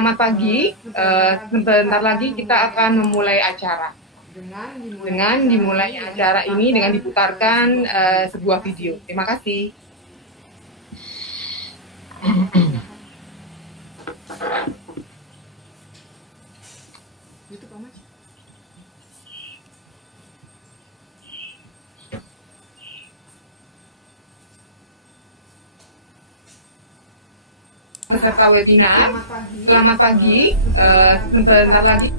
Selamat pagi. Sebentar lagi kita akan memulai acara. Dengan dimulai acara ini dengan diputarkan sebuah video. Terima kasih. Peserta webinar, selamat pagi. Sebentar lagi.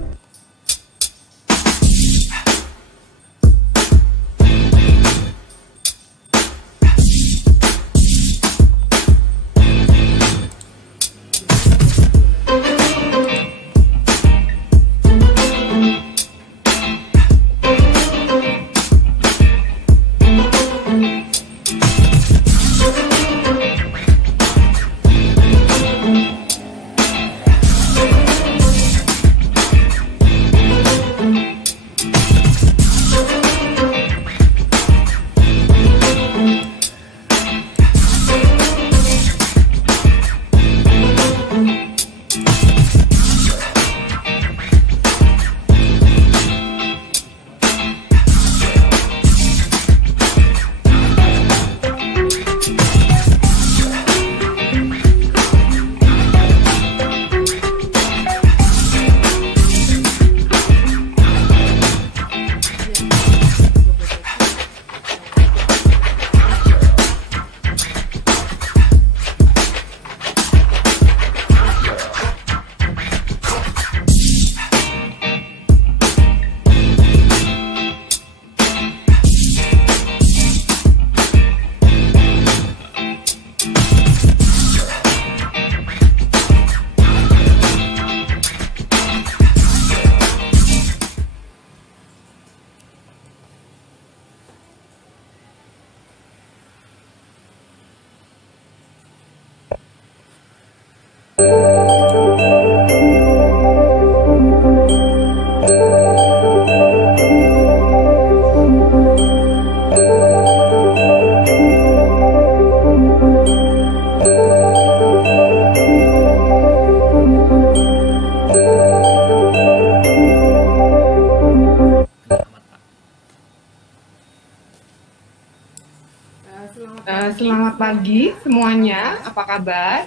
Selamat pagi semuanya, apa kabar?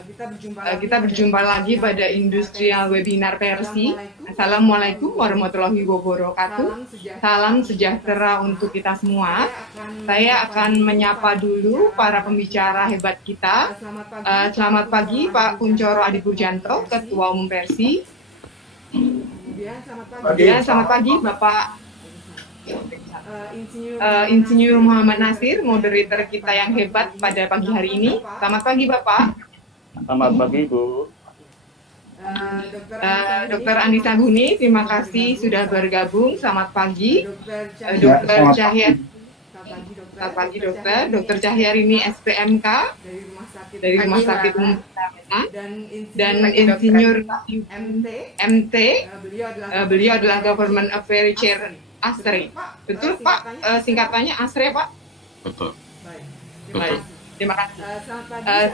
Kita berjumpa lagi pada Industrial Webinar Persi. Assalamualaikum warahmatullahi wabarakatuh. Salam sejahtera untuk kita semua. Saya akan menyapa dulu para pembicara hebat kita. Selamat pagi Pak Kuncoro Adi Purjanto, Ketua Umum Persi. Selamat pagi Bapak Insinyur Muhammad Nasir, moderator kita yang hebat pada pagi hari ini. Selamat pagi Bapak. Selamat pagi Ibu. Dr. Anissa Guni, terima kasih sudah bergabung. Selamat pagi. Dr. Cahyar. Selamat pagi Dokter. Dr. Cahyar ini SPMK dari Rumah Sakit Umum dan Insinyur MT. Beliau adalah Government Affairs Chair ASRE. Betul Pak, singkatannya ASRE Pak? Betul. Baik. Terima kasih.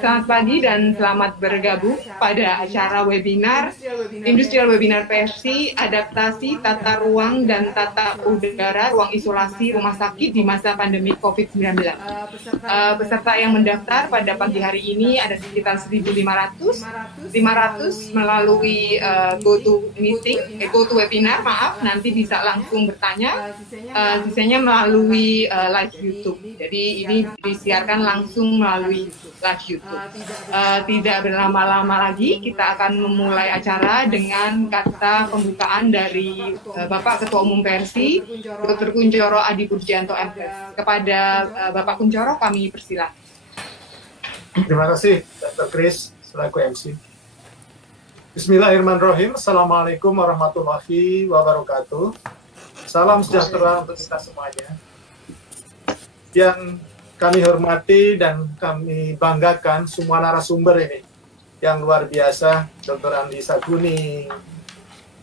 Selamat pagi dan selamat bergabung pada acara webinar Industrial Webinar Persi, adaptasi tata ruang dan tata udara ruang isolasi rumah sakit di masa pandemi COVID-19. Peserta yang mendaftar pada pagi hari ini ada sekitar 1.500 melalui go to webinar, maaf, nanti bisa langsung bertanya, sisanya melalui live YouTube. Jadi ini disiarkan langsung melalui live YouTube. Tidak berlama-lama lagi, kita akan memulai acara dengan kata pembukaan dari Bapak Ketua Umum Persi, Dr. Kuncoro Adi Purjanto MS. Kepada Bapak Kuncoro kami persilakan. Terima kasih Dr. Chris selaku MC. Bismillahirrahmanirrahim. Assalamualaikum warahmatullahi wabarakatuh. Salam sejahtera untuk kita semuanya. Yang kami hormati dan kami banggakan semua narasumber ini yang luar biasa, Dr. Anissa Guni,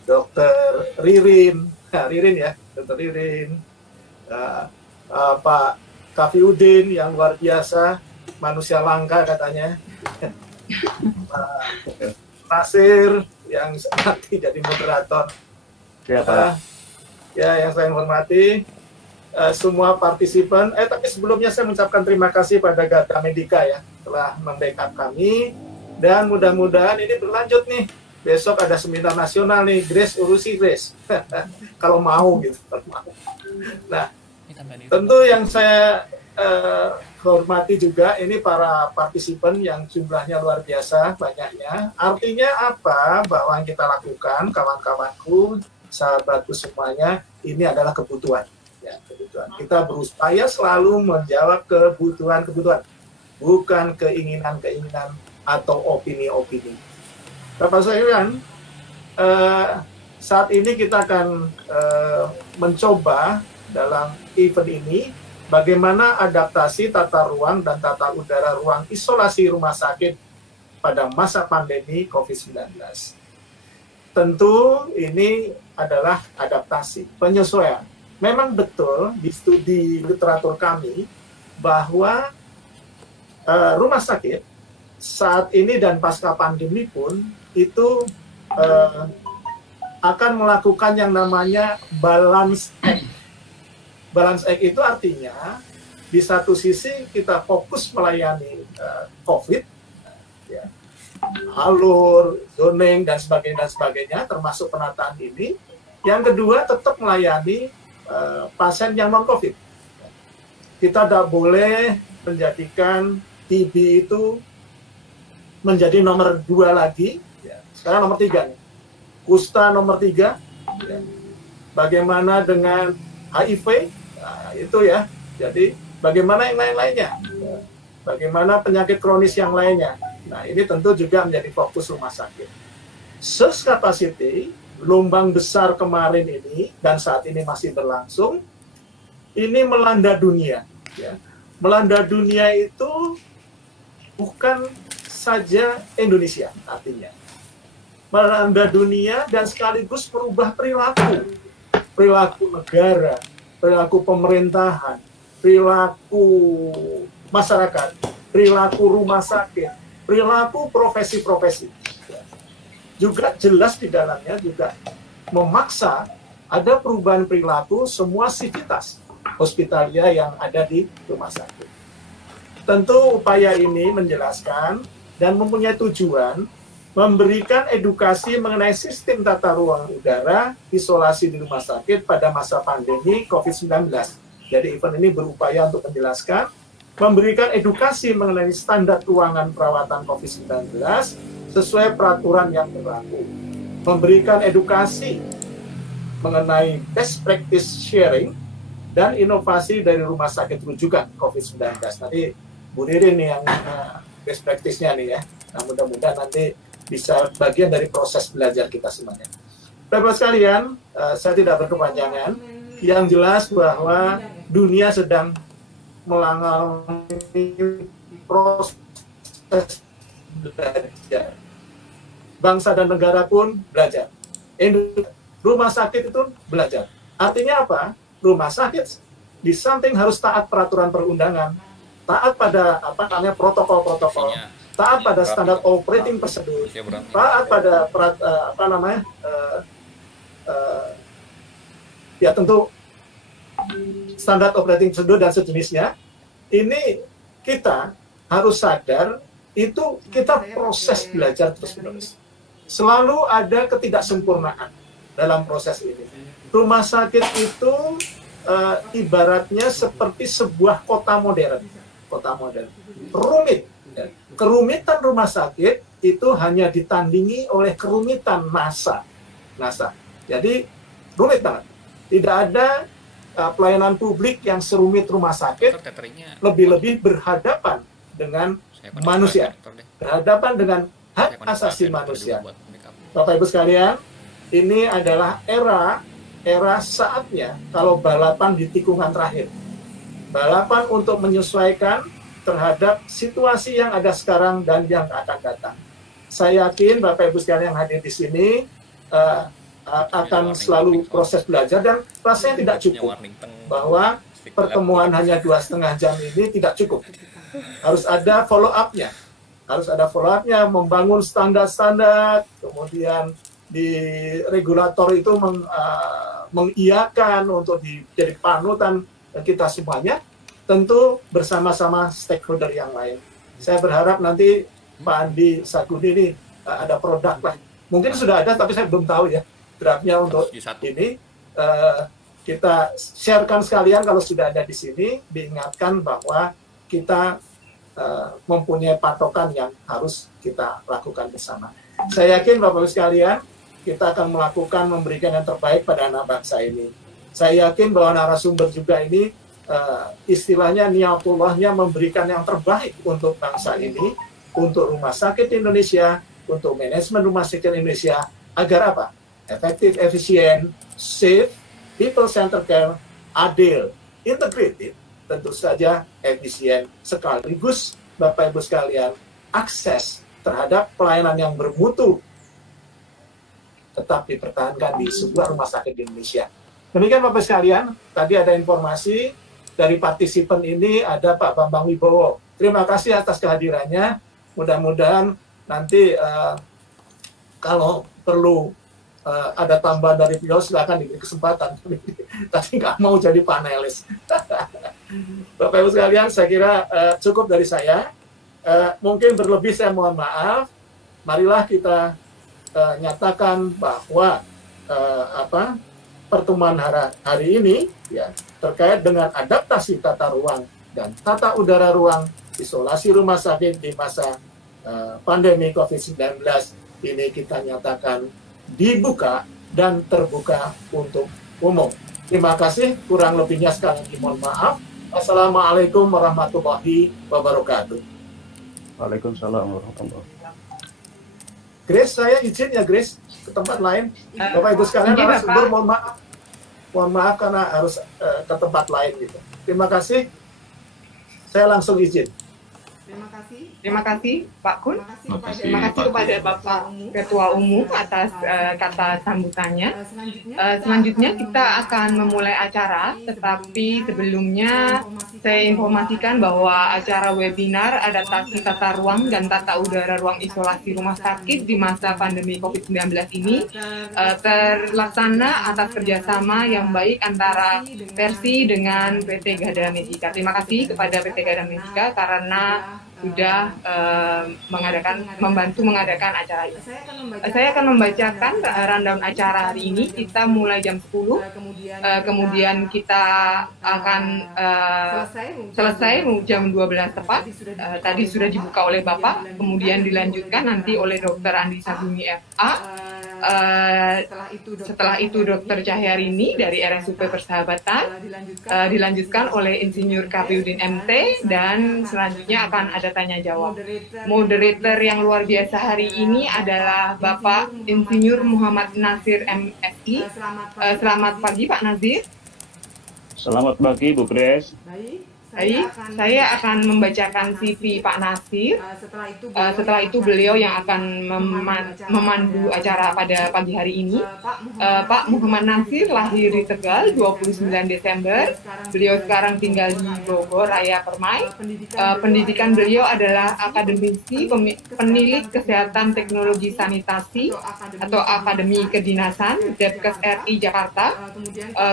Dr. Ririn, Dr. Ririn, Pak Kafiuddin yang luar biasa, manusia langka katanya, Pak Nasir yang nanti jadi moderator. Ya, Pak. Ya, yang saya hormati semua partisipan. Tapi sebelumnya saya mengucapkan terima kasih pada Gata Medica ya telah membackup kami, dan mudah-mudahan ini berlanjut nih. Besok ada seminar nasional nih, Grace urusi Grace. Kalau mau gitu. Nah, tentu yang saya hormati juga ini para partisipan yang jumlahnya luar biasa banyaknya. Artinya apa? Bahwa yang kita lakukan, kawan-kawanku, sahabatku semuanya, ini adalah kebutuhan. Ya, kebutuhan. Kita berupaya selalu menjawab kebutuhan-kebutuhan, bukan keinginan-keinginan atau opini-opini. Bapak sekalian, saat ini kita akan mencoba dalam event ini bagaimana adaptasi tata ruang dan tata udara ruang isolasi rumah sakit pada masa pandemi COVID-19. Tentu ini adalah adaptasi, penyesuaian. Memang betul di studi literatur kami bahwa rumah sakit saat ini dan pasca pandemi pun itu akan melakukan yang namanya balance act. Balance act itu artinya di satu sisi kita fokus melayani COVID, ya, alur, zoning dan sebagainya, termasuk penataan ini. Yang kedua tetap melayani pasien yang non COVID. Kita tidak boleh menjadikan TB itu menjadi nomor 2 lagi. Ya. Sekarang nomor 3 nih. Kusta nomor 3. Ya. Bagaimana dengan HIV? Nah, itu ya. Jadi bagaimana yang lain-lainnya? Ya. Bagaimana penyakit kronis yang lainnya? Nah, ini tentu juga menjadi fokus rumah sakit. Surge capacity, gelombang besar kemarin ini dan saat ini masih berlangsung, ini melanda dunia. Ya. Melanda dunia itu bukan saja Indonesia artinya. Melanda dunia dan sekaligus merubah perilaku negara, perilaku pemerintahan, perilaku masyarakat, perilaku rumah sakit, perilaku profesi-profesi. Juga jelas di dalamnya juga memaksa ada perubahan perilaku semua sivitas hospitalia yang ada di rumah sakit. Tentu upaya ini menjelaskan dan mempunyai tujuan memberikan edukasi mengenai sistem tata ruang udara isolasi di rumah sakit pada masa pandemi COVID-19. Jadi event ini berupaya untuk menjelaskan, memberikan edukasi mengenai standar ruangan perawatan COVID-19 sesuai peraturan yang berlaku. Memberikan edukasi mengenai best practice sharing dan inovasi dari rumah sakit rujukan COVID-19. Nanti Bu Ririn nih yang best practice-nya nih ya. Nah, mudah-mudahan nanti bisa bagian dari proses belajar kita semuanya. Bapak sekalian, saya tidak berkepanjangan. Yang jelas bahwa dunia sedang mengalami proses belajar. Bangsa dan negara pun belajar. Rumah sakit itu belajar. Artinya apa? Rumah sakit di samping harus taat peraturan perundangan, taat pada protokol-protokol, taat pada standar operating prosedur, taat pada ya tentu standar operating prosedur dan sejenisnya. Ini kita harus sadar itu kita proses belajar terus-menerus. Selalu ada ketidaksempurnaan dalam proses ini. Rumah sakit itu ibaratnya seperti sebuah kota modern. Rumit. Kerumitan rumah sakit itu hanya ditandingi oleh kerumitan NASA. Jadi rumit banget. Tidak ada pelayanan publik yang serumit rumah sakit, lebih-lebih berhadapan dengan manusia, berhadapan dengan hak asasi manusia. Bapak Ibu sekalian, ini adalah era saatnya kalau balapan di tikungan terakhir. Balapan untuk menyesuaikan terhadap situasi yang ada sekarang dan yang akan datang. Saya yakin Bapak Ibu sekalian yang hadir di sini akan selalu proses belajar dan rasanya tidak cukup bahwa pertemuan hanya 2,5 jam ini tidak cukup. Harus ada follow up-nya. harus ada follow-up-nya, membangun standar-standar, kemudian di regulator itu mengiyakan untuk jadi panutan kita semuanya, tentu bersama-sama stakeholder yang lain. Saya berharap nanti Pak Andi Saguni ini ada produk lah. Mungkin sudah ada, tapi saya belum tahu ya draftnya untuk ini. Kita sharekan sekalian kalau sudah ada di sini, diingatkan bahwa kita mempunyai patokan yang harus kita lakukan bersama. Saya yakin Bapak-Ibu sekalian, kita akan memberikan yang terbaik pada anak bangsa ini. Saya yakin bahwa narasumber juga ini istilahnya niatullahnya memberikan yang terbaik untuk bangsa ini, untuk rumah sakit Indonesia, untuk manajemen rumah sakit Indonesia, agar apa? Efektif, efisien, safe, people-centered care, adil, integrated, tentu saja efisien, sekaligus Bapak-Ibu sekalian, akses terhadap pelayanan yang bermutu tetap dipertahankan di sebuah rumah sakit di Indonesia. Demikian Bapak sekalian, tadi ada informasi dari partisipan ini, ada Pak Bambang Wibowo. Terima kasih atas kehadirannya. Mudah-mudahan nanti kalau perlu ada tambahan dari beliau, silakan diberi kesempatan. Tadi nggak mau jadi panelis. Bapak-Ibu sekalian, saya kira cukup dari saya. Mungkin berlebih saya mohon maaf. Marilah kita nyatakan bahwa pertemuan hari ini ya terkait dengan adaptasi tata ruang dan tata udara ruang isolasi rumah sakit di masa pandemi COVID-19 ini kita nyatakan dibuka dan terbuka untuk umum. Terima kasih, kurang lebihnya sekali lagi mohon maaf. Assalamualaikum warahmatullahi wabarakatuh. Waalaikumsalam warahmatullahi wabarakatuh. Grace, saya izin ya Grace ke tempat lain. Bapak Ibu sekalian, narasumber mohon maaf karena harus ke tempat lain gitu. Terima kasih. Saya langsung izin. Terima kasih Pak Kun. Terima kasih kepada Bapak Ketua Umum atas kata sambutannya. Selanjutnya kita akan memulai acara, tetapi sebelumnya saya informasikan bahwa acara webinar adaptasi tata ruang dan tata udara ruang isolasi rumah sakit di masa pandemi COVID-19 ini terlaksana atas kerjasama yang baik antara Persi dengan PT Gada Medica. Terima kasih kepada PT Gada Medica karena sudah membantu mengadakan acara ini. Saya akan membacakan rundown acara hari ini. Kita mulai jam 10, kemudian kita akan selesai jam 12 tepat. Tadi sudah dibuka oleh Bapak, kemudian dilanjutkan nanti oleh Dr. Andi Saguni FA. Setelah itu Dr. Cahyarini dari RSUP Persahabatan, dilanjutkan oleh Insinyur Kapiudin MT, dan selanjutnya akan ada tanya jawab. Moderator yang luar biasa hari ini adalah Bapak Insinyur Muhammad Nasir MSI. Selamat pagi Pak Nazir. Selamat pagi Bu Grace. Baik, saya akan membacakan CV Pak Nasir. Setelah itu beliau yang akan memandu acara pada pagi hari ini. Pak Muhammad Nasir lahir di Tegal 29 Desember. Beliau sekarang tinggal di Bogor Raya Permai. Pendidikan beliau adalah akademisi penilik kesehatan teknologi sanitasi atau akademi kedinasan Depkes RI Jakarta.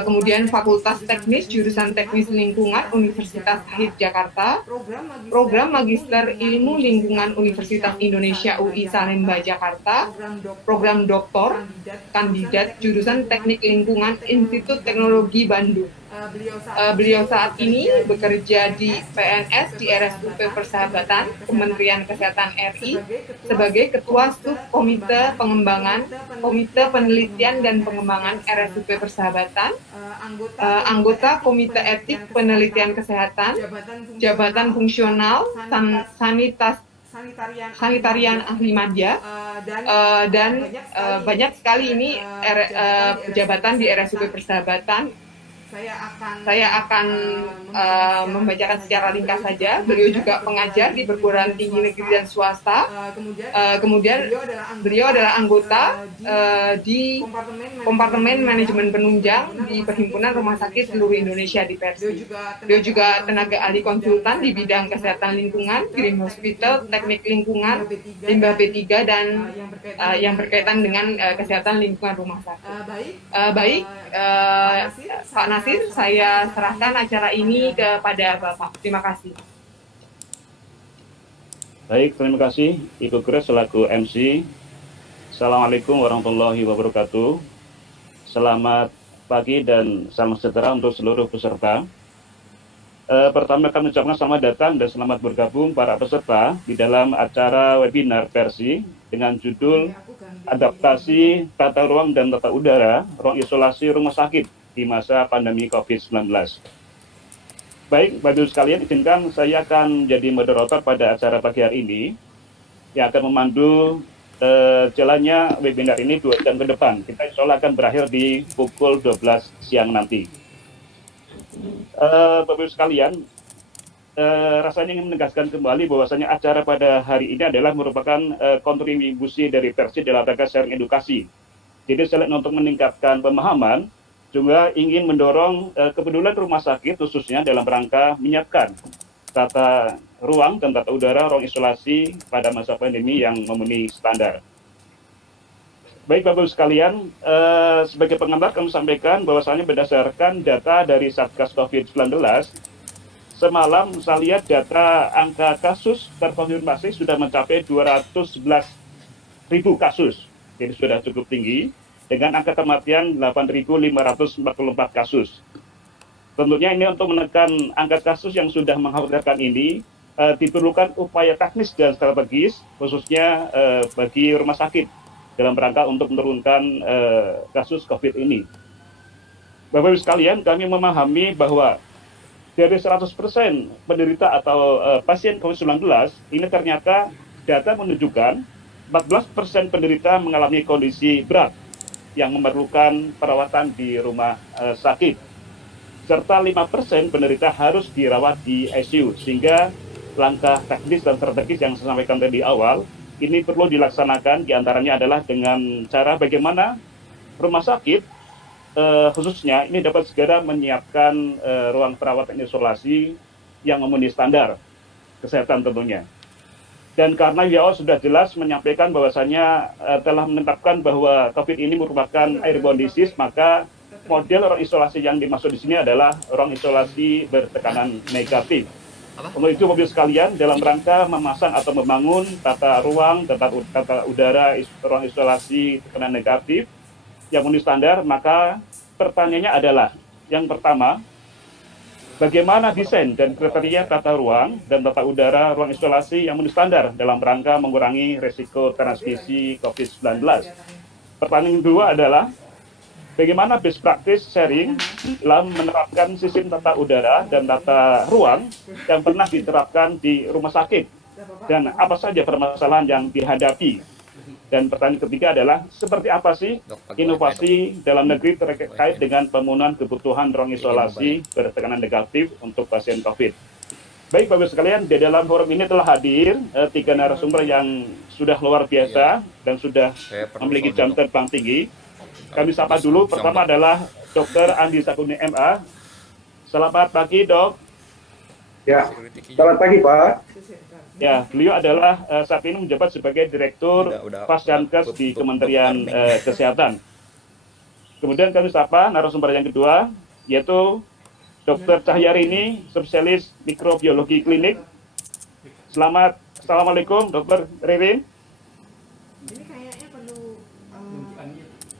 Kemudian Fakultas Teknis jurusan Teknis Lingkungan Universitas Syahid Jakarta, Program Magister Ilmu Lingkungan Universitas Indonesia UI Salemba Jakarta, Program Doktor Kandidat jurusan Teknik Lingkungan Institut Teknologi Bandung. Beliau saat ini bekerja di PNS di RSUP Persahabatan Kementerian Kesehatan RI sebagai Ketua Subkomite Pengembangan, Komite Penelitian dan Pengembangan RSUP Persahabatan, anggota Komite Etik Penelitian Kesehatan, Jabatan Fungsional Sanitarian Ahli Madya, dan banyak sekali ini jabatan di RSUP Persahabatan Saya akan membacakan secara ringkas saja. Beliau juga pengajar di perguruan tinggi negeri dan swasta. Kemudian beliau adalah anggota di Kompartemen Manajemen Penunjang di Perhimpunan Rumah Sakit Seluruh Indonesia di Persi. Beliau juga tenaga ahli konsultan di bidang kesehatan lingkungan, Green Hospital, teknik lingkungan, limbah B3 dan yang berkaitan dengan kesehatan lingkungan rumah sakit. Baik, Pak Nasir, saya serahkan acara ini kepada Bapak. Terima kasih. Baik, terima kasih Ibu Grace selaku MC. Assalamualaikum warahmatullahi wabarakatuh. Selamat pagi dan salam sejahtera untuk seluruh peserta. Pertama kami ucapkan selamat datang dan selamat bergabung para peserta di dalam acara webinar Persi dengan judul Adaptasi Tata Ruang dan Tata Udara Ruang Isolasi Rumah Sakit di masa pandemi COVID-19. Baik, Bapak Ibu sekalian, izinkan saya akan jadi moderator pada acara pagi hari ini yang akan memandu jalannya webinar ini 2 jam ke depan. Kita insya Allah akan berakhir di pukul 12 siang nanti. Bapak Ibu sekalian, rasanya ingin menegaskan kembali bahwasanya acara pada hari ini adalah merupakan kontribusi dari Persi dalam rangka sharing edukasi. Jadi selain untuk meningkatkan pemahaman, juga ingin mendorong kepedulian rumah sakit khususnya dalam rangka menyiapkan tata ruang dan tata udara ruang isolasi pada masa pandemi yang memenuhi standar. Baik Bapak Ibu sekalian, sebagai pengantar kami sampaikan bahwasanya berdasarkan data dari Satgas COVID-19, semalam saya lihat data angka kasus terkonfirmasi sudah mencapai 211.000 kasus. Jadi sudah cukup tinggi dengan angka kematian 8.544 kasus. Tentunya ini untuk menekan angka kasus yang sudah mengkhawatirkan ini diperlukan upaya teknis dan strategis khususnya bagi rumah sakit dalam rangka untuk menurunkan kasus COVID ini. Bapak Ibu sekalian, kami memahami bahwa dari 100% penderita atau pasien COVID-19, ini ternyata data menunjukkan 14% penderita mengalami kondisi berat yang memerlukan perawatan di rumah sakit. Serta 5% penderita harus dirawat di ICU, sehingga langkah teknis dan strategis yang saya sampaikan tadi awal, ini perlu dilaksanakan, diantaranya adalah dengan cara bagaimana rumah sakit khususnya ini dapat segera menyiapkan ruang perawatan isolasi yang memenuhi standar kesehatan tentunya. Dan karena WHO sudah jelas menyampaikan bahwasanya telah menetapkan bahwa COVID ini merupakan airborne disease, maka model ruang isolasi yang dimaksud di sini adalah ruang isolasi bertekanan negatif. Untuk itu Bapak Ibu sekalian, dalam rangka memasang atau membangun tata ruang, tata udara ruang isolasi tekanan negatif yang memenuhi standar, maka pertanyaannya adalah, yang pertama, bagaimana desain dan kriteria tata ruang dan tata udara ruang isolasi yang memenuhi standar dalam rangka mengurangi risiko transmisi COVID-19. Pertanyaan kedua adalah, bagaimana best practice sharing dalam menerapkan sistem tata udara dan tata ruang yang pernah diterapkan di rumah sakit, dan apa saja permasalahan yang dihadapi. Dan pertanyaan ketiga adalah, seperti apa sih inovasi dalam negeri terkait dengan pemenuhan kebutuhan ruang isolasi bertekanan negatif untuk pasien COVID. Baik Bapak Ibu sekalian, di dalam forum ini telah hadir 3 narasumber yang sudah luar biasa dan sudah memiliki jam terbang tinggi. Kami sapa dulu, pertama adalah Dr. Andi Saguni MA. Selamat pagi Dok. Ya, selamat pagi Pak. Ya, beliau adalah saat ini menjabat sebagai Direktur Pascankes di Kementerian Kesehatan. Kemudian kami sapa narasumber yang kedua, yaitu Dr. Cahyarini, spesialis mikrobiologi klinik. Assalamualaikum Dr. Ririn. Ini kayaknya perlu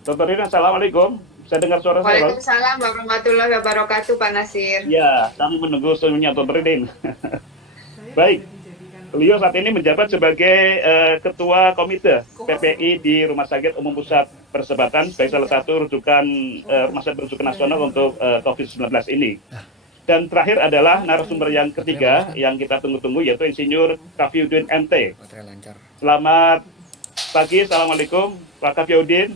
Dr. Ririn, Assalamualaikum. Saya dengar suara saya. Waalaikumsalam warahmatullahi wabarakatuh, Pak Nasir. Ya, kami menunggu semuanya Dr. Ririn. Baik. Beliau saat ini menjabat sebagai Ketua Komite PPI di Rumah Sakit Umum Pusat Persahabatan sebagai salah satu rujukan Rumah Sakit rujukan nasional untuk COVID-19 ini. Dan terakhir adalah narasumber yang ketiga yang kita tunggu-tunggu, yaitu Insinyur Kafiuddin MT. Selamat pagi, Assalamualaikum Pak Kafiuddin.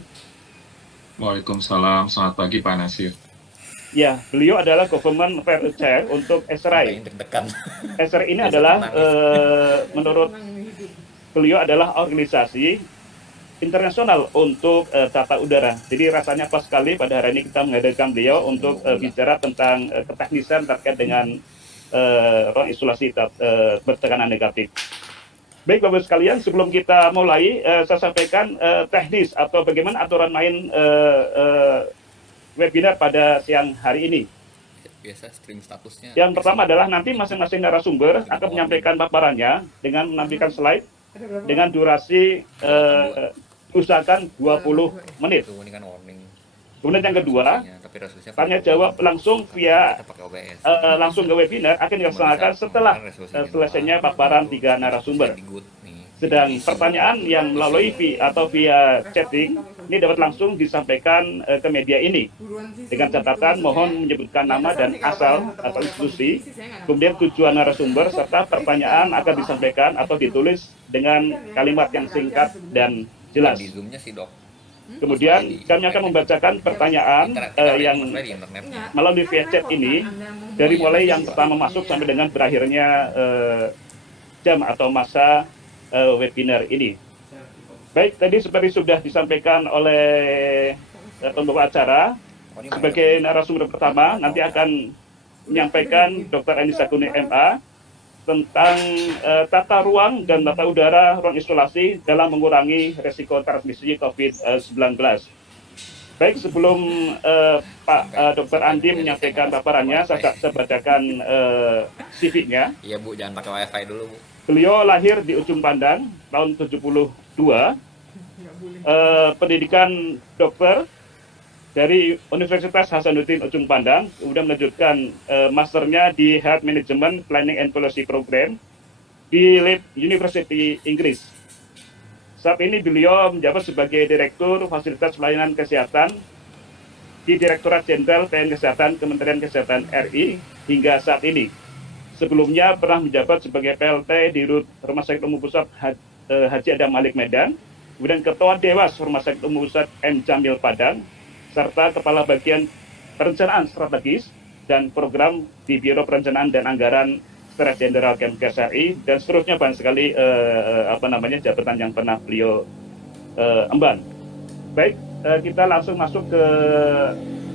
Waalaikumsalam, selamat pagi Pak Nasir. Ya, beliau adalah Government Affairs Chair untuk SRI. SRI ini adalah menurut beliau adalah organisasi internasional untuk tata udara. Jadi rasanya pas sekali pada hari ini kita menghadirkan beliau untuk bicara tentang keteknisan terkait dengan ruang isolasi bertekanan negatif. Baik Bapak sekalian, sebelum kita mulai, saya sampaikan teknis atau bagaimana aturan main webinar pada siang hari ini. Biasa stream statusnya. Yang pertama adalah nanti masing-masing narasumber akan menyampaikan paparannya dengan menampilkan slide dengan durasi usahakan 20 menit. Kemudian yang kedua, tanya jawab langsung via langsung ke webinar akan dilaksanakan setelah selesainya paparan 3 narasumber. Sedang pertanyaan yang melalui via chatting ini dapat langsung disampaikan ke media ini dengan catatan mohon menyebutkan nama dan asal atau institusi, kemudian tujuan narasumber serta pertanyaan akan disampaikan atau ditulis dengan kalimat yang singkat dan jelas. Kemudian kami akan membacakan pertanyaan yang melalui via chat ini dari mulai yang pertama masuk sampai dengan berakhirnya jam atau masa webinar ini. Baik, tadi seperti sudah disampaikan oleh pembawa acara, sebagai narasumber pertama nanti akan menyampaikan Dr. Andi Saguni MA tentang tata ruang dan tata udara ruang isolasi dalam mengurangi resiko transmisi COVID-19. Baik, sebelum Pak Dr. Andi menyampaikan paparannya, saya bacakan CV-nya. Iya Bu, jangan pakai wifi dulu Bu. Beliau lahir di Ujung Pandang tahun 72, pendidikan dokter dari Universitas Hasanuddin Ujung Pandang, kemudian melanjutkan masternya di Health Management Planning and Policy Program di Leeds University Inggris. Saat ini beliau menjabat sebagai Direktur Fasilitas Pelayanan Kesehatan di Direktorat Jenderal Pelayanan Kesehatan Kementerian Kesehatan RI hingga saat ini. Sebelumnya pernah menjabat sebagai PLT di RUT Rumah Sakit Umum Pusat Haji Adam Malik Medan, kemudian Ketua Dewas Rumah Sakit Umum Pusat M. Jamil Padang, serta Kepala Bagian Perencanaan Strategis dan Program di Biro Perencanaan dan Anggaran Sekretariat Jenderal Kemkes RI, dan seterusnya banyak sekali jabatan yang pernah beliau emban. Baik, kita langsung masuk ke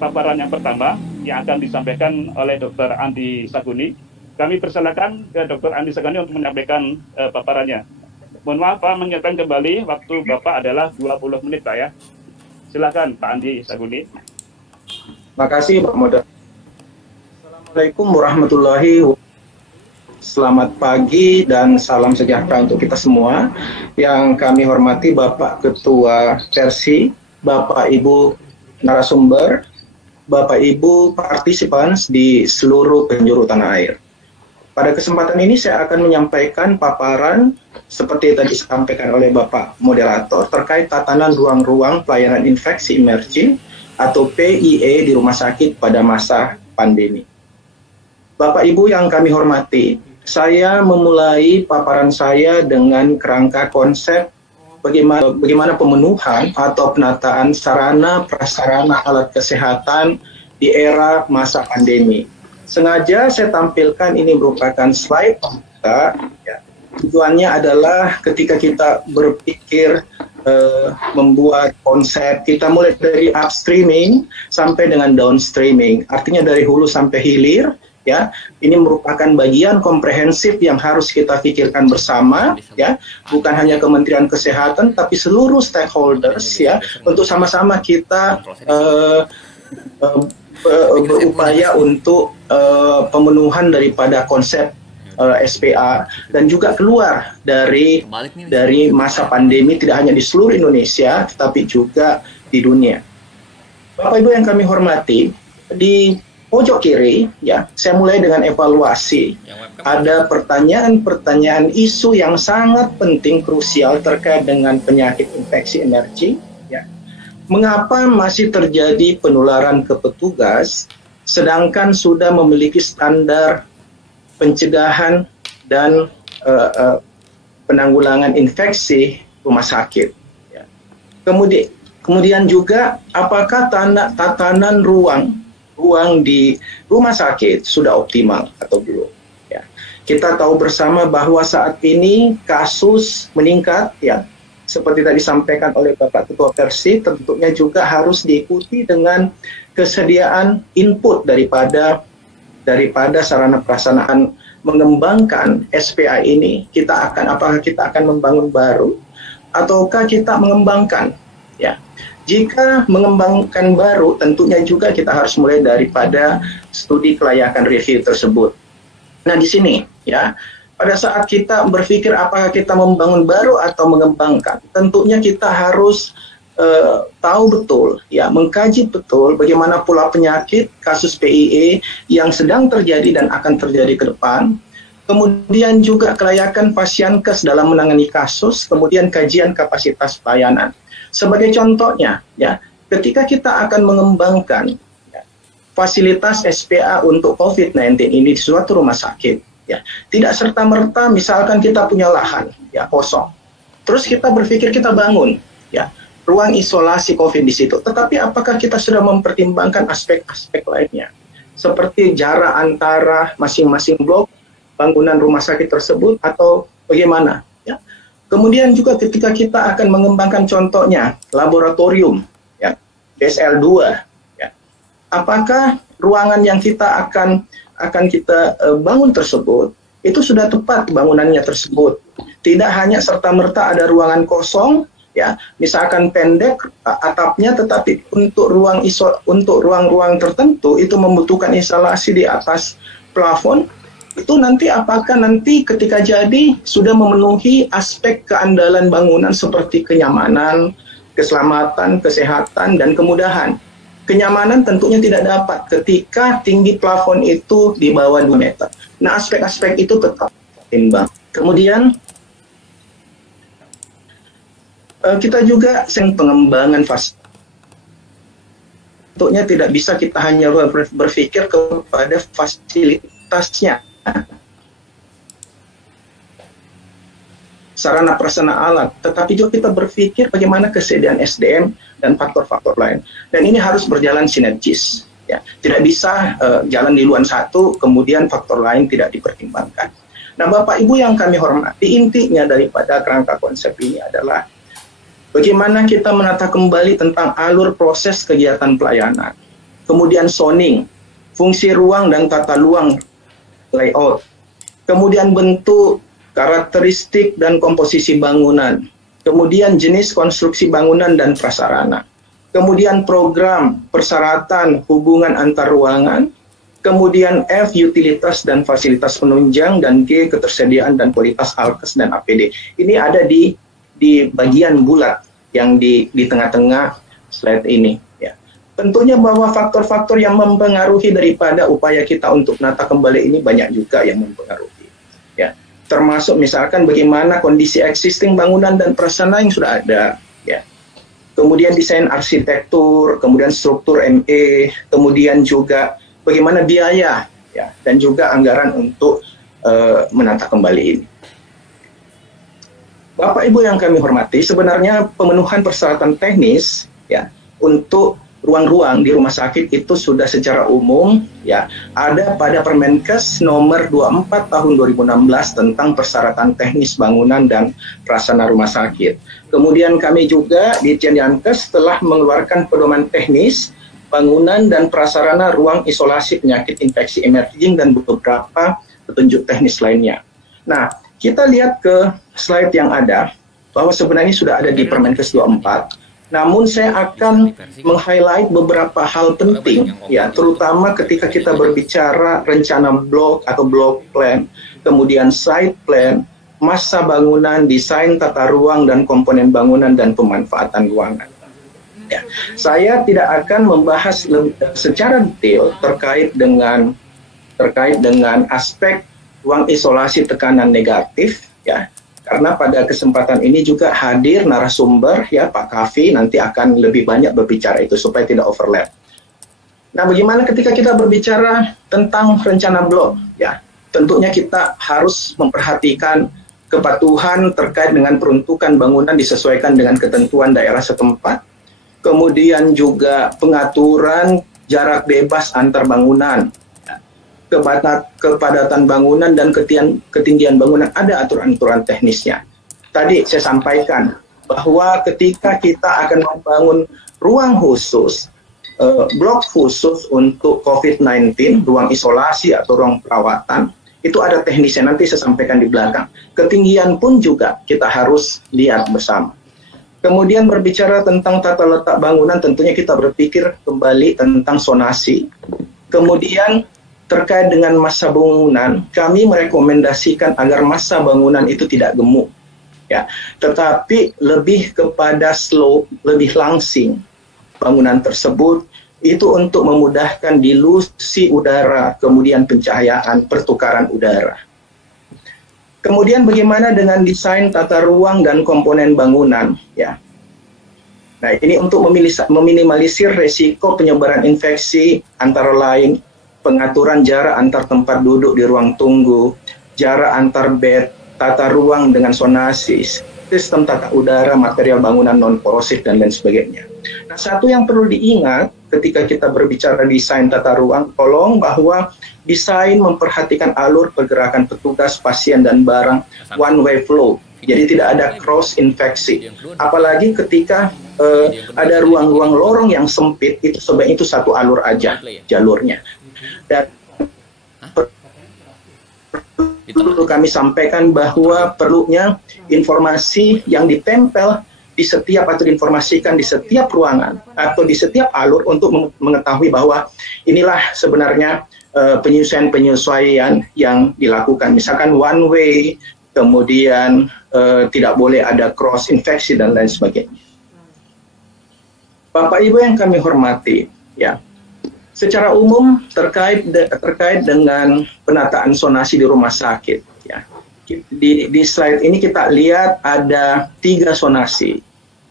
paparan yang pertama yang akan disampaikan oleh Dr. Andi Saguni. Kami persilakan ke Dr. Andi Saguni untuk menyampaikan paparannya. Mohon maaf Pak, mengingatkan kembali waktu Bapak adalah 20 menit Pak ya. Silakan Pak Andi Saguni. Makasih Pak Moderator. Assalamualaikum warahmatullahi wabarakatuh. Selamat pagi dan salam sejahtera untuk kita semua. Yang kami hormati Bapak Ketua Persi, Bapak Ibu narasumber, Bapak Ibu partisipan di seluruh penjuru tanah air. Pada kesempatan ini saya akan menyampaikan paparan seperti tadi disampaikan oleh Bapak Moderator terkait tatanan ruang-ruang pelayanan infeksi emerging atau PIE di rumah sakit pada masa pandemi. Bapak Ibu yang kami hormati, saya memulai paparan saya dengan kerangka konsep bagaimana pemenuhan atau penataan sarana prasarana alat kesehatan di era masa pandemi. Sengaja saya tampilkan ini merupakan slide kita. Ya. Tujuannya adalah ketika kita berpikir membuat konsep, kita mulai dari upstreaming sampai dengan downstreaming. Artinya dari hulu sampai hilir. Ya, ini merupakan bagian komprehensif yang harus kita pikirkan bersama, ya, bukan hanya Kementerian Kesehatan, tapi seluruh stakeholders, ya, untuk sama-sama kita berupaya untuk pemenuhan daripada konsep SPA dan juga keluar dari masa pandemi tidak hanya di seluruh Indonesia tetapi juga di dunia. Bapak Ibu yang kami hormati, di pojok kiri ya, saya mulai dengan evaluasi. Ada pertanyaan-pertanyaan isu yang sangat penting krusial terkait dengan penyakit infeksi emerging. Mengapa masih terjadi penularan ke petugas, sedangkan sudah memiliki standar pencegahan dan penanggulangan infeksi rumah sakit? Ya. Kemudian juga, apakah tatanan ruang ruang di rumah sakit sudah optimal atau belum. Ya. Kita tahu bersama bahwa saat ini kasus meningkat, ya, seperti tadi disampaikan oleh Bapak Ketua Persi, tentunya juga harus diikuti dengan kesediaan input daripada sarana prasarana mengembangkan SPA ini. Apakah kita akan membangun baru ataukah kita mengembangkan, ya. Jika mengembangkan baru, tentunya juga kita harus mulai daripada studi kelayakan review tersebut. Nah, di sini, ya, pada saat kita berpikir apakah kita membangun baru atau mengembangkan, tentunya kita harus tahu betul, ya, mengkaji betul bagaimana pula penyakit kasus PIE yang sedang terjadi dan akan terjadi ke depan. Kemudian juga kelayakan Pasienkes dalam menangani kasus, kemudian kajian kapasitas pelayanan. Sebagai contohnya, ya, ketika kita akan mengembangkan, ya, fasilitas SPA untuk COVID-19 ini di suatu rumah sakit, ya, tidak serta-merta misalkan kita punya lahan, ya, kosong, terus kita berpikir kita bangun, ya, ruang isolasi COVID di situ. Tetapi apakah kita sudah mempertimbangkan aspek-aspek lainnya, seperti jarak antara masing-masing blok bangunan rumah sakit tersebut atau bagaimana? Ya. Kemudian juga ketika kita akan mengembangkan contohnya laboratorium, ya, BSL2, ya, apakah ruangan yang kita akan kita bangun tersebut itu sudah tepat bangunannya tersebut? Tidak hanya serta-merta ada ruangan kosong, ya, misalkan pendek atapnya, tetapi untuk ruang-ruang tertentu itu membutuhkan instalasi di atas plafon. Itu nanti apakah nanti ketika jadi sudah memenuhi aspek keandalan bangunan seperti kenyamanan, keselamatan, kesehatan, dan kemudahan. Kenyamanan tentunya tidak dapat ketika tinggi plafon itu di bawah 2 meter. Nah, aspek-aspek itu tetap timbang. Kemudian kita juga pengembangan fasilitas. Tentunya tidak bisa kita hanya berpikir kepada fasilitasnya, sarana prasarana alat, tetapi juga kita berpikir bagaimana kesediaan SDM dan faktor-faktor lain. Dan ini harus berjalan sinergis, ya. Tidak bisa jalan di luar satu, kemudian faktor lain tidak dipertimbangkan. Nah, Bapak Ibu yang kami hormati, intinya daripada kerangka konsep ini adalah bagaimana kita menata kembali tentang alur proses kegiatan pelayanan, kemudian zoning, fungsi ruang dan tata ruang layout, kemudian bentuk, karakteristik dan komposisi bangunan, kemudian jenis konstruksi bangunan dan prasarana, kemudian program, persyaratan, hubungan antar ruangan, kemudian F, utilitas dan fasilitas penunjang, dan G, ketersediaan dan kualitas alkes dan APD. Ini ada di bagian bulat yang di tengah-tengah slide ini. Ya. Tentunya bahwa faktor-faktor yang mempengaruhi daripada upaya kita untuk menata kembali ini banyak juga yang mempengaruhi. Ya. Termasuk misalkan bagaimana kondisi existing bangunan dan prasarana yang sudah ada. Ya. Kemudian desain arsitektur, kemudian struktur ME, kemudian juga bagaimana biaya, ya, dan juga anggaran untuk menata kembali ini. Bapak Ibu yang kami hormati, sebenarnya pemenuhan persyaratan teknis, ya, untuk ruang-ruang di rumah sakit itu sudah secara umum, ya, ada pada Permenkes nomor 24 tahun 2016 tentang persyaratan teknis bangunan dan prasarana rumah sakit. Kemudian kami juga di Dinkes telah mengeluarkan pedoman teknis bangunan dan prasarana ruang isolasi penyakit infeksi emerging dan beberapa petunjuk teknis lainnya. Nah, kita lihat ke slide yang ada, bahwa sebenarnya sudah ada di Permenkes 24, namun saya akan meng-highlight beberapa hal penting, ya, terutama ketika kita berbicara rencana blok atau block plan, kemudian site plan, masa bangunan, desain tata ruang dan komponen bangunan dan pemanfaatan ruangan. Ya, saya tidak akan membahas secara detail terkait dengan aspek ruang isolasi tekanan negatif, ya, karena pada kesempatan ini juga hadir narasumber, ya, Pak Kavi nanti akan lebih banyak berbicara itu supaya tidak overlap. Nah, bagaimana ketika kita berbicara tentang rencana blok, ya, tentunya kita harus memperhatikan kepatuhan terkait dengan peruntukan bangunan disesuaikan dengan ketentuan daerah setempat, kemudian juga pengaturan jarak bebas antar bangunan, kepadatan bangunan dan ketinggian bangunan, ada aturan-aturan teknisnya. Tadi saya sampaikan bahwa ketika kita akan membangun ruang khusus, blok khusus untuk COVID-19, ruang isolasi atau ruang perawatan, itu ada teknisnya, nanti saya sampaikan di belakang. Ketinggian pun juga kita harus lihat bersama. Kemudian berbicara tentang tata letak bangunan, tentunya kita berpikir kembali tentang sonasi. Kemudian terkait dengan massa bangunan, kami merekomendasikan agar massa bangunan itu tidak gemuk, ya, tetapi lebih kepada slope, lebih langsing bangunan tersebut, itu untuk memudahkan dilusi udara, kemudian pencahayaan, pertukaran udara. Kemudian bagaimana dengan desain tata ruang dan komponen bangunan, ya. Nah, ini untuk meminimalisir resiko penyebaran infeksi, antara lain pengaturan jarak antar tempat duduk di ruang tunggu, jarak antar bed, tata ruang dengan sonasi, sistem tata udara, material bangunan non-korosif, dan lain sebagainya. Nah, satu yang perlu diingat ketika kita berbicara desain tata ruang, tolong bahwa desain memperhatikan alur pergerakan petugas, pasien, dan barang one way flow. Jadi tidak ada cross infeksi. Apalagi ketika ada ruang-ruang lorong yang sempit, itu sebaiknya itu satu alur aja jalurnya. Dan perlu kami sampaikan bahwa perlunya informasi yang ditempel di setiap atau diinformasikan di setiap ruangan atau di setiap alur untuk mengetahui bahwa inilah sebenarnya penyesuaian yang dilakukan. Misalkan one way, kemudian tidak boleh ada cross infeksi dan lain sebagainya. Bapak Ibu yang kami hormati, ya, secara umum terkait dengan penataan sonasi di rumah sakit, ya. Di slide ini kita lihat ada 3 sonasi,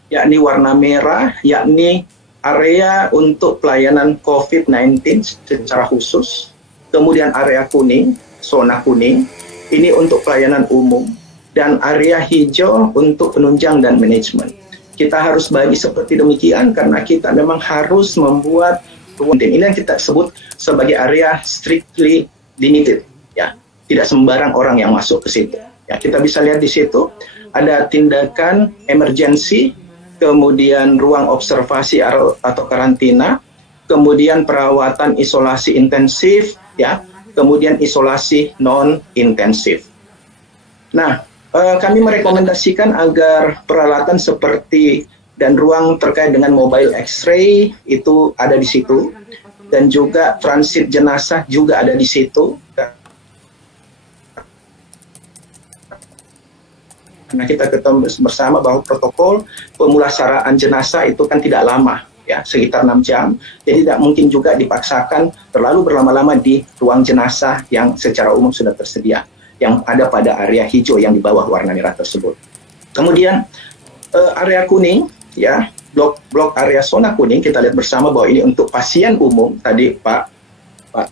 yakni warna merah, yakni area untuk pelayanan COVID-19 secara khusus, kemudian area kuning, zona kuning, ini untuk pelayanan umum, dan area hijau untuk penunjang dan manajemen. Kita harus bagi seperti demikian karena kita memang harus membuat ruang ini yang kita sebut sebagai area strictly limited, ya, tidak sembarang orang yang masuk ke situ. Ya, kita bisa lihat di situ ada tindakan emergensi, kemudian ruang observasi atau karantina, kemudian perawatan isolasi intensif, ya, kemudian isolasi non intensif. Nah, kami merekomendasikan agar peralatan seperti dan ruang terkait dengan mobile X-ray itu ada di situ, dan juga transit jenazah juga ada di situ. Karena kita ketahui bersama bahwa protokol pemulasaraan jenazah itu kan tidak lama, ya, sekitar 6 jam. Jadi tidak mungkin juga dipaksakan terlalu berlama-lama di ruang jenazah yang secara umum sudah tersedia, yang ada pada area hijau yang di bawah warna merah tersebut. Kemudian area kuning, ya, blok area zona kuning, kita lihat bersama bahwa ini untuk pasien umum. Tadi Pak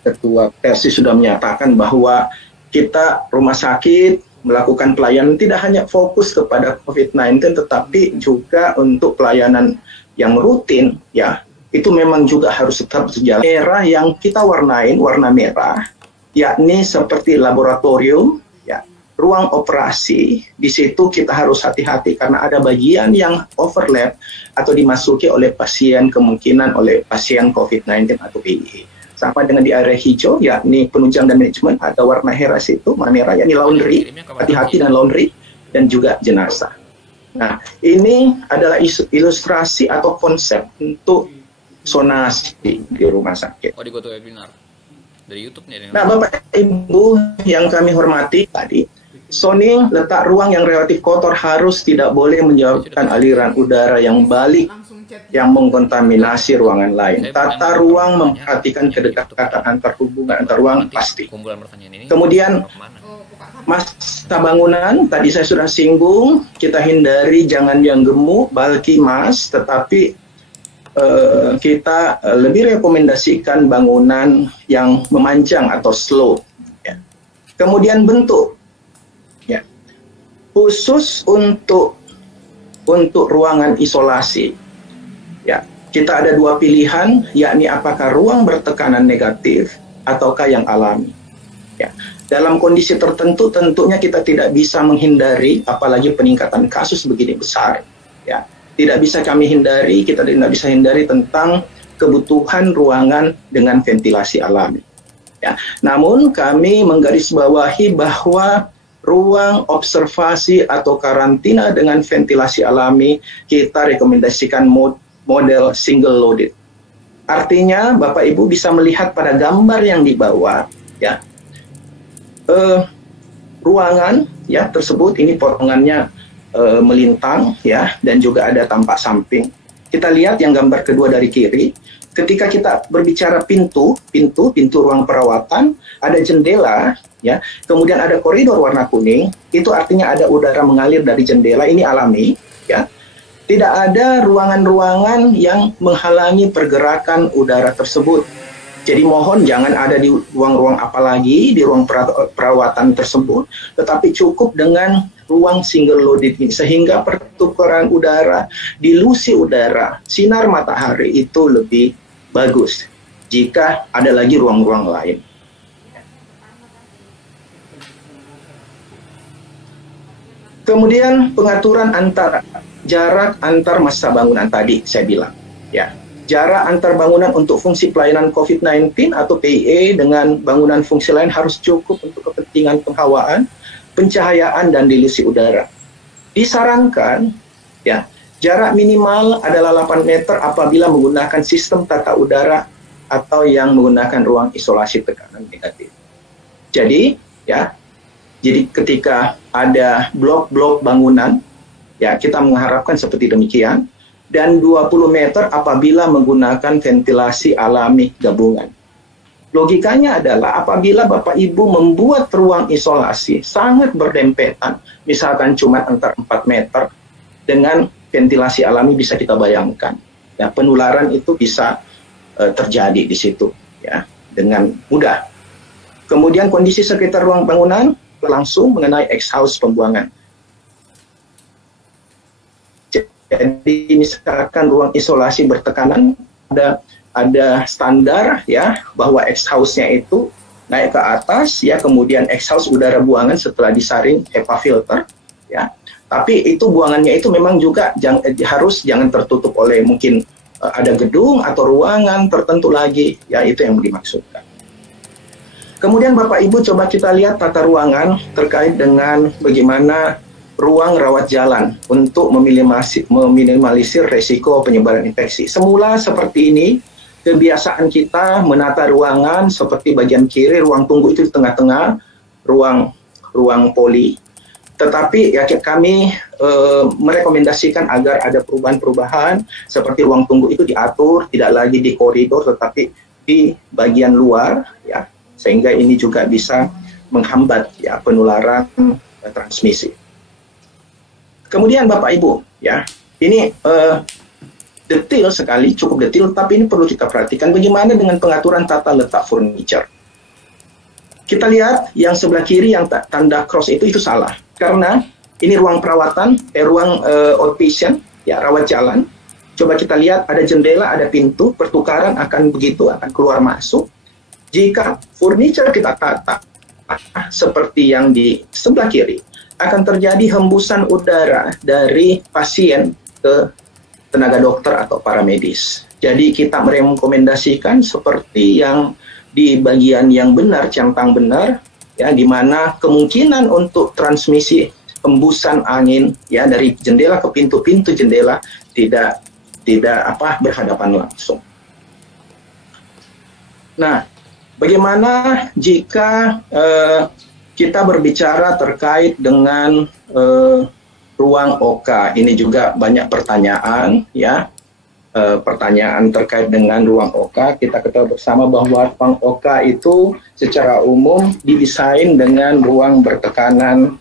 Ketua Persi sudah menyatakan bahwa kita rumah sakit melakukan pelayanan tidak hanya fokus kepada COVID-19, tetapi juga untuk pelayanan yang rutin, ya, itu memang juga harus tetap berjalan. Merah yang kita warnain, warna merah, yakni seperti laboratorium, ya, ruang operasi. Di situ kita harus hati-hati karena ada bagian yang overlap atau dimasuki oleh pasien, kemungkinan oleh pasien COVID-19 atau PIE. Sama dengan di area hijau, yakni penunjang dan manajemen, ada warna heras itu, warna merah, yakni laundry, hati-hati dengan laundry, dan juga jenazah. Nah, ini adalah ilustrasi atau konsep untuk sonasi di rumah sakit. Oh, di GoToWebinar. Dari YouTube nih. Nah, Bapak Ibu yang kami hormati tadi, zoning letak ruang yang relatif kotor harus tidak boleh menyebabkan aliran udara yang balik yang mengkontaminasi ruangan lain. Tata ruang memperhatikan kedekatan antar hubungan antar ruang pasti. Kemudian massa bangunan, tadi saya sudah singgung, kita hindari jangan yang gemuk, bulky mass, tetapi kita lebih rekomendasikan bangunan yang memanjang atau slope. Ya. Kemudian bentuk, ya, khusus untuk ruangan isolasi. Ya, kita ada dua pilihan, yakni apakah ruang bertekanan negatif ataukah yang alami. Ya. Dalam kondisi tertentu tentunya kita tidak bisa menghindari, apalagi peningkatan kasus begini besar. Ya. Tidak bisa kami hindari, kita tidak bisa hindari tentang kebutuhan ruangan dengan ventilasi alami. Ya. Namun kami menggarisbawahi bahwa ruang observasi atau karantina dengan ventilasi alami kita rekomendasikan model single loaded. Artinya Bapak Ibu bisa melihat pada gambar yang di bawah, ya, ruangan ya tersebut ini potongannya melintang ya, dan juga ada tampak samping. Kita lihat yang gambar kedua dari kiri. Ketika kita berbicara pintu ruang perawatan, ada jendela ya, kemudian ada koridor warna kuning, itu artinya ada udara mengalir dari jendela, ini alami ya. Tidak ada ruangan-ruangan yang menghalangi pergerakan udara tersebut. Jadi mohon jangan ada di ruang-ruang apalagi di ruang perawatan tersebut, tetapi cukup dengan ruang single loaded ini, sehingga pertukaran udara, dilusi udara, sinar matahari itu lebih bagus jika ada lagi ruang-ruang lain. Kemudian pengaturan jarak antar massa bangunan tadi saya bilang, ya. Jarak antar bangunan untuk fungsi pelayanan COVID-19 atau PIE dengan bangunan fungsi lain harus cukup untuk kepentingan penghawaan, pencahayaan, dan dilusi udara. Disarankan, ya, jarak minimal adalah 8 meter apabila menggunakan sistem tata udara atau yang menggunakan ruang isolasi tekanan negatif. Jadi, ya, jadi ketika ada blok-blok bangunan, ya, kita mengharapkan seperti demikian, dan 20 meter apabila menggunakan ventilasi alami gabungan. Logikanya adalah apabila Bapak Ibu membuat ruang isolasi sangat berdempetan, misalkan cuma antar 4 meter, dengan ventilasi alami bisa kita bayangkan. Ya, penularan itu bisa terjadi di situ ya, dengan mudah. Kemudian kondisi sekitar ruang bangunan langsung mengenai exhaust pembuangan. Jadi misalkan ruang isolasi bertekanan ada standar ya bahwa exhaust-nya itu naik ke atas ya, kemudian exhaust udara buangan setelah disaring HEPA filter ya. Tapi itu buangannya itu memang juga jangan tertutup oleh mungkin ada gedung atau ruangan tertentu lagi ya, itu yang dimaksudkan. Kemudian Bapak Ibu coba kita lihat tata ruangan terkait dengan bagaimana ruang rawat jalan untuk meminimalisir resiko penyebaran infeksi. Semula seperti ini, kebiasaan kita menata ruangan seperti bagian kiri, ruang tunggu itu di tengah-tengah, ruang poli. Tetapi ya kami merekomendasikan agar ada perubahan-perubahan, seperti ruang tunggu itu diatur, tidak lagi di koridor, tetapi di bagian luar, ya, sehingga ini juga bisa menghambat ya penularan transmisi. Kemudian Bapak Ibu, ya, ini detail sekali, cukup detail, tapi ini perlu kita perhatikan bagaimana dengan pengaturan tata letak furniture. Kita lihat yang sebelah kiri yang tanda cross itu salah, karena ini ruang perawatan, ruang outpatient, ya, rawat jalan. Coba kita lihat ada jendela, ada pintu, pertukaran akan begitu, akan keluar masuk. Jika furniture kita tata seperti yang di sebelah kiri, akan terjadi hembusan udara dari pasien ke tenaga dokter atau paramedis. Jadi kita merekomendasikan seperti yang di bagian yang benar, centang benar, ya, di mana kemungkinan untuk transmisi hembusan angin ya dari jendela ke pintu jendela tidak berhadapan langsung. Nah, bagaimana jika kita berbicara terkait dengan ruang OK? Ini juga banyak pertanyaan ya, pertanyaan terkait dengan ruang OK. Kita ketahui bersama bahwa ruang OK itu secara umum didesain dengan ruang bertekanan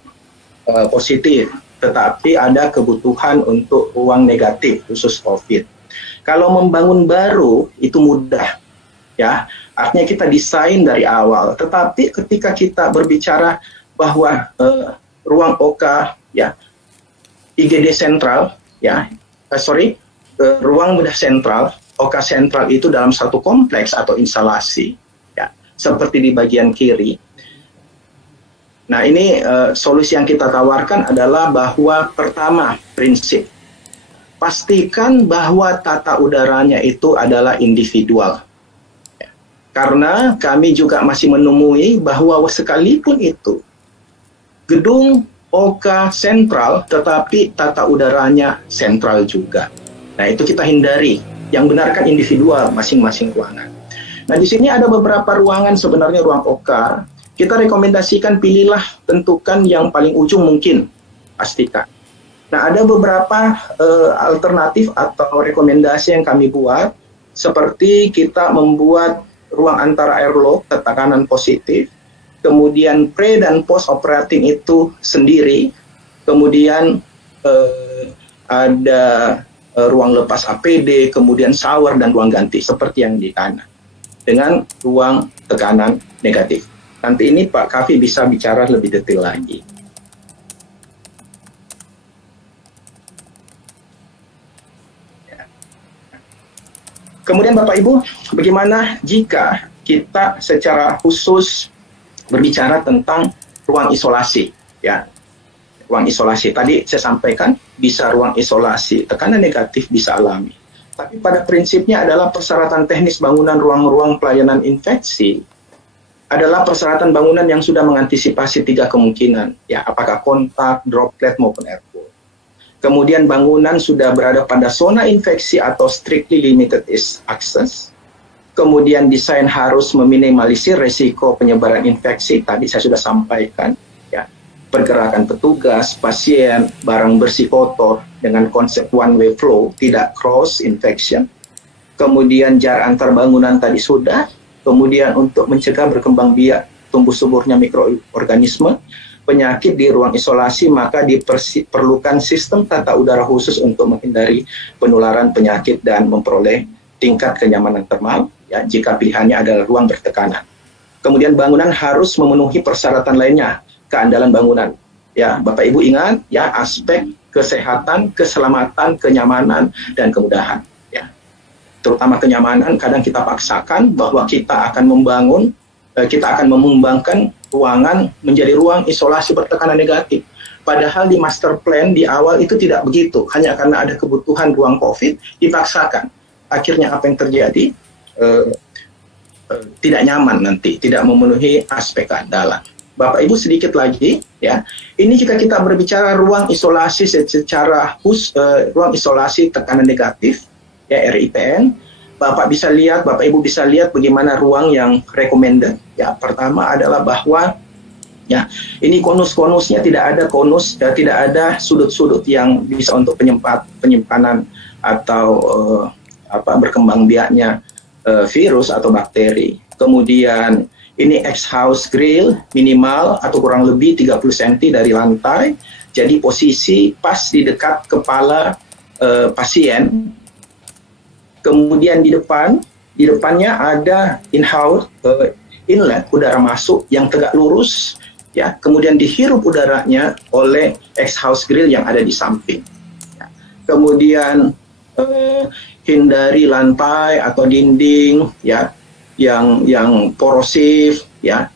positif, tetapi ada kebutuhan untuk ruang negatif khusus COVID. Kalau membangun baru itu mudah ya, artinya kita desain dari awal. Tetapi ketika kita berbicara bahwa ruang OK ya, IGD sentral ya, ruang bedah sentral, OK sentral itu dalam satu kompleks atau instalasi, ya, seperti di bagian kiri. Nah, ini solusi yang kita tawarkan adalah bahwa pertama, prinsip, pastikan bahwa tata udaranya itu adalah individual. Ya. Karena kami juga masih menemui bahwa sekalipun itu gedung OK sentral, tetapi tata udaranya sentral juga. Nah, itu kita hindari. Yang benar kan individual masing-masing ruangan. Nah, di sini ada beberapa ruangan sebenarnya ruang OK. Kita rekomendasikan pilihlah, tentukan yang paling ujung mungkin, pastikan. Nah, ada beberapa alternatif atau rekomendasi yang kami buat, seperti kita membuat ruang antara airlock tekanan positif, kemudian pre dan post operating itu sendiri, kemudian ada ruang lepas APD, kemudian shower dan ruang ganti seperti yang di kanan, dengan ruang tekanan negatif. Nanti ini Pak Kavi bisa bicara lebih detail lagi. Kemudian Bapak Ibu, bagaimana jika kita secara khusus berbicara tentang ruang isolasi, ya? Ruang isolasi tadi saya sampaikan bisa ruang isolasi tekanan negatif, bisa alami. Tapi pada prinsipnya adalah persyaratan teknis bangunan ruang-ruang pelayanan infeksi adalah persyaratan bangunan yang sudah mengantisipasi 3 kemungkinan, ya, apakah kontak, droplet maupun airborne. Kemudian bangunan sudah berada pada zona infeksi atau strictly limited access. Kemudian desain harus meminimalisir resiko penyebaran infeksi, tadi saya sudah sampaikan, ya. Pergerakan petugas, pasien, barang bersih kotor dengan konsep one way flow, tidak cross infection. Kemudian jarak antar bangunan tadi sudah. Kemudian untuk mencegah berkembang biak tumbuh suburnya mikroorganisme penyakit di ruang isolasi, maka diperlukan sistem tata udara khusus untuk menghindari penularan penyakit dan memperoleh tingkat kenyamanan termal, ya, jika pilihannya adalah ruang bertekanan. Kemudian bangunan harus memenuhi persyaratan lainnya, keandalan bangunan. Ya, Bapak Ibu ingat, ya, aspek kesehatan, keselamatan, kenyamanan, dan kemudahan. Terutama kenyamanan, kadang kita paksakan bahwa kita akan mengembangkan ruangan menjadi ruang isolasi bertekanan negatif. Padahal di master plan di awal itu tidak begitu, hanya karena ada kebutuhan ruang COVID dipaksakan. Akhirnya apa yang terjadi? Tidak nyaman nanti, tidak memenuhi aspek keandalan. Bapak Ibu sedikit lagi, ya. Ini jika kita berbicara ruang isolasi secara ruang isolasi tekanan negatif, ya, RITN, Bapak Ibu bisa lihat bagaimana ruang yang recommended. Ya, pertama adalah bahwa, ya, ini konus-konusnya tidak ada konus, ya, tidak ada sudut-sudut yang bisa untuk penyimpanan atau berkembang biaknya virus atau bakteri. Kemudian ini X-house grill minimal atau kurang lebih 30 cm dari lantai. Jadi posisi pas di dekat kepala pasien. Kemudian di depannya ada in-house inlet udara masuk yang tegak lurus, ya. Kemudian dihirup udaranya oleh X-house grill yang ada di samping. Ya. Kemudian hindari lantai atau dinding, ya, yang porosif, ya.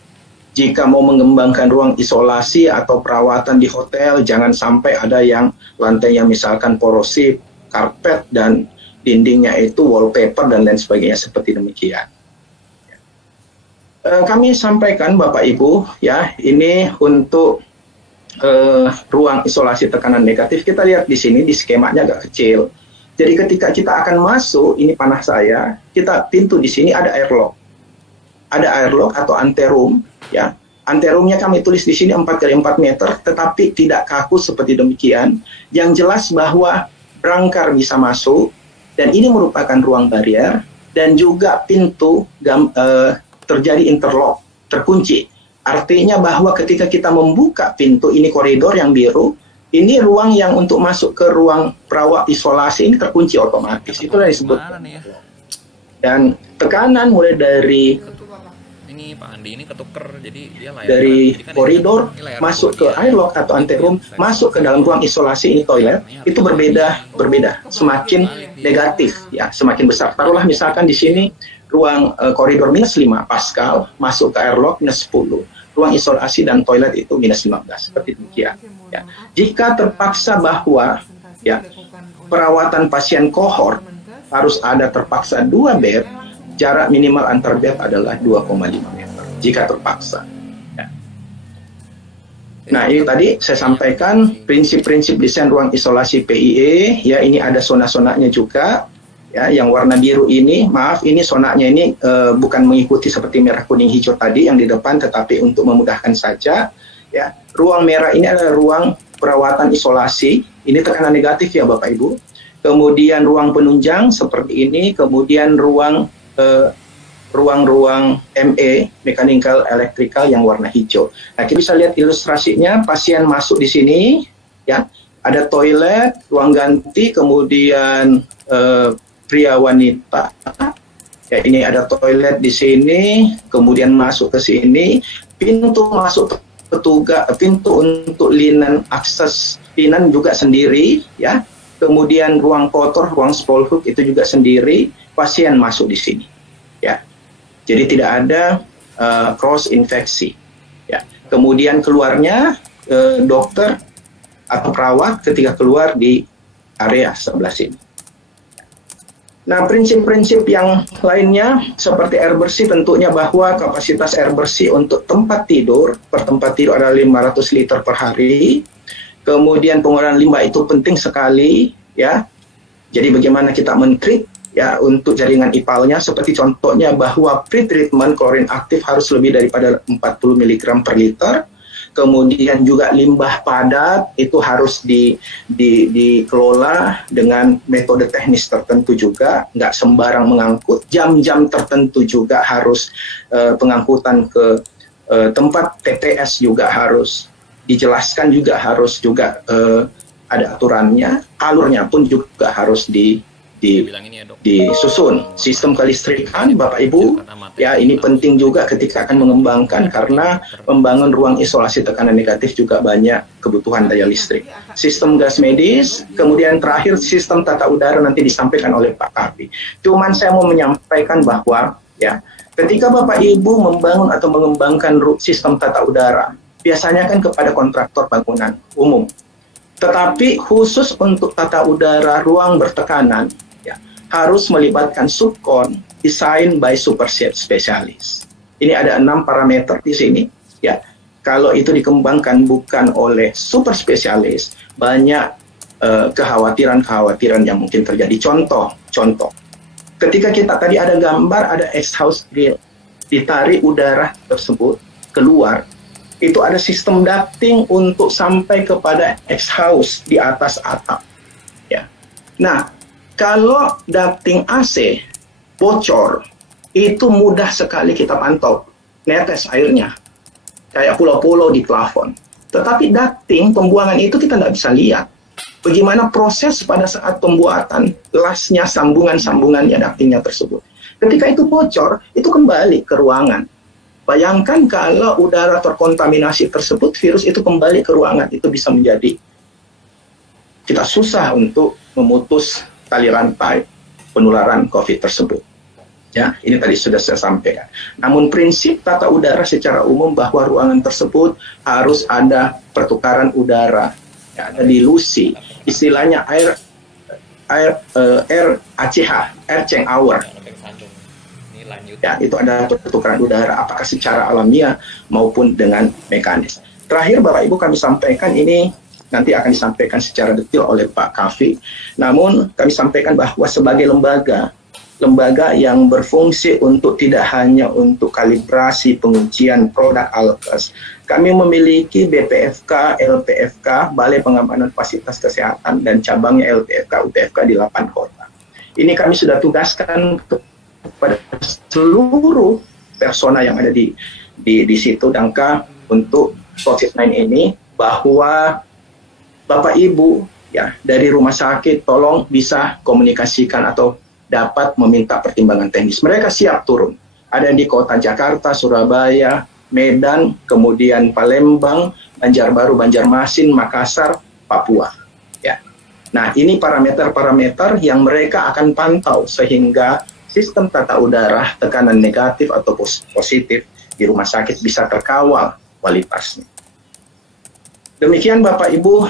Jika mau mengembangkan ruang isolasi atau perawatan di hotel, jangan sampai ada yang lantainya misalkan porosif, karpet dan dindingnya itu wallpaper dan lain sebagainya seperti demikian. Kami sampaikan Bapak Ibu, ya, ini untuk ruang isolasi tekanan negatif. Kita lihat di sini di skemanya agak kecil. Jadi ketika kita akan masuk, ini panah saya, pintu di sini ada airlock. Ada airlock atau anteroom, ya. Anterumnya kami tulis di sini 4x4 meter, tetapi tidak kaku seperti demikian. Yang jelas bahwa brangkar bisa masuk, dan ini merupakan ruang barier, dan juga pintu terjadi interlock, terkunci. Artinya bahwa ketika kita membuka pintu, ini koridor yang biru, ini ruang yang untuk masuk ke ruang perawat isolasi ini terkunci otomatis. Itulah disebut. Dan tekanan mulai dari ini Pak Andi ini ketuker, jadi dia layar dari kan koridor masuk ke airlock atau anteroom, masuk ke dalam ruang isolasi ini toilet, itu berbeda, semakin negatif ya, semakin besar. Taruhlah misalkan di sini ruang koridor minus 5 Pascal, masuk ke airlock minus 10, ruang isolasi dan toilet itu minus 15, seperti demikian. Ya. Jika terpaksa bahwa ya perawatan pasien kohort harus ada terpaksa 2 bed, jarak minimal antar bed adalah 2,5 meter jika terpaksa. Ya. Nah, ini tadi saya sampaikan prinsip-prinsip desain ruang isolasi PIE. Ya, ini ada zona-zonanya juga. Ya, yang warna biru ini, maaf, ini zonanya ini bukan mengikuti seperti merah, kuning, hijau tadi yang di depan, tetapi untuk memudahkan saja. Ya, ruang merah ini adalah ruang perawatan isolasi. Ini tekanan negatif ya Bapak Ibu. Kemudian ruang penunjang seperti ini, kemudian ruang ME, mechanical electrical yang warna hijau. Nah, kita bisa lihat ilustrasinya, pasien masuk di sini, ya, ada toilet, ruang ganti, kemudian pria wanita. Ya, ini ada toilet di sini, kemudian masuk ke sini, pintu masuk petugas, pintu untuk linen, akses linen juga sendiri, ya. Kemudian ruang kotor, ruang sprawl hook itu juga sendiri, pasien masuk di sini, ya. Jadi tidak ada cross infeksi, ya. Kemudian keluarnya dokter atau perawat ketika keluar di area sebelah sini. Nah, prinsip-prinsip yang lainnya seperti air bersih, tentunya bahwa kapasitas air bersih untuk tempat tidur per tempat tidur adalah 500 liter per hari. Kemudian pengolahan limbah itu penting sekali, ya. Jadi bagaimana kita men-treat ya untuk jaringan IPAL-nya, seperti contohnya bahwa pre-treatment klorin aktif harus lebih daripada 40 mg per liter. Kemudian juga limbah padat itu harus dikelola dengan metode teknis tertentu juga, nggak sembarang mengangkut. Jam-jam tertentu juga harus pengangkutan ke tempat TPS juga harus dijelaskan, juga harus juga ada aturannya, alurnya pun juga harus disusun. Sistem kelistrikan, Bapak Ibu, ya ini penting juga ketika akan mengembangkan, karena membangun ruang isolasi tekanan negatif juga banyak kebutuhan daya listrik. Sistem gas medis, kemudian terakhir sistem tata udara nanti disampaikan oleh Pak Kavi. Cuman saya mau menyampaikan bahwa ya ketika Bapak Ibu membangun atau mengembangkan sistem tata udara, biasanya kan kepada kontraktor bangunan umum. Tetapi khusus untuk tata udara ruang bertekanan, ya, harus melibatkan subkon, design by super specialist. Ini ada 6 parameter di sini. Ya, kalau itu dikembangkan bukan oleh super spesialis, banyak kekhawatiran yang mungkin terjadi. Contoh, ketika kita tadi ada gambar, ada exhaust grill, ditarik udara tersebut keluar, itu ada sistem ducting untuk sampai kepada exhaust di atas atap. Ya. Nah, kalau ducting AC bocor, itu mudah sekali kita pantau, netes airnya, kayak pulau-pulau di plafon. Tetapi ducting, pembuangan itu kita nggak bisa lihat. Bagaimana proses pada saat pembuatan lasnya, sambungan-sambungannya, ductingnya tersebut. Ketika itu bocor, itu kembali ke ruangan. Bayangkan kalau udara terkontaminasi tersebut, virus itu kembali ke ruangan, itu bisa menjadi kita susah untuk memutus tali rantai penularan COVID tersebut. Ya, ini tadi sudah saya sampaikan. Namun prinsip tata udara secara umum bahwa ruangan tersebut harus ada pertukaran udara, ya, ada dilusi, istilahnya air ACH, air change hour. Ya, itu ada pertukaran udara, apakah secara alamiah maupun dengan mekanis. Terakhir, Bapak Ibu, kami sampaikan ini nanti akan disampaikan secara detail oleh Pak Kavi. Namun, kami sampaikan bahwa sebagai lembaga yang berfungsi untuk tidak hanya untuk kalibrasi pengujian produk Alkes, kami memiliki BPFK, LPFK, Balai Pengamanan Fasilitas Kesehatan, dan cabangnya LPFK, UTFK di 8 kota. Ini kami sudah tugaskan kepada seluruh persona yang ada di situ Dangka untuk COVID-19 ini, bahwa Bapak Ibu ya dari rumah sakit tolong bisa komunikasikan atau dapat meminta pertimbangan teknis. Mereka siap turun. ada di kota Jakarta, Surabaya, Medan, kemudian Palembang, Banjarbaru, Banjarmasin, Makassar, Papua. Ya. Nah, ini parameter-parameter yang mereka akan pantau sehingga sistem tata udara tekanan negatif atau positif di rumah sakit bisa terkawal kualitasnya. Demikian Bapak Ibu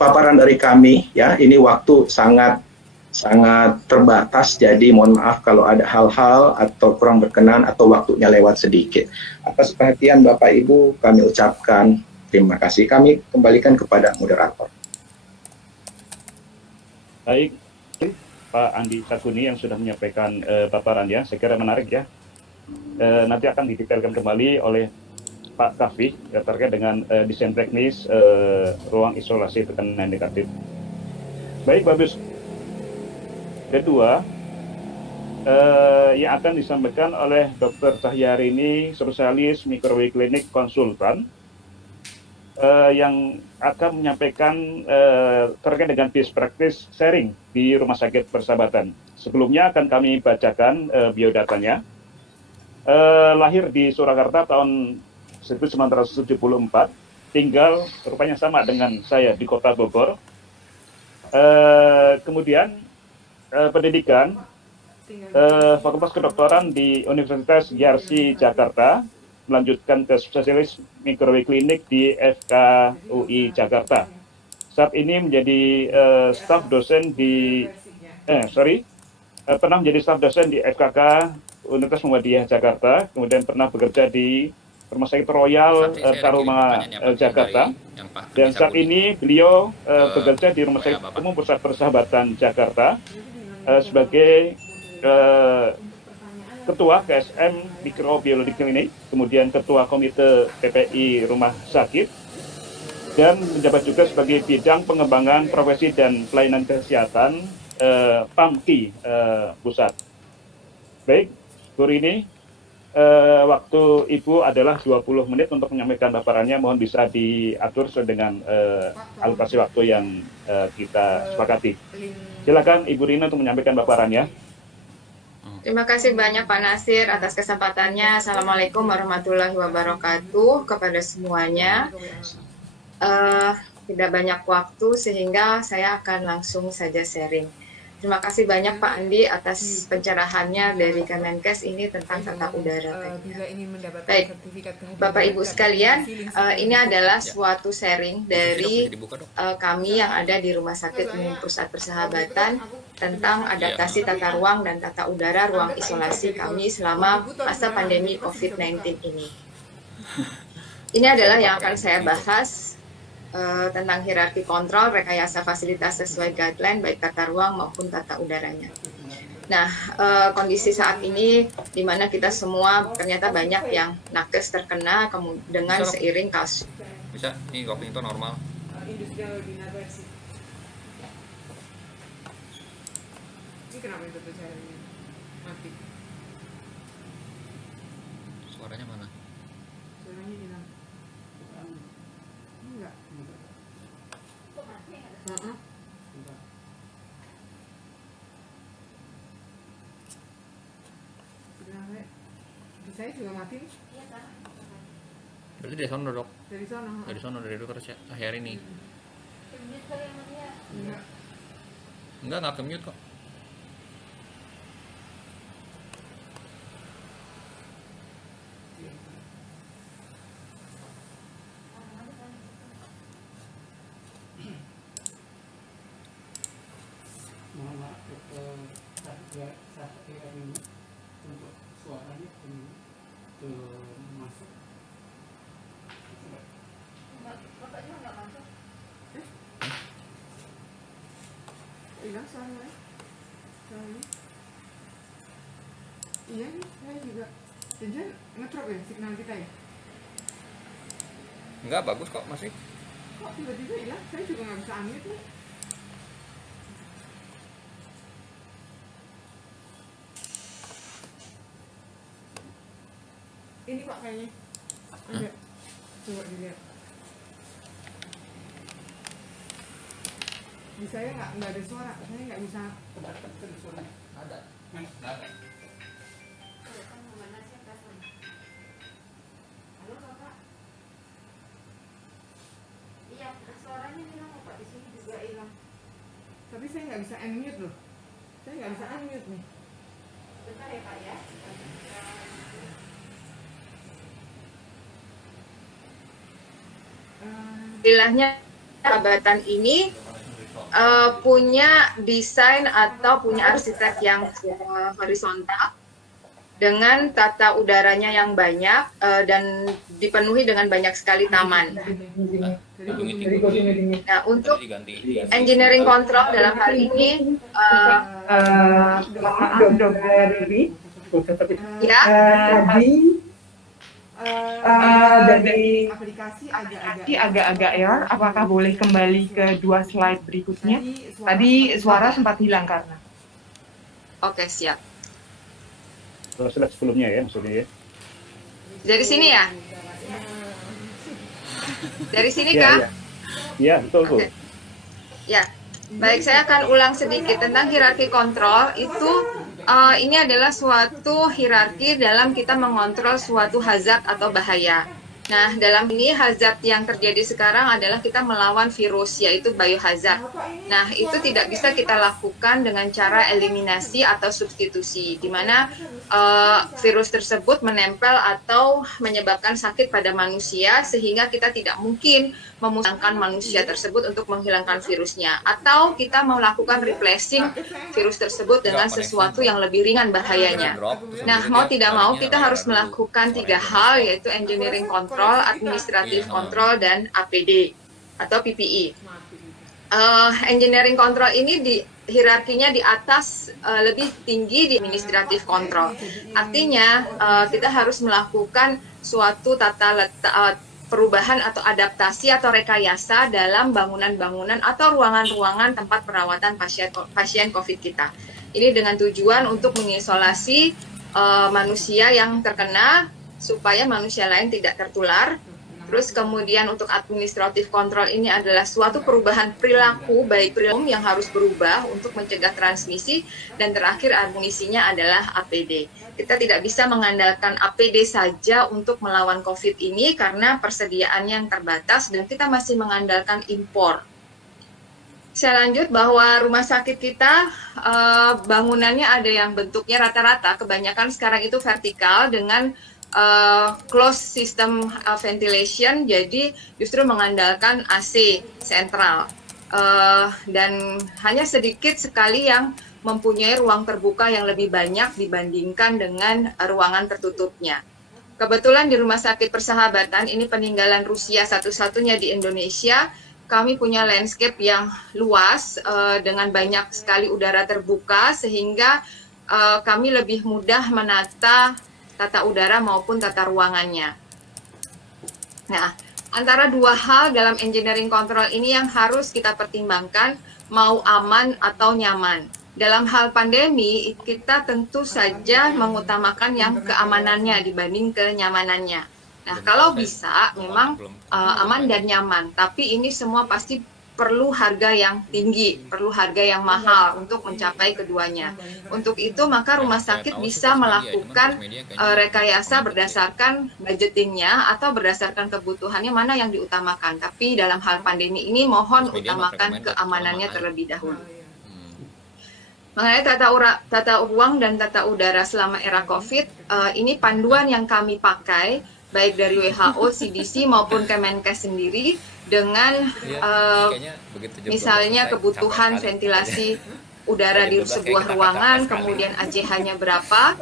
paparan dari kami ya. Ini waktu sangat terbatas, jadi mohon maaf kalau ada hal-hal atau kurang berkenan atau waktunya lewat sedikit. Atas perhatian Bapak Ibu kami ucapkan terima kasih. Kami kembalikan kepada moderator. Baik, Pak Andi Saguni yang sudah menyampaikan paparannya, saya kira menarik ya. Nanti akan didetailkan kembali oleh Pak Kafi ya, terkait dengan desain teknis ruang isolasi tekanan negatif. Baik, bagus. Kedua, yang akan disampaikan oleh Dr. Cahyarini, spesialis mikrobiologi klinik konsultan, yang akan menyampaikan terkait dengan best practice sharing di Rumah Sakit Persahabatan. Sebelumnya akan kami bacakan biodatanya. Lahir di Surakarta tahun 1974, tinggal rupanya sama dengan saya di Kota Bogor. Kemudian pendidikan Fakultas Kedokteran di Universitas Yarsi Jakarta, melanjutkan ke spesialis mikrobiologi klinik di FKUI Jakarta. Saat ini menjadi staf dosen di pernah menjadi staf dosen di FKK Universitas Muhammadiyah Jakarta, kemudian pernah bekerja di Rumah Sakit Royal Karuma Jakarta, dan saat ini beliau bekerja di Rumah Sakit Umum Pusat Persahabatan Jakarta sebagai Ketua KSM Mikrobiologi Klinik, kemudian Ketua Komite PPI Rumah Sakit, dan menjabat juga sebagai bidang pengembangan profesi dan pelayanan kesehatan PAMKI Pusat. Baik, Bu Rini, waktu Ibu adalah 20 menit untuk menyampaikan paparannya. Mohon bisa diatur sesuai dengan alokasi waktu yang kita sepakati. Silakan Ibu Rini untuk menyampaikan paparannya. Terima kasih banyak Pak Nasir atas kesempatannya. Assalamualaikum warahmatullahi wabarakatuh kepada semuanya. Tidak banyak waktu sehingga saya akan langsung saja sharing. Terima kasih banyak Pak Andi atas pencerahannya dari Kemenkes ini tentang tata udara. Baik, Bapak Ibu sekalian, ini adalah suatu sharing dari kami yang ada di Rumah Sakit Umum Pusat Persahabatan tentang adaptasi tata ruang dan tata udara ruang isolasi kami selama masa pandemi COVID-19 ini. Ini adalah yang akan saya bahas tentang hierarki kontrol, rekayasa fasilitas sesuai guideline, baik tata ruang maupun tata udaranya. Nah, kondisi saat ini di mana kita semua ternyata banyak yang nakes terkena dengan seiring kasus. Bisa, ini kopling itu normal. Ini kenapa itu caranya mati? Suaranya mana? Suaranya hilang. Enggak. Saya juga mati. Berarti dari sono dok? Dari sana. Dari sono, dari dokter Cahyarini. Enggak ke-mute kok. untuk suaranya masuk. Bapaknya nggak masuk? Hilang suaranya. Iya nih, saya juga. Jangan ngetrop ya signal kita ya? Enggak, bagus kok masih. Kok tiba-tiba hilang? Saya juga nggak bisa unmute nih. Ini Pak kayaknya. Ada. Coba dilihat. Di saya nggak ada suara. Saya nggak bisa. Ada. Ada. Tapi saya nggak bisa unmute loh. Saya nggak bisa unmute nih. Bentar ya Pak ya. Bilahnya persahabatan ini punya desain atau punya arsitek yang horizontal dengan tata udaranya yang banyak dan dipenuhi dengan banyak sekali taman. Nah, untuk engineering control dalam hal ini ya dari aplikasi agak-agak error. Apakah boleh kembali ke 2 slide berikutnya? Tadi suara sempat hilang karena. Oke, siap. Slide sebelumnya ya maksudnya ya. Dari sini ya? Dari sini Iya, kah? iya. Iya, betul, Bu. Oke. Ya, baik, saya akan ulang sedikit tentang hierarki kontrol. Itu ini adalah suatu hierarki dalam kita mengontrol suatu hazard atau bahaya. Nah, dalam ini hazard yang terjadi sekarang adalah kita melawan virus, yaitu biohazard. Nah, itu tidak bisa kita lakukan dengan cara eliminasi atau substitusi, di mana virus tersebut menempel atau menyebabkan sakit pada manusia, sehingga kita tidak mungkin memusnahkan manusia tersebut untuk menghilangkan virusnya. Atau kita melakukan replacing virus tersebut dengan sesuatu yang lebih ringan bahayanya. Nah, mau tidak mau kita harus melakukan 3 hal, yaitu engineering control, administrative control, dan APD atau PPE. Engineering control ini hierarkinya di atas lebih tinggi di administrative control. Artinya kita harus melakukan suatu perubahan atau adaptasi atau rekayasa dalam bangunan-bangunan atau ruangan-ruangan tempat perawatan pasien COVID kita. Ini dengan tujuan untuk mengisolasi manusia yang terkena supaya manusia lain tidak tertular. Terus kemudian untuk administrative control ini adalah suatu perubahan perilaku, baik perilaku yang harus berubah untuk mencegah transmisi, dan terakhir amunisinya adalah APD. Kita tidak bisa mengandalkan APD saja untuk melawan COVID ini karena persediaannya yang terbatas dan kita masih mengandalkan impor. Saya lanjut bahwa rumah sakit kita bangunannya ada yang bentuknya rata-rata, kebanyakan sekarang itu vertikal dengan closed system ventilation, jadi justru mengandalkan AC sentral dan hanya sedikit sekali yang mempunyai ruang terbuka yang lebih banyak dibandingkan dengan ruangan tertutupnya. Kebetulan di Rumah Sakit Persahabatan, ini peninggalan Rusia satu-satunya di Indonesia, kami punya landscape yang luas dengan banyak sekali udara terbuka sehingga kami lebih mudah menata tata udara maupun tata ruangannya. Nah, antara 2 hal dalam engineering control ini yang harus kita pertimbangkan, mau aman atau nyaman. Dalam hal pandemi, kita tentu saja mengutamakan yang keamanannya dibanding kenyamanannya. Nah, kalau bisa memang aman dan nyaman, tapi ini semua pasti perlu harga yang tinggi, perlu harga yang mahal untuk mencapai keduanya. Untuk itu, maka rumah sakit bisa melakukan rekayasa berdasarkan budgetingnya atau berdasarkan kebutuhannya mana yang diutamakan. Tapi dalam hal pandemi ini, mohon utamakan keamanannya terlebih dahulu. Mengenai tata ruang dan tata udara selama era COVID, ini panduan yang kami pakai, baik dari WHO, CDC maupun Kemenkes sendiri, dengan misalnya kebutuhan ventilasi udara di sebuah ruangan, kemudian ACH-nya berapa,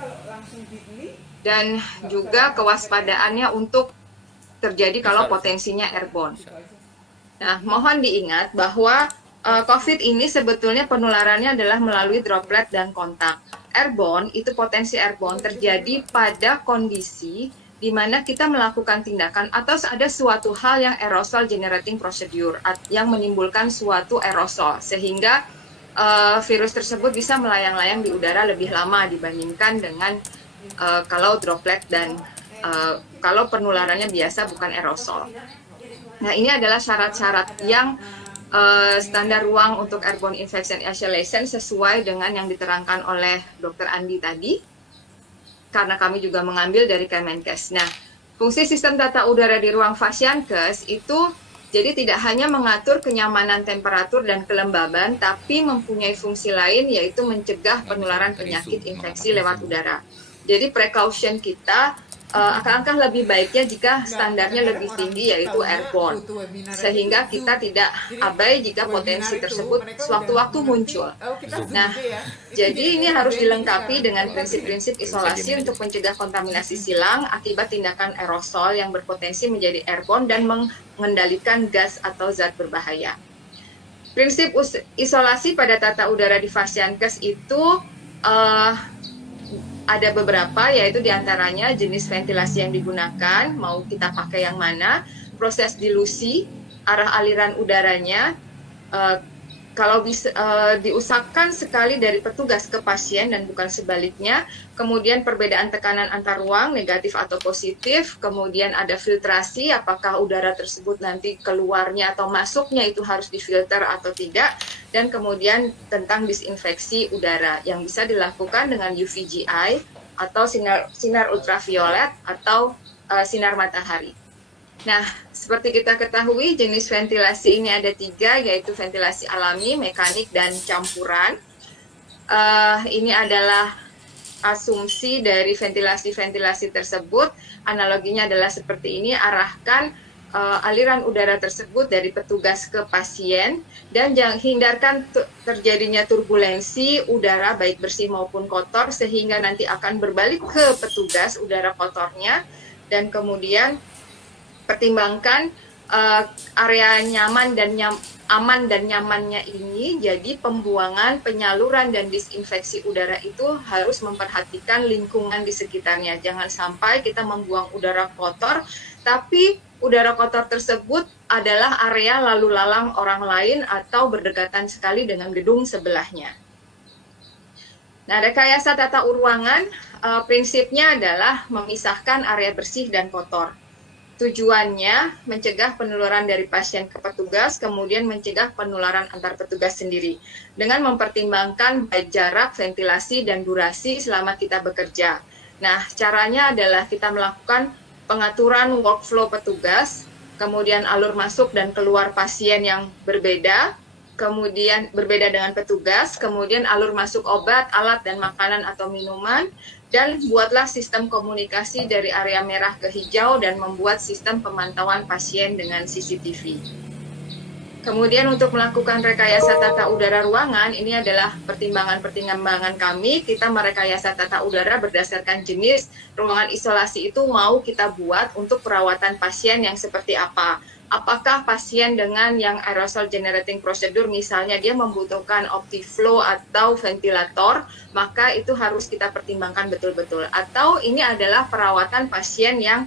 dan juga kewaspadaannya untuk terjadi kalau potensinya airborne. Nah, mohon diingat bahwa COVID ini sebetulnya penularannya adalah melalui droplet dan kontak. Airborne, itu potensi airborne terjadi pada kondisi di mana kita melakukan tindakan atau ada suatu hal yang aerosol generating procedure yang menimbulkan suatu aerosol sehingga virus tersebut bisa melayang-layang di udara lebih lama dibandingkan dengan kalau droplet dan kalau penularannya biasa bukan aerosol. Nah, ini adalah syarat-syarat yang standar ruang untuk airborne infection isolation sesuai dengan yang diterangkan oleh Dr. Andi tadi. Karena kami juga mengambil dari Kemenkes. Nah, fungsi sistem tata udara di ruang Fasiankes itu Jadi tidak hanya mengatur kenyamanan temperatur dan kelembaban, tapi mempunyai fungsi lain yaitu mencegah penularan penyakit infeksi lewat udara. Jadi precaution kita, alangkah lebih baiknya jika standarnya lebih tinggi yaitu airborne, sehingga kita tidak abai jika potensi tersebut sewaktu-waktu muncul. Nah, jadi ini harus dilengkapi dengan prinsip-prinsip isolasi untuk mencegah kontaminasi silang akibat tindakan aerosol yang berpotensi menjadi airborne dan mengendalikan gas atau zat berbahaya. Prinsip isolasi pada tata udara di Fasiankes itu ada beberapa, yaitu diantaranya jenis ventilasi yang digunakan, mau kita pakai yang mana, proses dilusi, arah aliran udaranya, kalau bisa diusahakan sekali dari petugas ke pasien dan bukan sebaliknya, kemudian perbedaan tekanan antar ruang, negatif atau positif, kemudian ada filtrasi, apakah udara tersebut nanti keluarnya atau masuknya itu harus difilter atau tidak, dan kemudian tentang disinfeksi udara yang bisa dilakukan dengan UVGI atau sinar ultraviolet atau sinar matahari. Nah, seperti kita ketahui, jenis ventilasi ini ada 3, yaitu ventilasi alami, mekanik, dan campuran. Ini adalah asumsi dari ventilasi-ventilasi tersebut. Analoginya adalah seperti ini, arahkan aliran udara tersebut dari petugas ke pasien, dan hindarkan terjadinya turbulensi udara baik bersih maupun kotor, sehingga nanti akan berbalik ke petugas udara kotornya, dan kemudian pertimbangkan area nyaman dan aman dan nyamannya ini. Jadi pembuangan, penyaluran, dan disinfeksi udara itu harus memperhatikan lingkungan di sekitarnya. Jangan sampai kita membuang udara kotor, tapi udara kotor tersebut adalah area lalu lalang orang lain atau berdekatan sekali dengan gedung sebelahnya. Nah, rekayasa tata ruangan prinsipnya adalah memisahkan area bersih dan kotor. Tujuannya mencegah penularan dari pasien ke petugas, kemudian mencegah penularan antar petugas sendiri dengan mempertimbangkan baik jarak, ventilasi, dan durasi selama kita bekerja. Nah, caranya adalah kita melakukan pengaturan workflow petugas, kemudian alur masuk dan keluar pasien yang berbeda, kemudian berbeda dengan petugas, kemudian alur masuk obat, alat, dan makanan atau minuman, dan buatlah sistem komunikasi dari area merah ke hijau dan membuat sistem pemantauan pasien dengan CCTV. Kemudian untuk melakukan rekayasa tata udara ruangan, ini adalah pertimbangan-pertimbangan kami. Kita merekayasa tata udara berdasarkan jenis ruangan isolasi itu mau kita buat untuk perawatan pasien yang seperti apa. Apakah pasien dengan yang aerosol generating procedure, misalnya dia membutuhkan OptiFlow atau ventilator, maka itu harus kita pertimbangkan betul-betul. Atau ini adalah perawatan pasien yang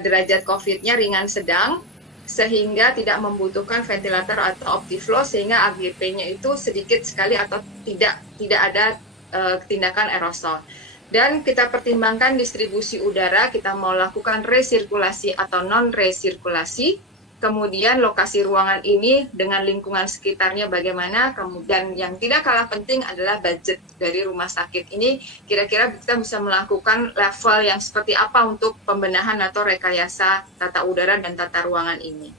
derajat COVID-nya ringan sedang, sehingga tidak membutuhkan ventilator atau OptiFlow, sehingga AGP-nya itu sedikit sekali atau tidak ada tindakan aerosol. Dan kita pertimbangkan distribusi udara, kita mau lakukan resirkulasi atau non-resirkulasi. Kemudian lokasi ruangan ini dengan lingkungan sekitarnya bagaimana, kemudian yang tidak kalah penting adalah budget dari rumah sakit ini, kira-kira kita bisa melakukan level yang seperti apa untuk pembenahan atau rekayasa tata udara dan tata ruangan ini.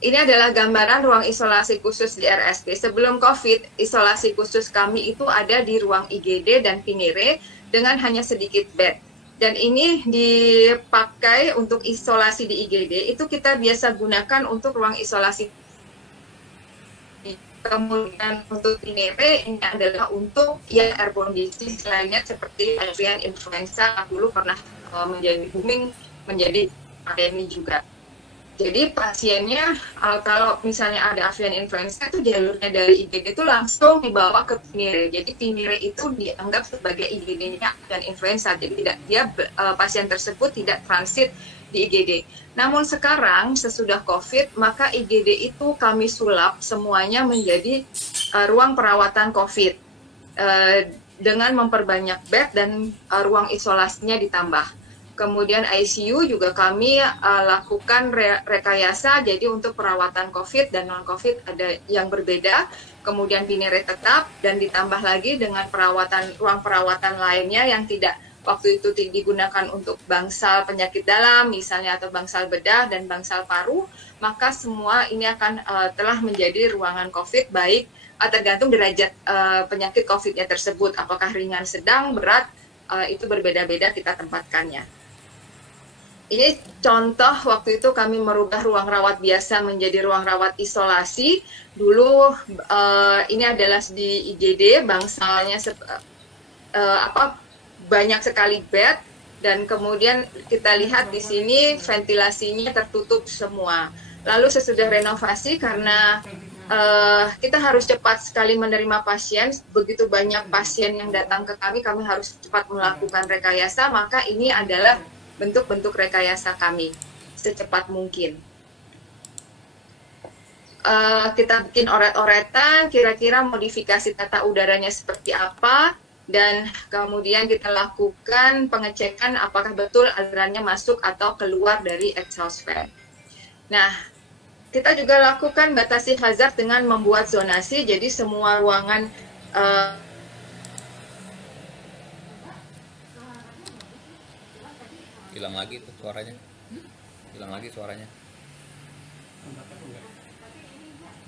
Ini adalah gambaran ruang isolasi khusus di RSP. Sebelum COVID, isolasi khusus kami itu ada di ruang IGD dan Pinere dengan hanya sedikit bed. Dan ini dipakai untuk isolasi di IGD, itu kita biasa gunakan untuk ruang isolasi. Kemudian untuk Pinere, ini adalah untuk yang airborne disease lainnya seperti avian influenza, dulu pernah menjadi booming, menjadi pandemi juga. Jadi pasiennya kalau misalnya ada avian influenza itu jalurnya dari IGD itu langsung dibawa ke Pinere. Jadi Pinere itu dianggap sebagai IGD-nya avian influenza. Jadi pasien tersebut tidak transit di IGD. Namun sekarang sesudah COVID maka IGD itu kami sulap semuanya menjadi ruang perawatan COVID dengan memperbanyak bed dan ruang isolasinya ditambah. Kemudian ICU juga kami lakukan rekayasa, jadi untuk perawatan COVID dan non-COVID ada yang berbeda. Kemudian Pinere tetap dan ditambah lagi dengan ruang perawatan lainnya yang tidak waktu itu digunakan untuk bangsal penyakit dalam misalnya, atau bangsal bedah dan bangsal paru, maka semua ini akan telah menjadi ruangan COVID, baik tergantung derajat penyakit COVID-nya tersebut, apakah ringan, sedang, berat, itu berbeda-beda kita tempatkannya. Ini contoh waktu itu kami merubah ruang rawat biasa menjadi ruang rawat isolasi. Dulu ini adalah di IGD, bangsalnya banyak sekali bed, dan kemudian kita lihat di sini ventilasinya tertutup semua. Lalu sesudah renovasi, karena kita harus cepat sekali menerima pasien, begitu banyak pasien yang datang ke kami harus cepat melakukan rekayasa, maka ini adalah bentuk-bentuk rekayasa kami secepat mungkin. Kita bikin oret-oretan, kira-kira modifikasi tata udaranya seperti apa, dan kemudian kita lakukan pengecekan apakah betul alirannya masuk atau keluar dari exhaust fan. Nah, kita juga lakukan batasi hazard dengan membuat zonasi, jadi semua ruangan Hilang lagi tuh suaranya. Hilang lagi suaranya.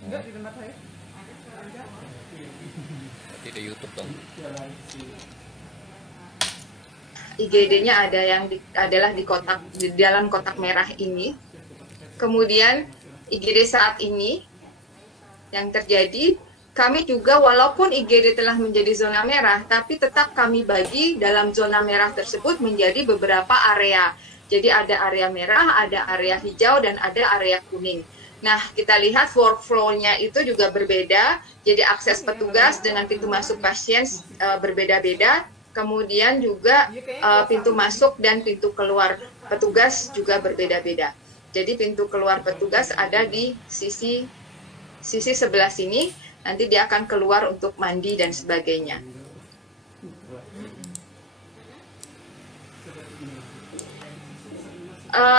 Enggak di tempat saya. Berarti di YouTube dong. IGD-nya ada yang adalah di dalam kotak merah ini. Kemudian IGD saat ini yang terjadi, kami juga walaupun IGD telah menjadi zona merah, tapi tetap kami bagi dalam zona merah tersebut menjadi beberapa area. Jadi ada area merah, ada area hijau, dan ada area kuning. Nah, kita lihat workflow-nya itu juga berbeda. Jadi akses petugas dengan pintu masuk pasien berbeda-beda. Kemudian juga pintu masuk dan pintu keluar petugas juga berbeda-beda. Jadi pintu keluar petugas ada di sisi sebelah sini. Nanti dia akan keluar untuk mandi dan sebagainya.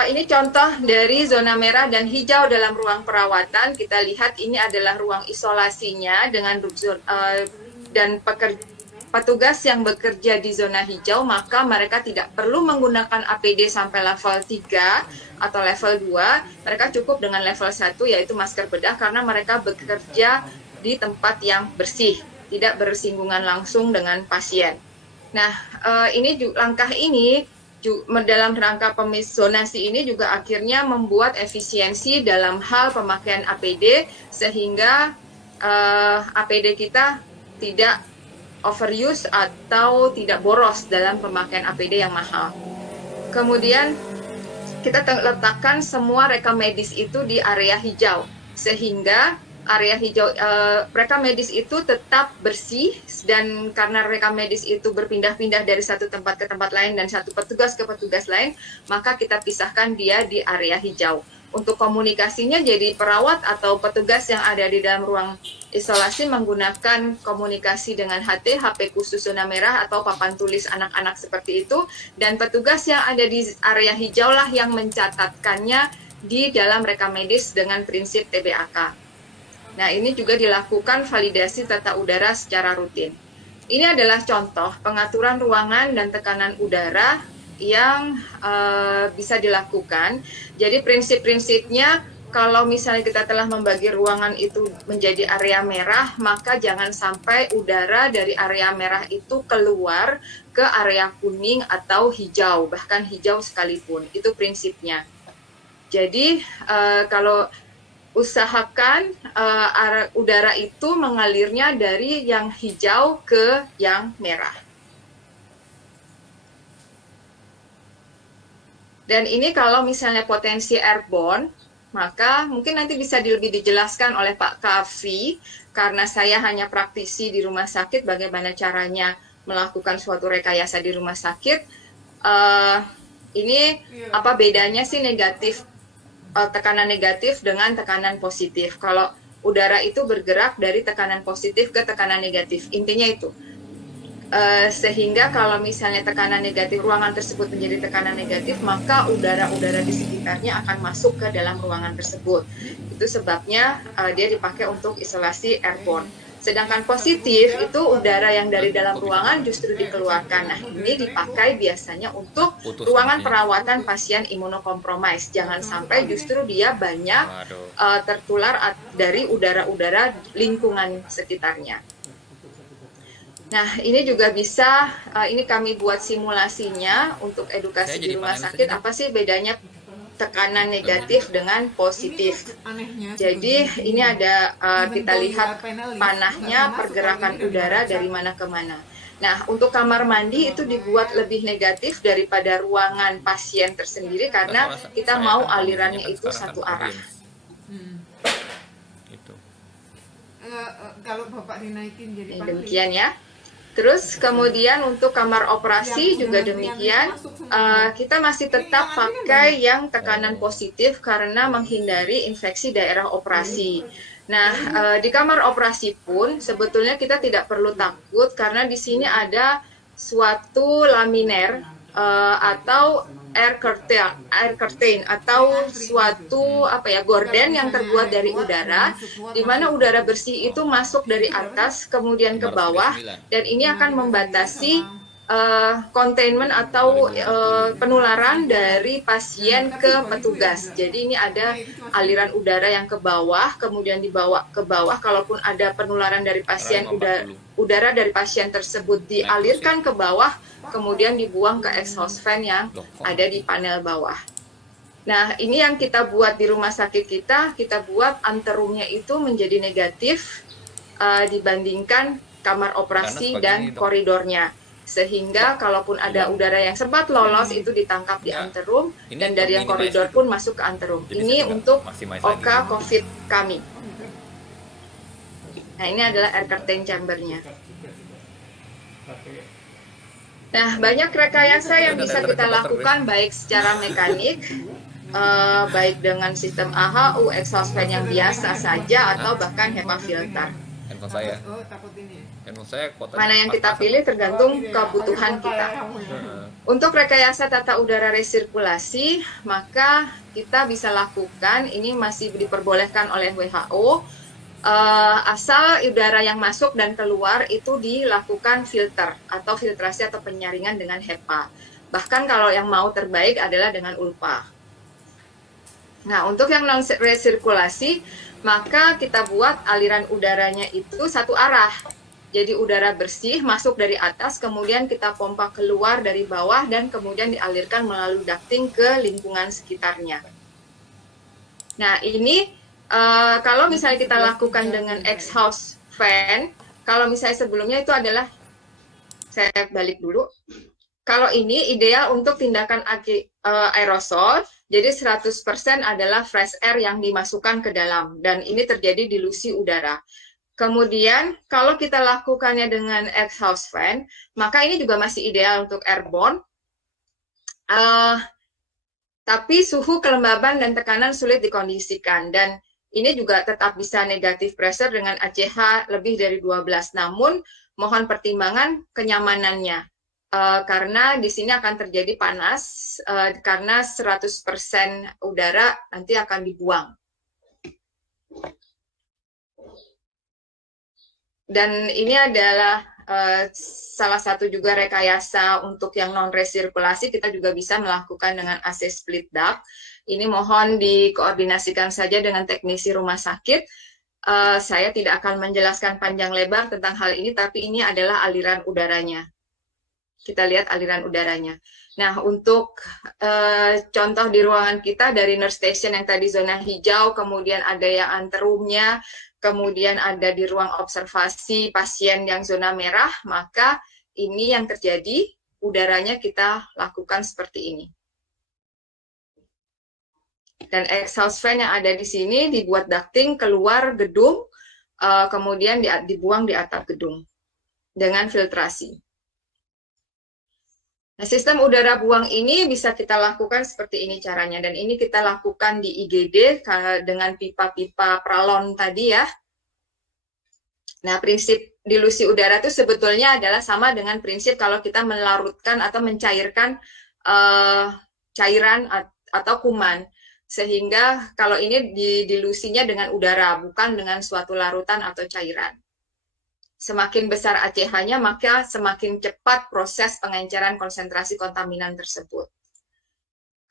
Ini contoh dari zona merah dan hijau dalam ruang perawatan. Kita lihat ini adalah ruang isolasinya dengan dan petugas yang bekerja di zona hijau, maka mereka tidak perlu menggunakan APD sampai level 3 atau level 2. Mereka cukup dengan level 1, yaitu masker bedah, karena mereka bekerja di tempat yang bersih, tidak bersinggungan langsung dengan pasien. Nah, langkah ini dalam rangka zonasi ini juga akhirnya membuat efisiensi dalam hal pemakaian APD, sehingga APD kita tidak overuse atau tidak boros dalam pemakaian APD yang mahal. Kemudian kita letakkan semua rekam medis itu di area hijau, sehingga area hijau rekam medis itu tetap bersih, dan karena rekam medis itu berpindah-pindah dari satu tempat ke tempat lain dan satu petugas ke petugas lain, maka kita pisahkan dia di area hijau. Untuk komunikasinya, jadi perawat atau petugas yang ada di dalam ruang isolasi menggunakan komunikasi dengan HP khusus zona merah atau papan tulis anak-anak seperti itu, dan petugas yang ada di area hijau lah yang mencatatkannya di dalam rekam medis dengan prinsip TBAK. Nah, ini juga dilakukan validasi tata udara secara rutin. Ini adalah contoh pengaturan ruangan dan tekanan udara yang bisa dilakukan. Jadi prinsip-prinsipnya, kalau misalnya kita telah membagi ruangan itu menjadi area merah, maka jangan sampai udara dari area merah itu keluar ke area kuning atau hijau, bahkan hijau sekalipun. Itu prinsipnya. Jadi kalau usahakan udara itu mengalirnya dari yang hijau ke yang merah. Dan ini kalau misalnya potensi airborne, maka mungkin nanti bisa lebih dijelaskan oleh Pak Kavi, karena saya hanya praktisi di rumah sakit, bagaimana caranya melakukan suatu rekayasa di rumah sakit. Ini apa bedanya sih tekanan negatif dengan tekanan positif? Kalau udara itu bergerak dari tekanan positif ke tekanan negatif, intinya itu. Sehingga kalau misalnya tekanan negatif, ruangan tersebut menjadi tekanan negatif, maka udara-udara di sekitarnya akan masuk ke dalam ruangan tersebut. Itu sebabnya dia dipakai untuk isolasi airborne. Sedangkan positif itu udara yang dari dalam ruangan justru dikeluarkan. Nah, ini dipakai biasanya untuk ruangan perawatan pasien imunokompromis. Jangan sampai justru dia banyak tertular dari udara-udara lingkungan sekitarnya. Nah, ini juga bisa, ini kami buat simulasinya untuk edukasi di rumah sakit. Apa sih bedanya tekanan negatif dengan positif? Jadi ini ada kita lihat panahnya, pergerakan udara dari mana ke mana. Nah, untuk kamar mandi itu dibuat lebih negatif daripada ruangan pasien tersendiri karena kita mau alirannya itu satu arah. Kalau Bapak dinaikin jadi demikian ya. Terus kemudian untuk kamar operasi juga demikian, kita masih tetap pakai yang tekanan positif karena menghindari infeksi daerah operasi. Nah, di kamar operasi pun sebetulnya kita tidak perlu takut karena di sini ada suatu laminer atau air curtain atau suatu gorden yang terbuat dari udara, di mana udara bersih itu masuk dari atas kemudian ke bawah, dan ini akan membatasi containment atau penularan dari pasien ke petugas. Jadi ini ada aliran udara yang ke bawah, kemudian dibawa ke bawah. Kalaupun ada penularan dari pasien, udara dari pasien tersebut dialirkan ke bawah, kemudian dibuang ke exhaust fan yang ada di panel bawah. Nah, ini yang kita buat di rumah sakit kita buat anterumnya itu menjadi negatif dibandingkan kamar operasi dan koridornya. Sehingga kalaupun ada udara yang sempat lolos itu ditangkap di anterum, dan dari yang koridor pun masuk ke anterum. Ini untuk OKA COVID kami. Nah, ini adalah air curtain chambernya. Nah, banyak rekayasa yang bisa kita lakukan baik secara mekanik, baik dengan sistem AHU, exhaust fan yang biasa saja, atau bahkan HEPA filter. Handphone saya. Mana yang kita pilih tergantung kebutuhan kita. Untuk rekayasa tata udara resirkulasi, maka kita bisa lakukan, ini masih diperbolehkan oleh WHO, asal udara yang masuk dan keluar itu dilakukan filter atau filtrasi atau penyaringan dengan HEPA. Bahkan kalau yang mau terbaik adalah dengan ULPA. Nah, untuk yang non resirkulasi, maka kita buat aliran udaranya itu satu arah. Jadi udara bersih masuk dari atas, kemudian kita pompa keluar dari bawah, dan kemudian dialirkan melalui ducting ke lingkungan sekitarnya. Nah, ini kalau misalnya kita lakukan dengan exhaust fan, kalau misalnya sebelumnya itu adalah, saya balik dulu, kalau ini ideal untuk tindakan aerosol, jadi 100% adalah fresh air yang dimasukkan ke dalam, dan ini terjadi dilusi udara. Kemudian kalau kita lakukannya dengan exhaust fan, maka ini juga masih ideal untuk airborne, tapi suhu, kelembaban, dan tekanan sulit dikondisikan, dan ini juga tetap bisa negatif pressure dengan ACH lebih dari 12. Namun, mohon pertimbangan kenyamanannya. Karena di sini akan terjadi panas, karena 100% udara nanti akan dibuang. Dan ini adalah salah satu juga rekayasa untuk yang non-resirkulasi, kita juga bisa melakukan dengan AC split duct. Ini mohon dikoordinasikan saja dengan teknisi rumah sakit. Saya tidak akan menjelaskan panjang lebar tentang hal ini, tapi ini adalah aliran udaranya. Kita lihat aliran udaranya. Nah, untuk contoh di ruangan kita dari nurse station yang tadi zona hijau, kemudian ada yang anterumnya, kemudian ada di ruang observasi pasien yang zona merah, maka ini yang terjadi, udaranya kita lakukan seperti ini. Dan exhaust fan yang ada di sini dibuat ducting keluar gedung, kemudian dibuang di atap gedung dengan filtrasi. Nah, sistem udara buang ini bisa kita lakukan seperti ini caranya, dan ini kita lakukan di IGD dengan pipa-pipa pralon tadi ya. Nah, prinsip dilusi udara itu sebetulnya adalah sama dengan prinsip kalau kita melarutkan atau mencairkan cairan atau kuman. Sehingga kalau ini dilusinya dengan udara, bukan dengan suatu larutan atau cairan. Semakin besar ACH-nya, maka semakin cepat proses pengenceran konsentrasi kontaminan tersebut.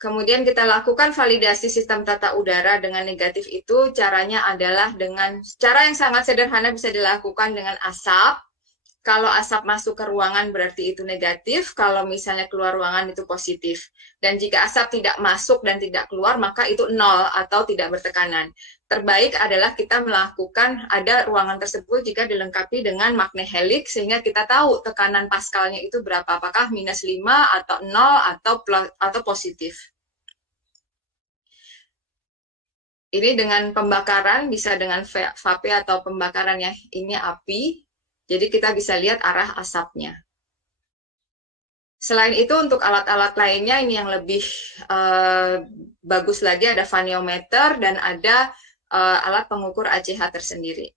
Kemudian kita lakukan validasi sistem tata udara dengan negatif itu, caranya adalah dengan cara yang sangat sederhana, bisa dilakukan dengan asap. Kalau asap masuk ke ruangan berarti itu negatif, kalau misalnya keluar ruangan itu positif. Dan jika asap tidak masuk dan tidak keluar, maka itu nol atau tidak bertekanan. Terbaik adalah kita melakukan, ada ruangan tersebut jika dilengkapi dengan magnehelix, sehingga kita tahu tekanan paskalnya itu berapa, apakah -5 atau 0 atau positif. Ini dengan pembakaran, bisa dengan vape atau pembakaran ya, ini api, jadi kita bisa lihat arah asapnya. Selain itu untuk alat-alat lainnya, ini yang lebih bagus lagi, ada vaniometer dan ada alat pengukur ACH tersendiri.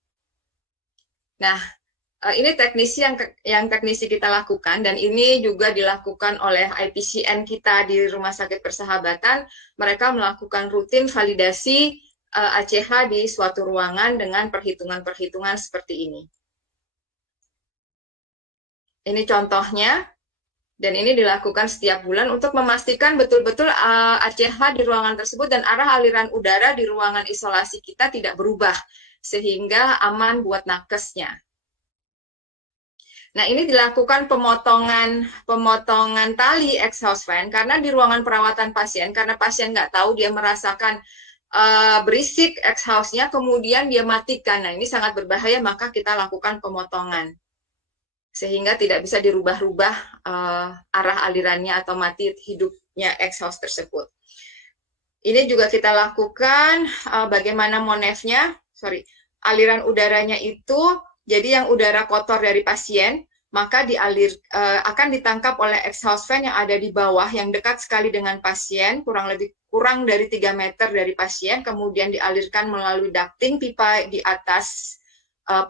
Nah, ini teknisi yang teknisi kita lakukan, dan ini juga dilakukan oleh IPCN kita di Rumah Sakit Persahabatan. Mereka melakukan rutin validasi ACH di suatu ruangan dengan perhitungan-perhitungan seperti ini. Ini contohnya, dan ini dilakukan setiap bulan untuk memastikan betul-betul ACH di ruangan tersebut dan arah aliran udara di ruangan isolasi kita tidak berubah, sehingga aman buat nakesnya. Nah, ini dilakukan pemotongan tali exhaust fan, karena di ruangan perawatan pasien, karena pasien nggak tahu, dia merasakan berisik exhaust-nya, kemudian dia matikan. Nah, ini sangat berbahaya, maka kita lakukan pemotongan. Sehingga tidak bisa dirubah-rubah arah alirannya atau mati hidupnya exhaust tersebut. Ini juga kita lakukan bagaimana monefnya, aliran udaranya itu, jadi yang udara kotor dari pasien, maka akan ditangkap oleh exhaust fan yang ada di bawah, yang dekat sekali dengan pasien, kurang dari 3 meter dari pasien, kemudian dialirkan melalui ducting pipa di atas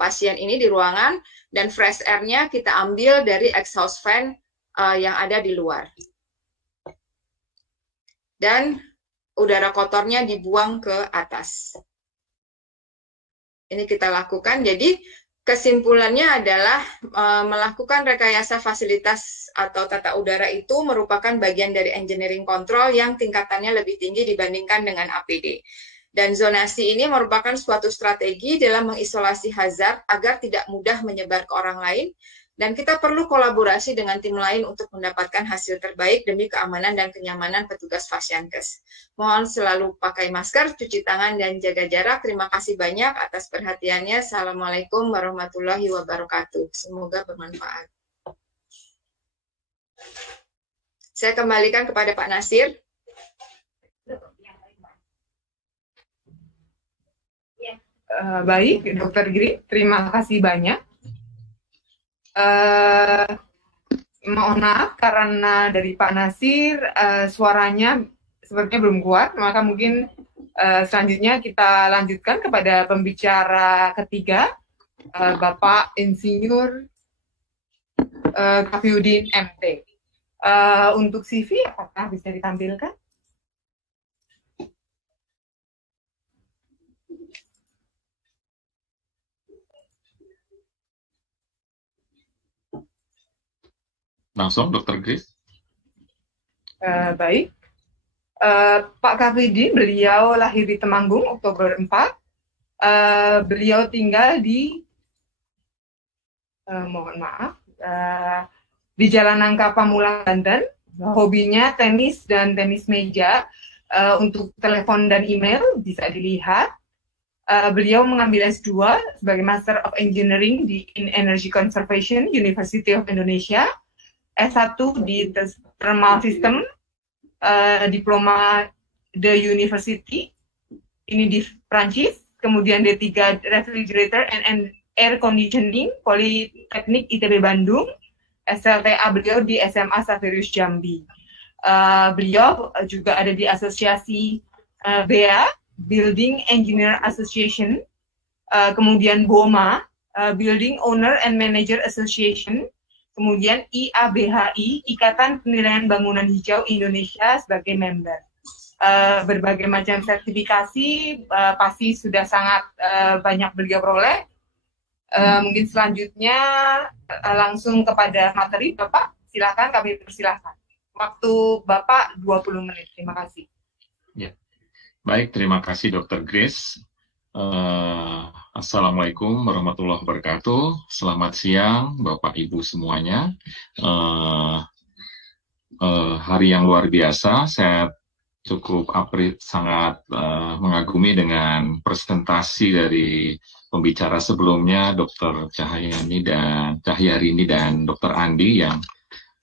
pasien ini di ruangan, dan fresh air-nya kita ambil dari exhaust fan yang ada di luar. Dan udara kotornya dibuang ke atas. Ini kita lakukan, jadi kesimpulannya adalah melakukan rekayasa fasilitas atau tata udara itu merupakan bagian dari engineering control yang tingkatannya lebih tinggi dibandingkan dengan APD. Dan zonasi ini merupakan suatu strategi dalam mengisolasi hazard agar tidak mudah menyebar ke orang lain, dan kita perlu kolaborasi dengan tim lain untuk mendapatkan hasil terbaik demi keamanan dan kenyamanan petugas Fasiankes. Mohon selalu pakai masker, cuci tangan, dan jaga jarak. Terima kasih banyak atas perhatiannya. Assalamualaikum warahmatullahi wabarakatuh. Semoga bermanfaat. Saya kembalikan kepada Pak Nasir. Baik, Dr. Giri, terima kasih banyak. Mohon maaf karena dari Pak Nasir suaranya sepertinya belum kuat, maka mungkin selanjutnya kita lanjutkan kepada pembicara ketiga, Bapak Insinyur Kafiuddin MT. Untuk CV, apakah bisa ditampilkan? Langsung, Dr. Grace. Baik. Pak Kafiuddin, beliau lahir di Temanggung, Oktober 4. Beliau tinggal di, mohon maaf, di Jalan Nangka, Pamulang, Banten. Hobinya tenis dan tenis meja. Untuk telepon dan email bisa dilihat. Beliau mengambil S2 sebagai Master of Engineering in Energy Conservation, University of Indonesia. S1 di Thermal System, diploma The University, ini di Prancis, kemudian D3 Refrigerator and Air Conditioning, Politeknik ITB Bandung, SLTA beliau di SMA Saverius Jambi. Beliau juga ada di asosiasi BEA, Building Engineer Association, kemudian BOMA, Building Owner and Manager Association, kemudian IABHI, Ikatan Penilaian Bangunan Hijau Indonesia sebagai member. Berbagai macam sertifikasi pasti sudah sangat banyak beliau peroleh. Mungkin selanjutnya langsung kepada materi Bapak. Silakan, kami persilahkan. Waktu Bapak 20 menit. Terima kasih. Ya. Baik, terima kasih Dr. Grace. Assalamualaikum warahmatullahi wabarakatuh. Selamat siang Bapak Ibu semuanya. Hari yang luar biasa. Saya cukup sangat mengagumi dengan presentasi dari pembicara sebelumnya, Dr. Cahyarini dan Dr. Andi, yang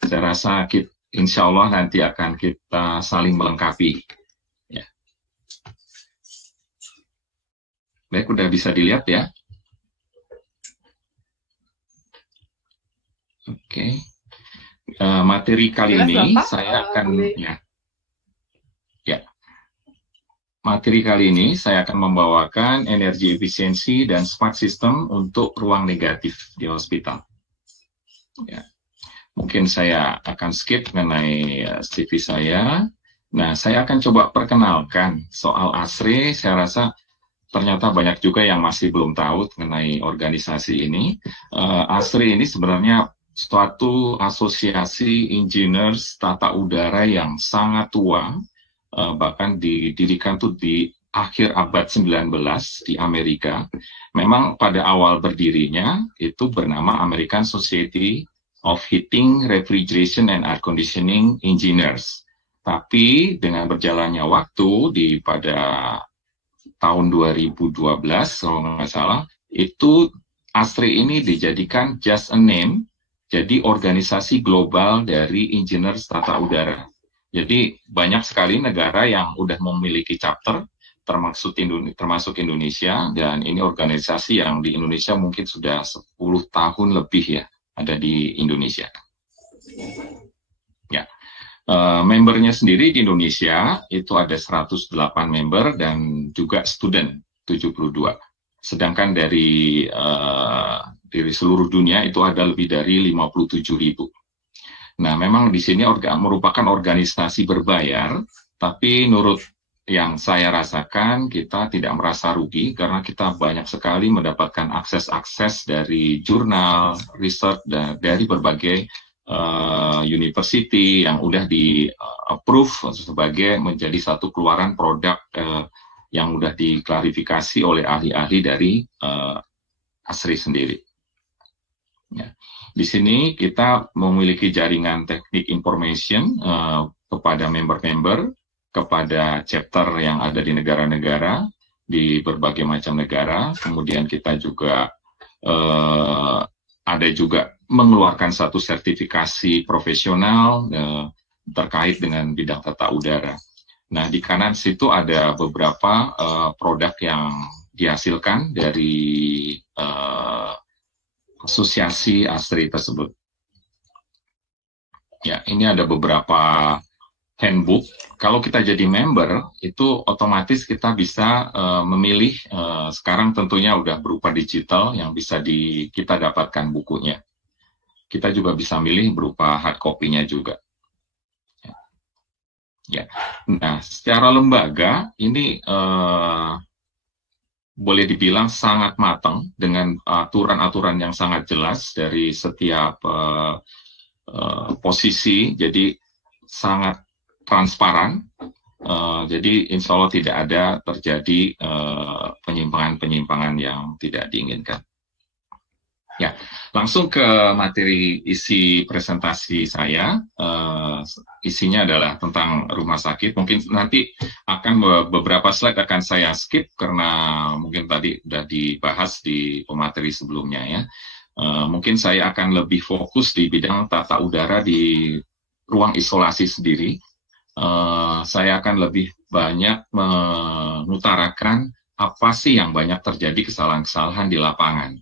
saya rasa insya Allah nanti akan kita saling melengkapi. Ya. Baik, udah bisa dilihat ya. Oke. Materi kali ini saya akan Materi kali ini saya akan membawakan energi efisiensi dan smart system untuk ruang negatif di hospital. Ya. Mungkin saya akan skip mengenai CV saya. Nah, saya akan coba perkenalkan soal ASRI. Saya rasa ternyata banyak juga yang masih belum tahu mengenai organisasi ini. ASRI ini sebenarnya suatu asosiasi engineers tata udara yang sangat tua, bahkan didirikan tuh di akhir abad 19 di Amerika. Memang pada awal berdirinya itu bernama American Society of Heating, Refrigeration, and Air Conditioning Engineers. Tapi dengan berjalannya waktu pada tahun 2012, kalau nggak salah, itu ASRI ini dijadikan just a name, jadi organisasi global dari engineers tata udara. Jadi banyak sekali negara yang udah memiliki chapter, termasuk Indonesia, dan ini organisasi yang di Indonesia mungkin sudah 10 tahun lebih ya ada di Indonesia. Ya, membernya sendiri di Indonesia itu ada 108 member dan juga student 72. Sedangkan dari seluruh dunia itu ada lebih dari 57.000. Nah, memang di sini merupakan organisasi berbayar, tapi menurut yang saya rasakan kita tidak merasa rugi karena kita banyak sekali mendapatkan akses dari jurnal, research, dan dari berbagai university yang udah di-approve sebagai menjadi satu keluaran produk yang udah diklarifikasi oleh ahli-ahli dari ASRI sendiri. Ya. Di sini kita memiliki jaringan teknik information kepada member-member, kepada chapter yang ada di negara-negara, di berbagai macam negara. Kemudian kita juga ada juga mengeluarkan satu sertifikasi profesional terkait dengan bidang tata udara. Nah, di kanan situ ada beberapa produk yang dihasilkan dari asosiasi ASRI tersebut. Ya, ini ada beberapa handbook. Kalau kita jadi member, itu otomatis kita bisa memilih, sekarang tentunya udah berupa digital yang bisa kita dapatkan bukunya. Kita juga bisa milih berupa hard copy-nya juga. Ya. Nah, secara lembaga, ini boleh dibilang sangat matang dengan aturan-aturan yang sangat jelas dari setiap posisi, jadi sangat transparan. Jadi insya Allah tidak ada terjadi penyimpangan-penyimpangan yang tidak diinginkan. Ya, langsung ke materi isi presentasi saya. Isinya adalah tentang rumah sakit. Mungkin nanti akan beberapa slide akan saya skip karena mungkin tadi sudah dibahas di pemateri sebelumnya ya. Mungkin saya akan lebih fokus di bidang tata udara di ruang isolasi sendiri. Saya akan lebih banyak mengutarakan apa sih yang banyak terjadi kesalahan-kesalahan di lapangan.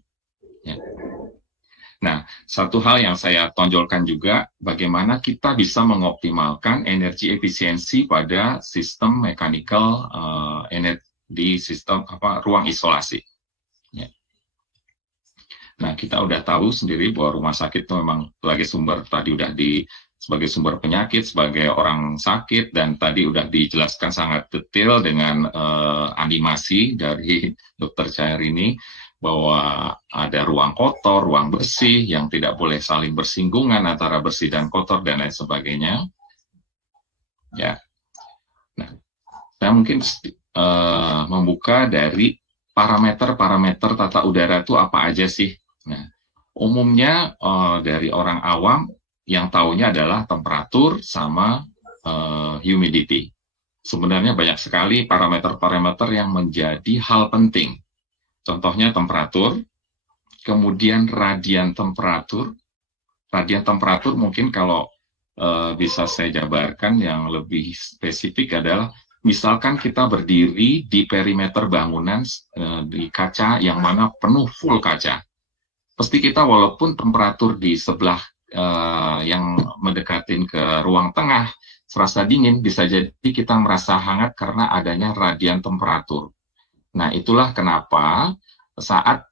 Ya. Nah, satu hal yang saya tonjolkan juga, bagaimana kita bisa mengoptimalkan energi efisiensi pada sistem mechanical di sistem ruang isolasi. Ya. Nah, kita udah tahu sendiri bahwa rumah sakit itu memang sebagai sumber, tadi udah sebagai sumber penyakit, sebagai orang sakit, dan tadi udah dijelaskan sangat detail dengan animasi dari Dr. Cahyarini. bahwa ada ruang kotor, ruang bersih, yang tidak boleh saling bersinggungan antara bersih dan kotor, dan lain sebagainya. Ya, nah, saya mungkin membuka dari parameter-parameter tata udara itu apa aja sih. Nah, umumnya dari orang awam yang taunya adalah temperatur sama humidity. Sebenarnya banyak sekali parameter-parameter yang menjadi hal penting. Contohnya temperatur, kemudian radian temperatur. Radian temperatur mungkin kalau bisa saya jabarkan yang lebih spesifik adalah misalkan kita berdiri di perimeter bangunan di kaca yang mana penuh full kaca. Pasti kita walaupun temperatur di sebelah yang mendekatin ke ruang tengah serasa dingin, bisa jadi kita merasa hangat karena adanya radian temperatur. Nah, itulah kenapa saat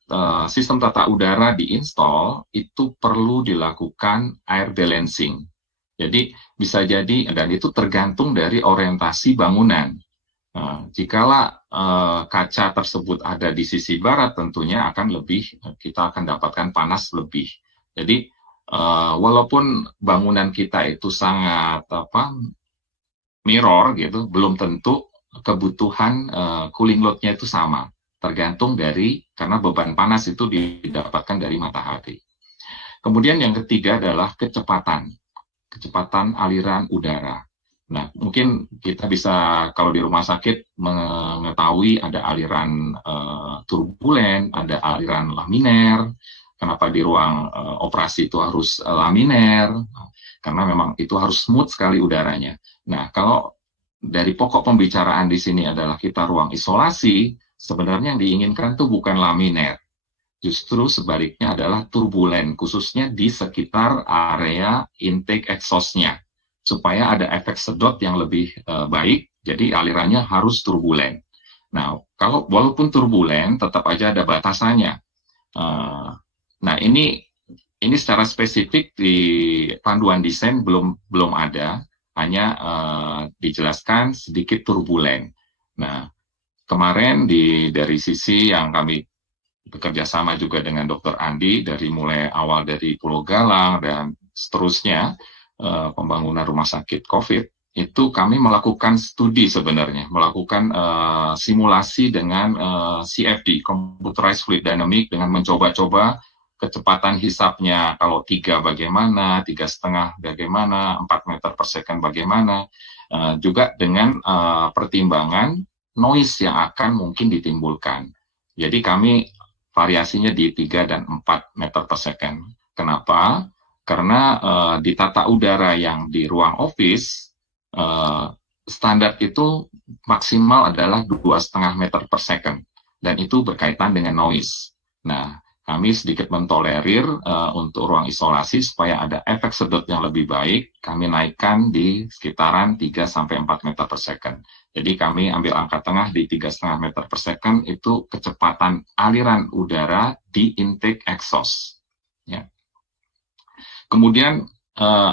sistem tata udara diinstal, itu perlu dilakukan air balancing. Jadi, bisa jadi, dan itu tergantung dari orientasi bangunan. Jikalau kaca tersebut ada di sisi barat, tentunya akan lebih, kita akan dapatkan panas lebih. Jadi, walaupun bangunan kita itu sangat mirror gitu, belum tentu kebutuhan cooling load-nya itu sama, tergantung dari, karena beban panas itu didapatkan dari matahari. Kemudian yang ketiga adalah kecepatan aliran udara. Nah, mungkin kita bisa, kalau di rumah sakit, mengetahui ada aliran turbulen, ada aliran laminer. Kenapa di ruang operasi itu harus laminer? Karena memang itu harus smooth sekali udaranya. Nah, kalau dari pokok pembicaraan di sini adalah kita ruang isolasi, sebenarnya yang diinginkan itu bukan laminer. Justru sebaliknya adalah turbulen, khususnya di sekitar area intake exhaust-nya. Supaya ada efek sedot yang lebih baik, jadi alirannya harus turbulen. Nah, kalau walaupun turbulen, tetap aja ada batasannya. Nah, ini secara spesifik di panduan desain belum ada, hanya dijelaskan sedikit turbulen. Nah, kemarin dari sisi yang kami bekerja sama juga dengan Dr. Andi, dari mulai awal dari Pulau Galang dan seterusnya, pembangunan rumah sakit COVID, itu kami melakukan studi sebenarnya, melakukan simulasi dengan CFD, Computerized Fluid Dynamics, dengan mencoba-coba kecepatan hisapnya, kalau 3 bagaimana, 3,5 bagaimana, 4 meter per second bagaimana, juga dengan pertimbangan noise yang akan mungkin ditimbulkan. Jadi kami variasinya di 3 dan 4 meter per second. Kenapa? Karena di tata udara yang di ruang office, standar itu maksimal adalah 2,5 meter per second. Dan itu berkaitan dengan noise. Nah, kami sedikit mentolerir untuk ruang isolasi supaya ada efek sedot yang lebih baik, kami naikkan di sekitaran 3-4 meter per second. Jadi kami ambil angka tengah di 3,5 meter per second, itu kecepatan aliran udara di intake exhaust. Ya. Kemudian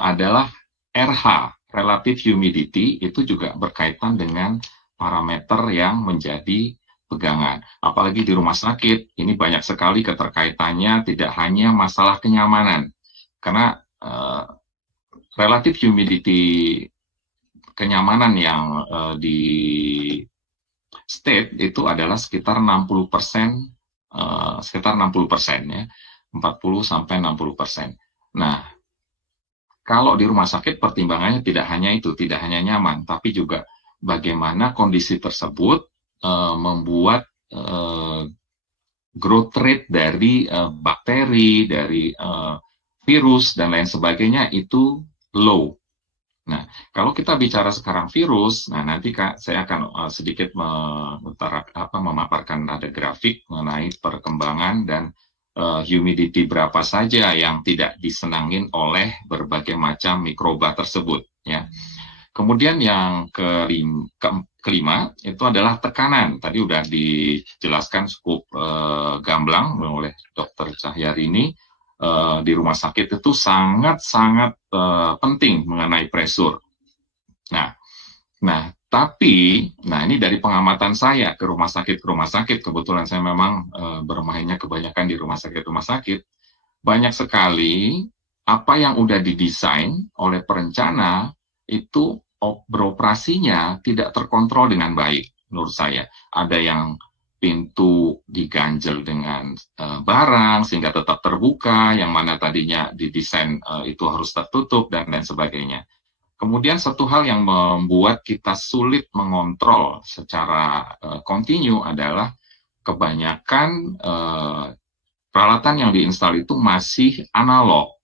adalah RH, relative humidity, itu juga berkaitan dengan parameter yang menjadi pegangan. Apalagi di rumah sakit, ini banyak sekali keterkaitannya, tidak hanya masalah kenyamanan. Karena relative humidity kenyamanan yang di state itu adalah sekitar 60%, ya, 40-60%. Nah, kalau di rumah sakit pertimbangannya tidak hanya itu, tidak hanya nyaman, tapi juga bagaimana kondisi tersebut membuat growth rate dari bakteri, dari virus, dan lain sebagainya itu low. Nah, kalau kita bicara sekarang virus, nah nanti saya akan sedikit memaparkan ada grafik mengenai perkembangan dan humidity berapa saja yang tidak disenangin oleh berbagai macam mikroba tersebut. Ya. Kemudian yang kelima itu adalah tekanan. Tadi udah dijelaskan cukup gamblang oleh Dr. Cahyarini. Di rumah sakit itu sangat-sangat penting mengenai pressure. Nah, Tapi, nah ini dari pengamatan saya ke rumah sakit, kebetulan saya memang bermainnya kebanyakan di rumah sakit, banyak sekali apa yang udah didesain oleh perencana itu beroperasinya tidak terkontrol dengan baik menurut saya. Ada yang pintu diganjel dengan barang sehingga tetap terbuka, yang mana tadinya didesain itu harus tertutup dan lain sebagainya. Kemudian satu hal yang membuat kita sulit mengontrol secara kontinu adalah kebanyakan peralatan yang diinstal itu masih analog.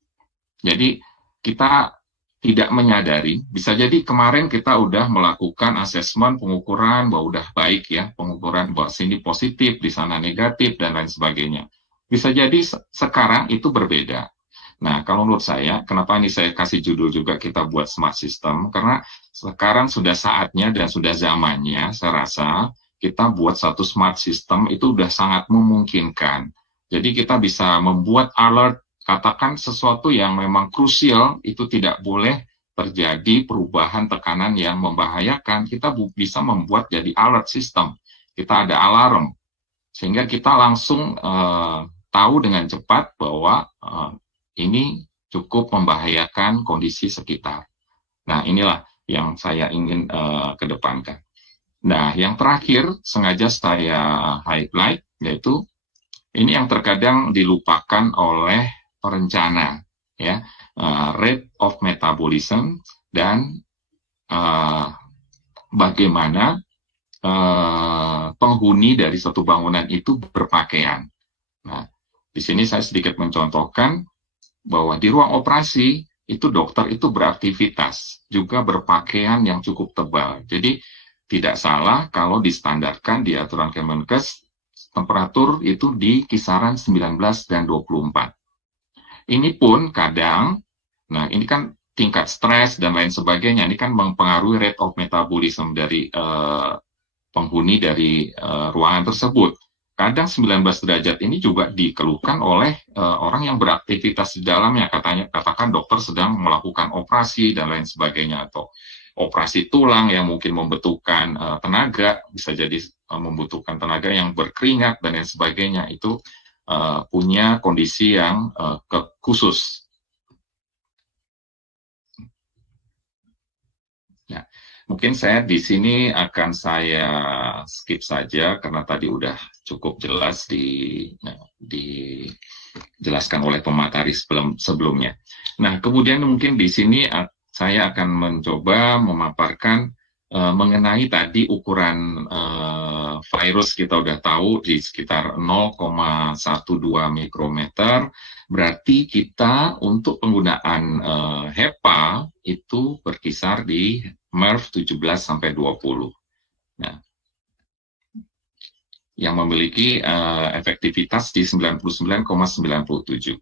Jadi kita tidak menyadari, bisa jadi kemarin kita udah melakukan asesmen, pengukuran bahwa udah baik ya, pengukuran bahwa sini positif, di sana negatif, dan lain sebagainya. Bisa jadi sekarang itu berbeda. Nah, kalau menurut saya, kenapa ini saya kasih judul juga kita buat smart system, karena sekarang sudah saatnya dan sudah zamannya, saya rasa kita buat satu smart system itu udah sangat memungkinkan. Jadi kita bisa membuat alert, katakan sesuatu yang memang krusial, itu tidak boleh terjadi perubahan tekanan yang membahayakan, kita bisa membuat jadi alert system. Kita ada alarm, sehingga kita langsung tahu dengan cepat bahwa ini cukup membahayakan kondisi sekitar. Nah, inilah yang saya ingin kedepankan. Nah, yang terakhir sengaja saya highlight, yaitu ini yang terkadang dilupakan oleh perencana, ya, rate of metabolism dan bagaimana penghuni dari suatu bangunan itu berpakaian. Nah, di sini saya sedikit mencontohkan bahwa di ruang operasi itu dokter itu beraktivitas, juga berpakaian yang cukup tebal. Jadi tidak salah kalau distandarkan di aturan Kemenkes temperatur itu di kisaran 19 dan 24. Ini pun kadang, nah ini kan tingkat stres dan lain sebagainya, ini kan mempengaruhi rate of metabolism dari penghuni dari ruangan tersebut. Kadang 19 derajat ini juga dikeluhkan oleh orang yang beraktivitas di dalamnya, katakan dokter sedang melakukan operasi dan lain sebagainya, atau operasi tulang yang mungkin membutuhkan tenaga, bisa jadi membutuhkan tenaga yang berkeringat dan lain sebagainya, itu punya kondisi yang khusus. Ya, mungkin saya di sini akan saya skip saja karena tadi udah cukup jelas dijelaskan oleh pemateri sebelumnya. Nah, kemudian mungkin di sini saya akan mencoba memaparkan mengenai tadi ukuran virus kita udah tahu di sekitar 0,12 mikrometer, berarti kita untuk penggunaan HEPA itu berkisar di MERV 17-20. Nah, yang memiliki efektivitas di 99,97.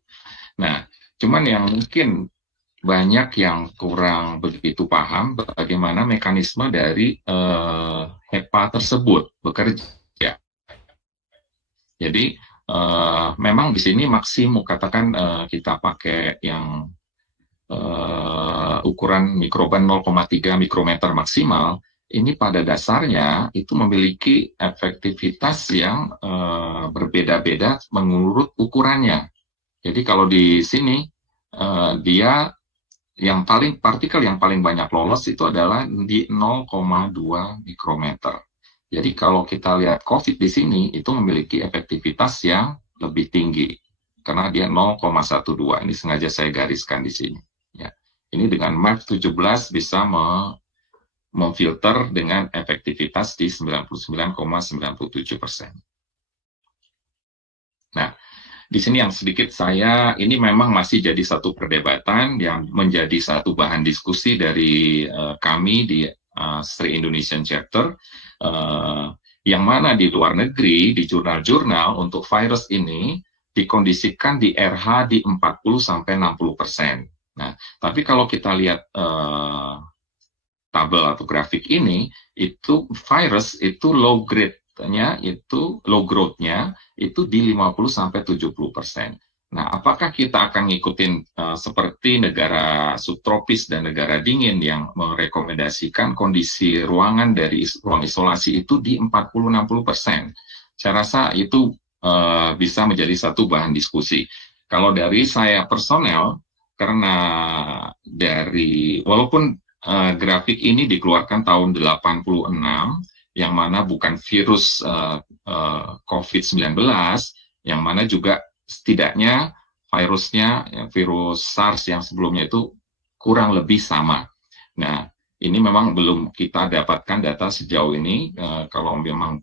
Nah, cuman yang mungkin banyak yang kurang begitu paham bagaimana mekanisme dari HEPA tersebut bekerja. Jadi memang di sini maksimum katakan kita pakai yang ukuran mikroban 0,3 mikrometer maksimal, ini pada dasarnya itu memiliki efektivitas yang berbeda-beda menurut ukurannya. Jadi kalau di sini dia yang partikel yang paling banyak lolos itu adalah di 0,2 mikrometer. Jadi kalau kita lihat COVID di sini itu memiliki efektivitas yang lebih tinggi karena dia 0,12. Ini sengaja saya gariskan di sini. Ya. Ini dengan MERV 17 bisa memfilter dengan efektivitas di 99,97%. Nah, di sini yang sedikit ini memang masih jadi satu perdebatan yang menjadi satu bahan diskusi dari kami di STRI Indonesian Chapter, yang mana di luar negeri, di jurnal-jurnal untuk virus ini dikondisikan di RH di 40-60%. Nah, tapi kalau kita lihat tabel atau grafik ini, itu virus itu low growth-nya itu di 50-70%. Nah, apakah kita akan ngikutin seperti negara subtropis dan negara dingin yang merekomendasikan kondisi ruangan dari ruang isolasi itu di 40-60%? Saya rasa itu bisa menjadi satu bahan diskusi. Kalau dari saya personel, karena walaupun grafik ini dikeluarkan tahun 86, yang mana bukan virus COVID-19, yang mana juga setidaknya virusnya, virus SARS yang sebelumnya itu kurang lebih sama. Nah, ini memang belum kita dapatkan data sejauh ini. Kalau memang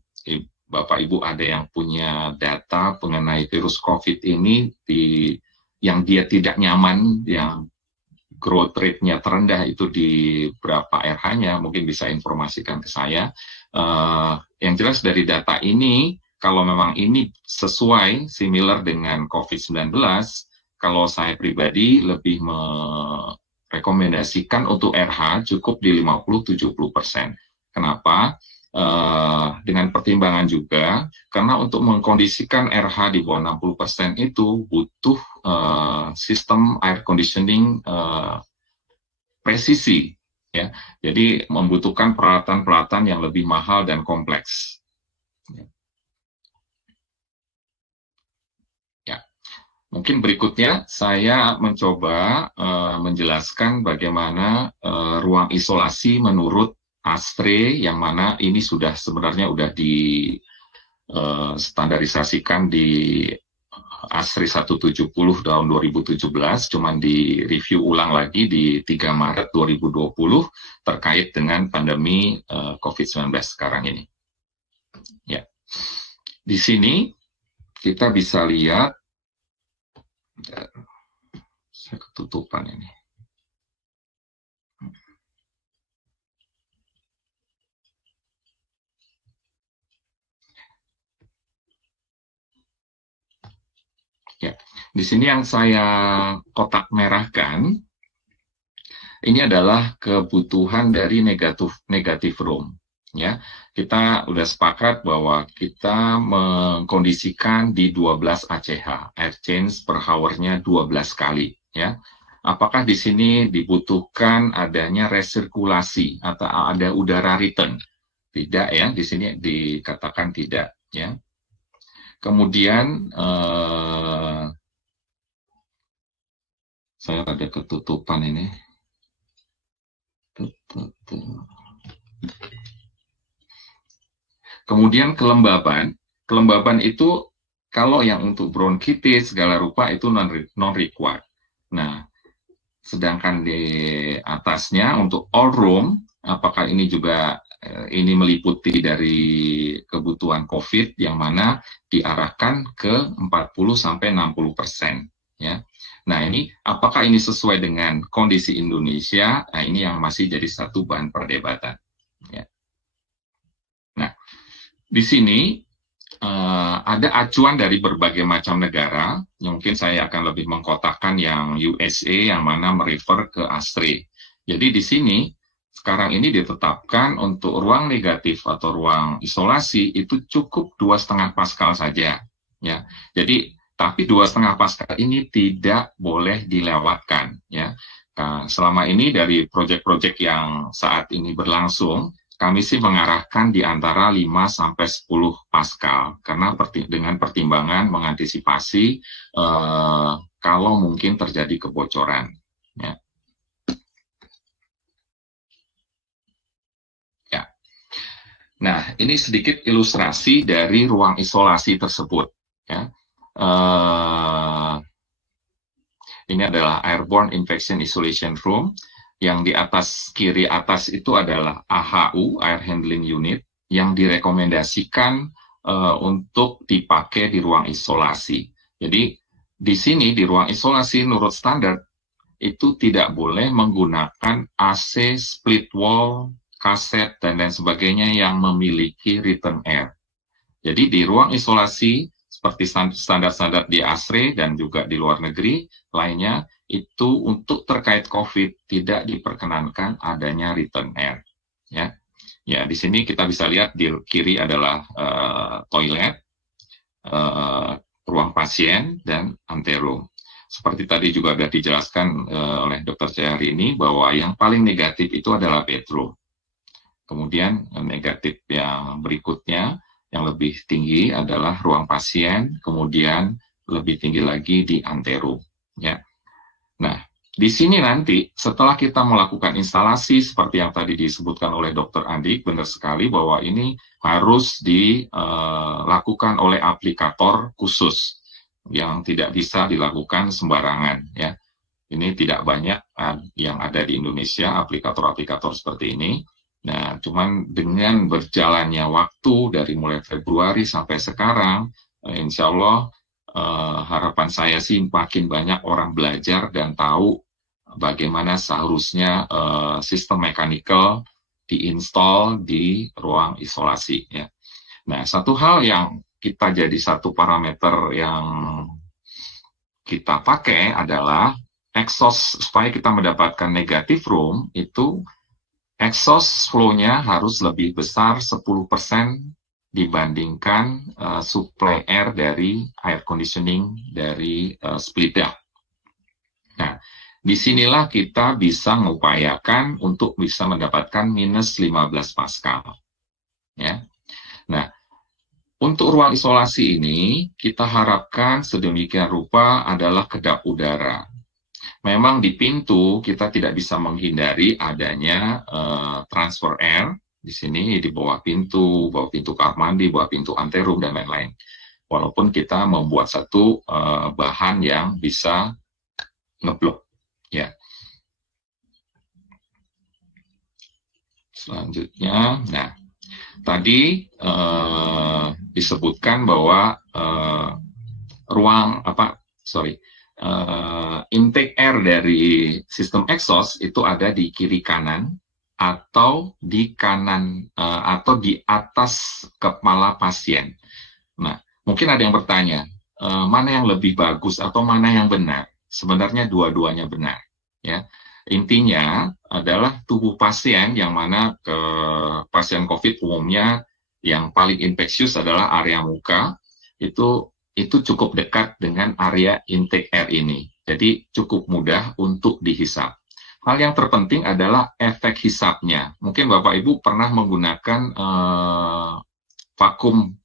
Bapak Ibu ada yang punya data mengenai virus COVID ini yang dia tidak nyaman, yang growth rate-nya terendah itu di berapa RH-nya, mungkin bisa informasikan ke saya. Yang jelas dari data ini, kalau memang ini sesuai, similar dengan COVID-19, kalau saya pribadi lebih merekomendasikan untuk RH cukup di 50-70%. Kenapa? Dengan pertimbangan juga, karena untuk mengkondisikan RH di bawah 60% itu butuh sistem air conditioning presisi. Ya. Jadi membutuhkan peralatan-peralatan yang lebih mahal dan kompleks. Mungkin berikutnya saya mencoba menjelaskan bagaimana ruang isolasi menurut ASTRE, yang mana ini sebenarnya sudah standarisasikan di ASTRE 170 tahun 2017, cuman di review ulang lagi di 3 Maret 2020 terkait dengan pandemi COVID-19 sekarang ini. Ya. Di sini kita bisa lihat, saya ketutupan ini. Ya, di sini yang saya kotak merahkan ini adalah kebutuhan dari negatif room. Ya, kita udah sepakat bahwa kita mengkondisikan di 12 ACH, air change per hour-nya 12 kali. Ya, apakah di sini dibutuhkan adanya resirkulasi atau ada udara return? Tidak ya, di sini dikatakan tidak. Ya, kemudian saya ada ketutupan ini. Kemudian kelembaban itu kalau yang untuk bronkitis segala rupa itu non-required. Nah, sedangkan di atasnya untuk all room, apakah ini juga ini meliputi dari kebutuhan COVID yang mana diarahkan ke 40-60%. Ya. Nah, ini apakah ini sesuai dengan kondisi Indonesia? Nah, ini yang masih jadi satu bahan perdebatan. Ya. Nah, di sini ada acuan dari berbagai macam negara. Mungkin saya akan lebih mengkotakkan yang USA, yang mana merefer ke ASTRE. Jadi di sini sekarang ini ditetapkan untuk ruang negatif atau ruang isolasi itu cukup 2,5 Pascal saja. Ya, jadi tapi 2,5 Pascal ini tidak boleh dilewatkan. Ya, nah, selama ini dari proyek-proyek yang saat ini berlangsung, kami sih mengarahkan di antara 5-10 Pascal, karena dengan pertimbangan mengantisipasi kalau mungkin terjadi kebocoran. Ya. Ya. Nah, ini sedikit ilustrasi dari ruang isolasi tersebut. Ya. Ini adalah Airborne Infection Isolation Room. Yang di atas kiri atas itu adalah AHU, Air Handling Unit, yang direkomendasikan untuk dipakai di ruang isolasi. Jadi di sini di ruang isolasi menurut standar itu tidak boleh menggunakan AC, split wall, kaset, dan lain sebagainya yang memiliki return air. Jadi di ruang isolasi seperti standar-standar di ASTRE dan juga di luar negeri lainnya, itu untuk terkait COVID tidak diperkenankan adanya return air. Ya, ya di sini kita bisa lihat di kiri adalah toilet, ruang pasien dan antero. Seperti tadi juga sudah dijelaskan oleh Dr. Syahrini bahwa yang paling negatif itu adalah petro. Kemudian negatif yang berikutnya yang lebih tinggi adalah ruang pasien, kemudian lebih tinggi lagi di antero. Ya. Nah, di sini nanti setelah kita melakukan instalasi seperti yang tadi disebutkan oleh Dr. Andi, benar sekali bahwa ini harus dilakukan oleh aplikator khusus yang tidak bisa dilakukan sembarangan. Ya, ini tidak banyak yang ada di Indonesia aplikator-aplikator seperti ini. Nah, cuman dengan berjalannya waktu dari mulai Februari sampai sekarang, insya Allah harapan saya sih makin banyak orang belajar dan tahu bagaimana seharusnya sistem mechanical diinstal di ruang isolasi. Ya. Nah, satu hal yang kita jadi satu parameter yang kita pakai adalah exhaust, supaya kita mendapatkan negative room, itu exhaust flow-nya harus lebih besar 10% dibandingkan supply air dari air conditioning dari split duct. Nah, disinilah kita bisa mengupayakan untuk bisa mendapatkan minus 15 Pascal. Ya. Nah, untuk ruang isolasi ini, kita harapkan sedemikian rupa adalah kedap udara. Memang di pintu kita tidak bisa menghindari adanya transfer air di sini di bawah pintu kamar mandi, bawah pintu anterum dan lain-lain. Walaupun kita membuat satu bahan yang bisa ngeblok, ya. Selanjutnya, nah tadi disebutkan bahwa intake air dari sistem exhaust itu ada di kiri kanan atau di kanan atau di atas kepala pasien. Nah, mungkin ada yang bertanya, mana yang lebih bagus atau mana yang benar? Sebenarnya dua-duanya benar. Ya, intinya adalah tubuh pasien yang mana pasien COVID umumnya yang paling infeksius adalah area muka, itu cukup dekat dengan area intake air ini. Jadi cukup mudah untuk dihisap. Hal yang terpenting adalah efek hisapnya. Mungkin Bapak Ibu pernah menggunakan vakum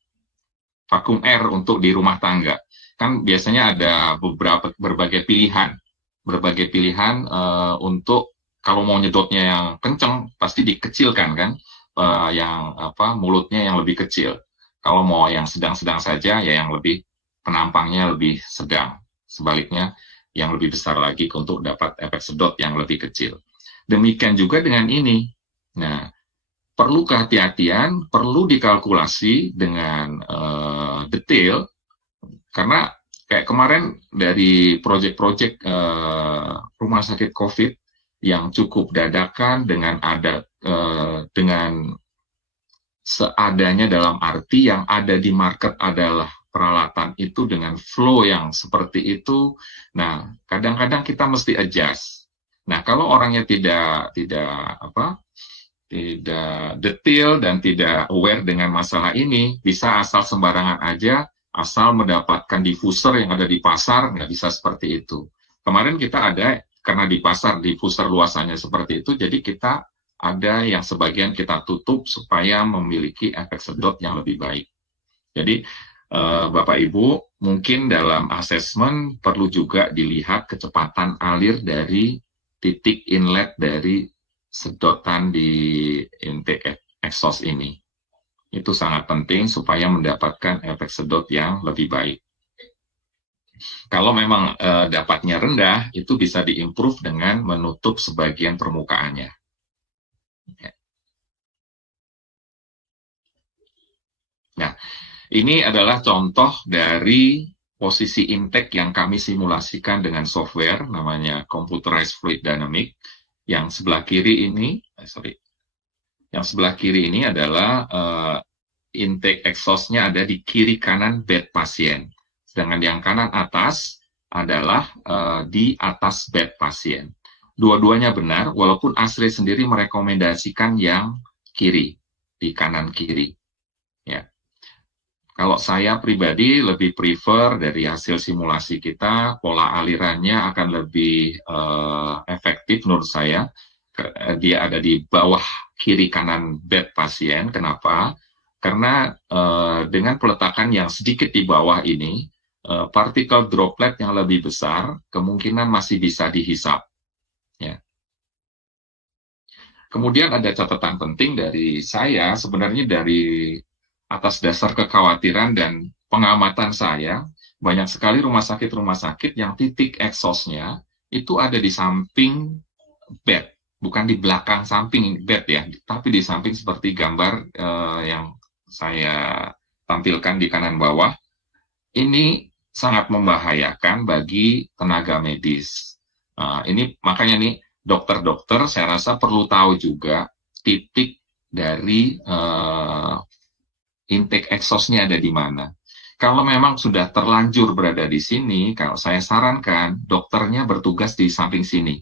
air untuk di rumah tangga. Kan biasanya ada berbagai pilihan untuk kalau mau nyedotnya yang kenceng pasti dikecilkan kan, mulutnya yang lebih kecil. Kalau mau yang sedang-sedang saja ya yang lebih penampangnya lebih sedang. Sebaliknya yang lebih besar lagi untuk dapat efek sedot yang lebih kecil. Demikian juga dengan ini. Nah, perlu kehati-hatian, perlu dikalkulasi dengan detail, karena kayak kemarin dari proyek-proyek rumah sakit COVID yang cukup dadakan dengan dengan seadanya, dalam arti yang ada di market adalah peralatan itu dengan flow yang seperti itu. Nah, kadang-kadang kita mesti adjust. Nah, kalau orangnya tidak detail dan tidak aware dengan masalah ini, bisa asal sembarangan aja, asal mendapatkan diffuser yang ada di pasar, nggak bisa seperti itu. Kemarin kita ada, karena di pasar diffuser luasannya seperti itu, jadi kita ada yang sebagian kita tutup supaya memiliki efek sedot yang lebih baik. Jadi, Bapak Ibu, mungkin dalam asesmen perlu juga dilihat kecepatan alir dari titik inlet dari sedotan di intake exhaust ini. Itu sangat penting supaya mendapatkan efek sedot yang lebih baik. Kalau memang dapatnya rendah, itu bisa diimprove dengan menutup sebagian permukaannya. Nah, ini adalah contoh dari posisi intake yang kami simulasikan dengan software namanya Computerized Fluid Dynamic. Yang sebelah kiri ini, adalah intake exhaust-nya ada di kiri kanan bed pasien. Sedangkan yang kanan atas adalah di atas bed pasien. Dua-duanya benar, walaupun ASRE sendiri merekomendasikan yang kiri, di kanan kiri. Ya. Kalau saya pribadi lebih prefer dari hasil simulasi kita, pola alirannya akan lebih efektif menurut saya. Dia ada di bawah kiri kanan bed pasien. Kenapa? Karena dengan peletakan yang sedikit di bawah ini, partikel droplet yang lebih besar kemungkinan masih bisa dihisap. Ya. Kemudian ada catatan penting dari saya, sebenarnya dari atas dasar kekhawatiran dan pengamatan saya, banyak sekali rumah sakit yang titik exhaust-nya itu ada di samping bed, bukan di belakang samping bed ya, tapi di samping seperti gambar yang saya tampilkan di kanan bawah. Ini sangat membahayakan bagi tenaga medis. Ini makanya nih dokter-dokter saya rasa perlu tahu juga titik dari intake exhaust-nya ada di mana. Kalau memang sudah terlanjur berada di sini, kalau saya sarankan dokternya bertugas di samping sini.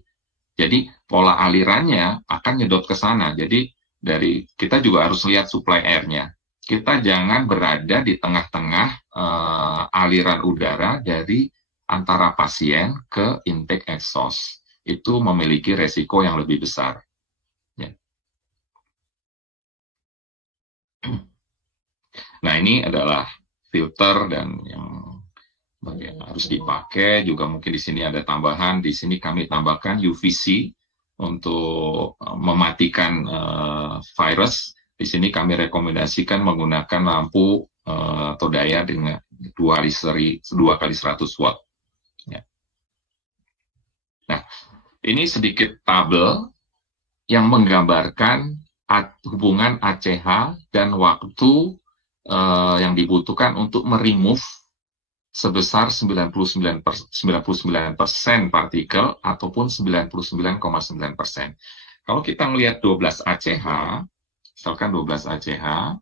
Jadi pola alirannya akan nyedot ke sana. Jadi dari kita juga harus lihat supply air-nya. Kita jangan berada di tengah-tengah aliran udara dari antara pasien ke intake exhaust. Itu memiliki resiko yang lebih besar. Ya. Nah, ini adalah filter dan yang harus dipakai. Juga mungkin di sini ada tambahan. Di sini kami tambahkan UVC untuk mematikan virus. Di sini kami rekomendasikan menggunakan lampu atau daya dengan 2 kali 100 watt. Ya. Nah, ini sedikit tabel yang menggambarkan hubungan ACH dan waktu yang dibutuhkan untuk meremove sebesar 99% partikel ataupun 99,9%. Kalau kita melihat 12 ACH, misalkan 12 ACH,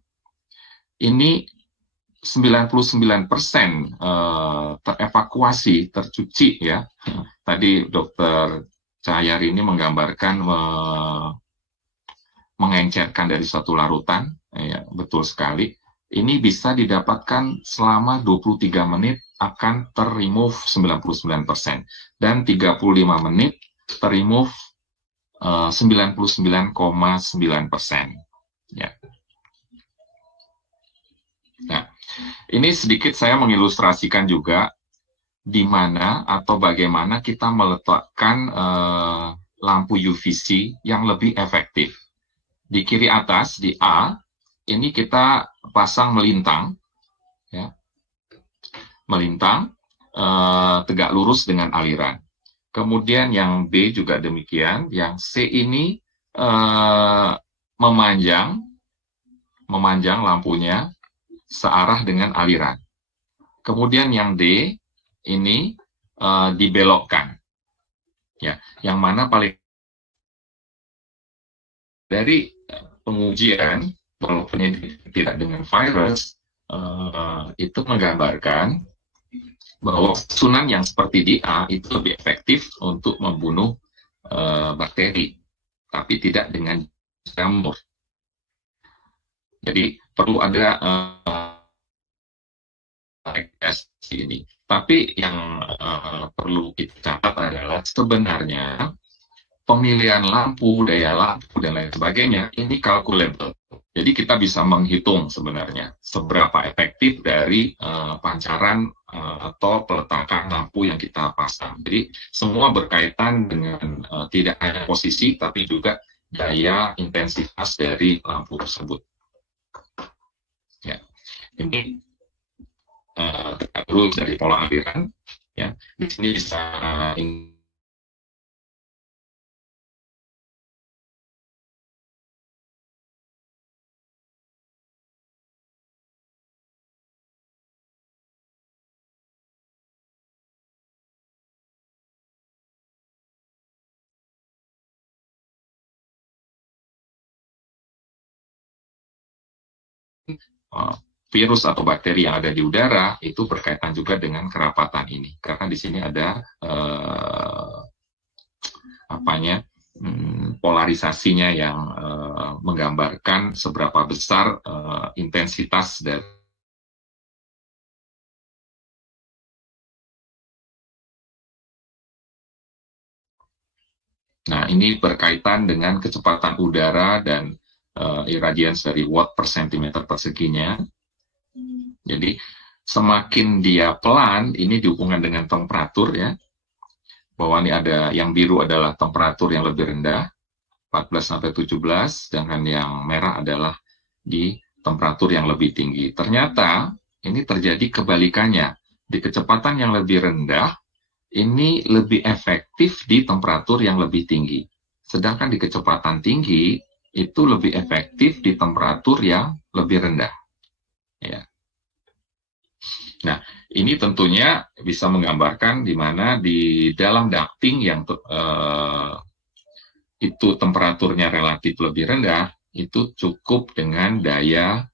ini 99% terevakuasi, tercuci ya. Tadi Dr. Cahyari ini menggambarkan mengencerkan dari suatu larutan, ya, betul sekali. Ini bisa didapatkan selama 23 menit akan ter-remove 99%. Dan 35 menit ter-remove 99,9%. Ya. Nah, ini sedikit saya mengilustrasikan juga di mana atau bagaimana kita meletakkan lampu UVC yang lebih efektif. Di kiri atas, di A, ini kita pasang melintang, ya, melintang tegak lurus dengan aliran. Kemudian yang B juga demikian, yang C ini memanjang lampunya searah dengan aliran. Kemudian yang D ini dibelokkan, ya, yang mana paling dari pengujian walaupun ini tidak dengan virus, itu menggambarkan bahwa susunan yang seperti di A itu lebih efektif untuk membunuh bakteri, tapi tidak dengan jamur. Jadi perlu ada ini. Tapi yang perlu kita catat adalah sebenarnya pemilihan lampu, daya lampu, dan lain sebagainya, ini calculable. Jadi kita bisa menghitung sebenarnya seberapa efektif dari pancaran atau peletakan lampu yang kita pasang. Jadi semua berkaitan dengan tidak hanya posisi, tapi juga daya intensitas dari lampu tersebut. Ya, ini rules dari pola aliran. Ya, di sini bisa virus atau bakteri yang ada di udara itu berkaitan juga dengan kerapatan ini, karena di sini ada polarisasinya yang menggambarkan seberapa besar intensitas dari Nah, ini berkaitan dengan kecepatan udara dan irradiance dari watt per centimeter perseginya. Jadi, semakin dia pelan, ini dihubungkan dengan temperatur ya. Bahwa ini ada yang biru adalah temperatur yang lebih rendah, 14-17, sedangkan yang merah adalah di temperatur yang lebih tinggi. Ternyata ini terjadi kebalikannya. Di kecepatan yang lebih rendah, ini lebih efektif di temperatur yang lebih tinggi. Sedangkan di kecepatan tinggi, itu lebih efektif di temperatur yang lebih rendah. Ya. Nah, ini tentunya bisa menggambarkan di mana di dalam ducting yang itu temperaturnya relatif lebih rendah, itu cukup dengan daya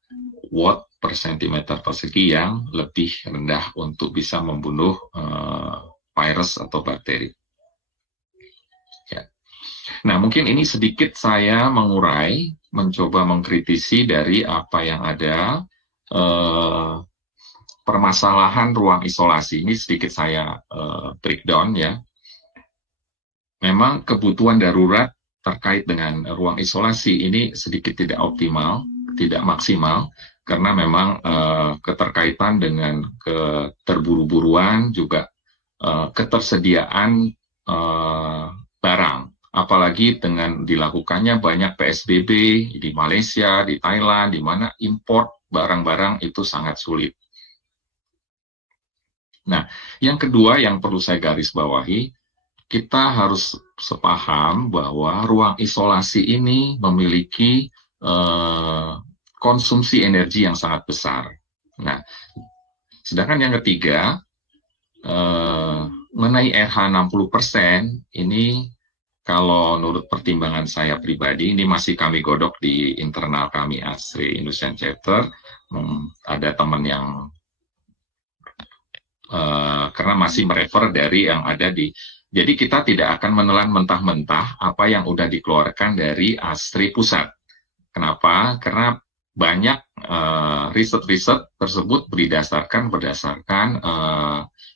watt per centimeter persegi yang lebih rendah untuk bisa membunuh virus atau bakteri. Ya. Nah, mungkin ini sedikit saya mengurai, mencoba mengkritisi dari apa yang ada, permasalahan ruang isolasi. Ini sedikit saya breakdown ya. Memang kebutuhan darurat terkait dengan ruang isolasi ini sedikit tidak optimal, tidak maksimal, karena memang keterkaitan dengan keterburu-buruan, juga ketersediaan barang. Apalagi dengan dilakukannya banyak PSBB di Malaysia, di Thailand, di mana import barang-barang itu sangat sulit. Nah, yang kedua yang perlu saya garis bawahi, kita harus sepaham bahwa ruang isolasi ini memiliki konsumsi energi yang sangat besar. Nah, sedangkan yang ketiga, mengenai RH 60%, ini kalau menurut pertimbangan saya pribadi, ini masih kami godok di internal kami ASRI Indonesian Chapter, ada teman yang karena masih merefer dari yang ada di, jadi kita tidak akan menelan mentah-mentah apa yang udah dikeluarkan dari ASRI pusat. Kenapa? Karena banyak riset-riset tersebut berdasarkan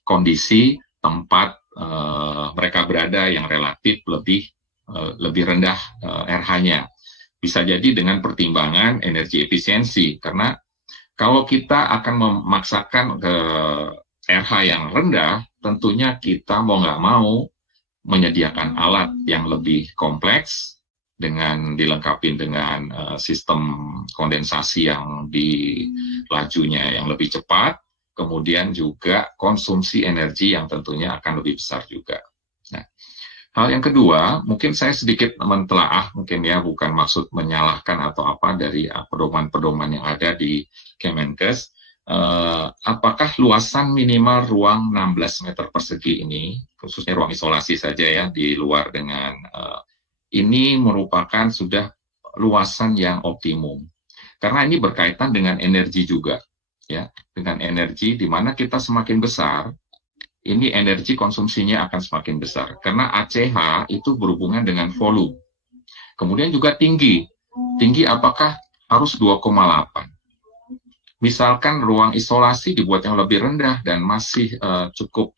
kondisi tempat mereka berada yang relatif lebih rendah RH-nya. Bisa jadi dengan pertimbangan energi efisiensi, karena kalau kita akan memaksakan ke RH yang rendah, tentunya kita mau nggak mau menyediakan alat yang lebih kompleks, dengan dilengkapi dengan sistem kondensasi yang di lajunya yang lebih cepat, kemudian juga konsumsi energi yang tentunya akan lebih besar juga. Nah, hal yang kedua, mungkin saya sedikit mentelaah, mungkin ya, bukan maksud menyalahkan atau apa dari pedoman-pedoman yang ada di Kemenkes. Apakah luasan minimal ruang 16 meter persegi ini, khususnya ruang isolasi saja ya, di luar dengan ini merupakan sudah luasan yang optimum. Karena ini berkaitan dengan energi juga. Ya, dengan energi di mana kita semakin besar, ini energi konsumsinya akan semakin besar. Karena ACH itu berhubungan dengan volume. Kemudian juga tinggi. Tinggi apakah harus 2,8? Misalkan ruang isolasi dibuat yang lebih rendah dan masih cukup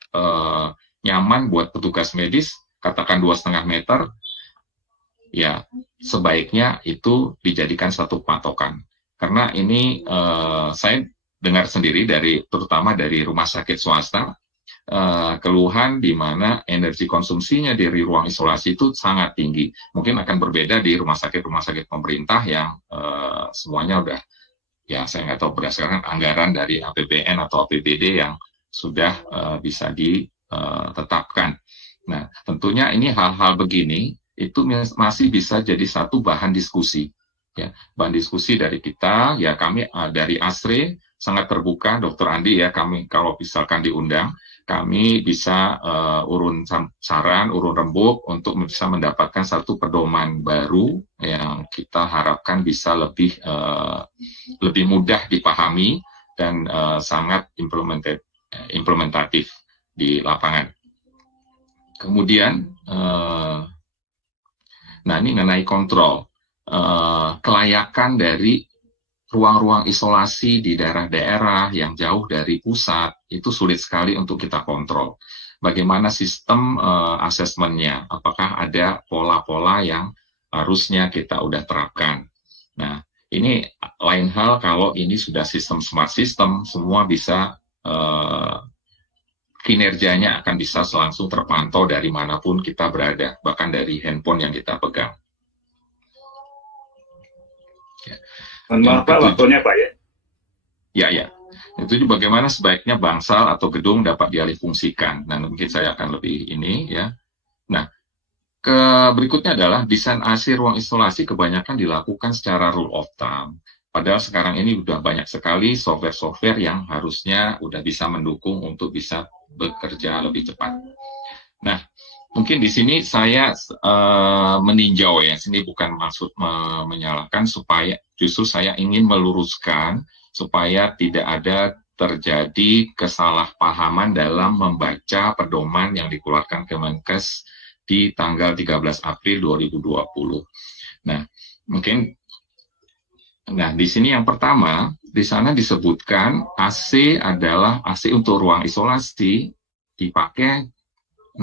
nyaman buat petugas medis, katakan 2,5 meter, ya sebaiknya itu dijadikan satu patokan. Karena ini saya dengar sendiri terutama dari rumah sakit swasta, keluhan di mana energi konsumsinya dari ruang isolasi itu sangat tinggi. Mungkin akan berbeda di rumah sakit pemerintah yang semuanya udah, ya saya nggak tahu berdasarkan anggaran dari APBN atau APBD yang sudah bisa ditetapkan. Nah, tentunya ini hal-hal begini itu masih bisa jadi satu bahan diskusi. Ya, bahan diskusi dari kita, ya kami dari ASRI sangat terbuka, Dr. Andi ya, kami kalau misalkan diundang, kami bisa urun saran, urun rembuk untuk bisa mendapatkan satu pedoman baru yang kita harapkan bisa lebih mudah dipahami dan sangat implementatif di lapangan. Kemudian, nah ini mengenai kontrol. Kelayakan dari ruang-ruang isolasi di daerah-daerah yang jauh dari pusat itu sulit sekali untuk kita kontrol. bagaimana sistem asesmennya, apakah ada pola-pola yang harusnya kita udah terapkan. Nah, ini lain hal kalau ini sudah sistem smart system, semua bisa kinerjanya akan bisa langsung terpantau dari manapun kita berada, bahkan dari handphone yang kita pegang. Ya. Maaf Pak, waktunya Pak ya? Ya. Itu bagaimana sebaiknya bangsal atau gedung dapat dialihfungsikan. Nah, mungkin saya akan lebih ini ya. Nah, berikutnya adalah desain AC ruang isolasi kebanyakan dilakukan secara rule of thumb. Padahal sekarang ini udah banyak sekali software-software yang harusnya udah bisa mendukung untuk bisa bekerja lebih cepat. Nah, mungkin di sini saya meninjau ya, sini bukan maksud menyalahkan, supaya justru saya ingin meluruskan supaya tidak ada terjadi kesalahpahaman dalam membaca pedoman yang dikeluarkan Kemenkes di tanggal 13 April 2020. Nah, di sini yang pertama, di sana disebutkan AC adalah AC untuk ruang isolasi dipakai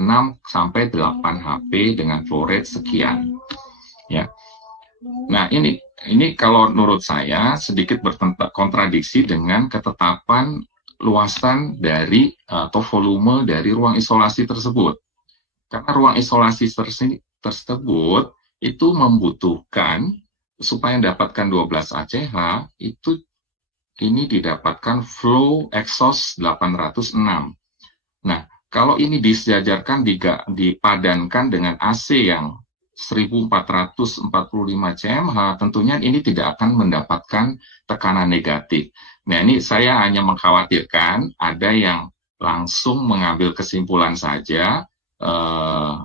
6 sampai 8 HP dengan flow rate sekian. Ya. Nah, ini kalau menurut saya sedikit kontradiksi dengan ketetapan luasan dari atau volume dari ruang isolasi tersebut. Karena ruang isolasi tersebut itu membutuhkan supaya mendapatkan 12 ACH itu ini didapatkan flow exhaust 806. Nah, kalau ini disejajarkan dipadankan dengan AC yang 1445 cmH, tentunya ini tidak akan mendapatkan tekanan negatif. Nah, ini saya hanya mengkhawatirkan ada yang langsung mengambil kesimpulan saja,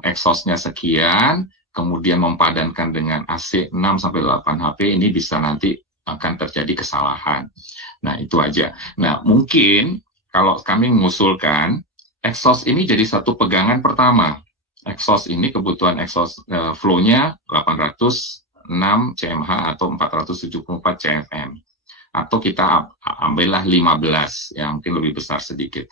exhaust-nya sekian, kemudian mempadankan dengan AC 6-8 HP, ini bisa nanti akan terjadi kesalahan. Nah, itu aja. Nah, mungkin kalau kami mengusulkan, exhaust ini jadi satu pegangan pertama. Exhaust ini kebutuhan exhaust flow-nya 806 cmH atau 474 cfm. Atau kita ambillah 15, yang mungkin lebih besar sedikit.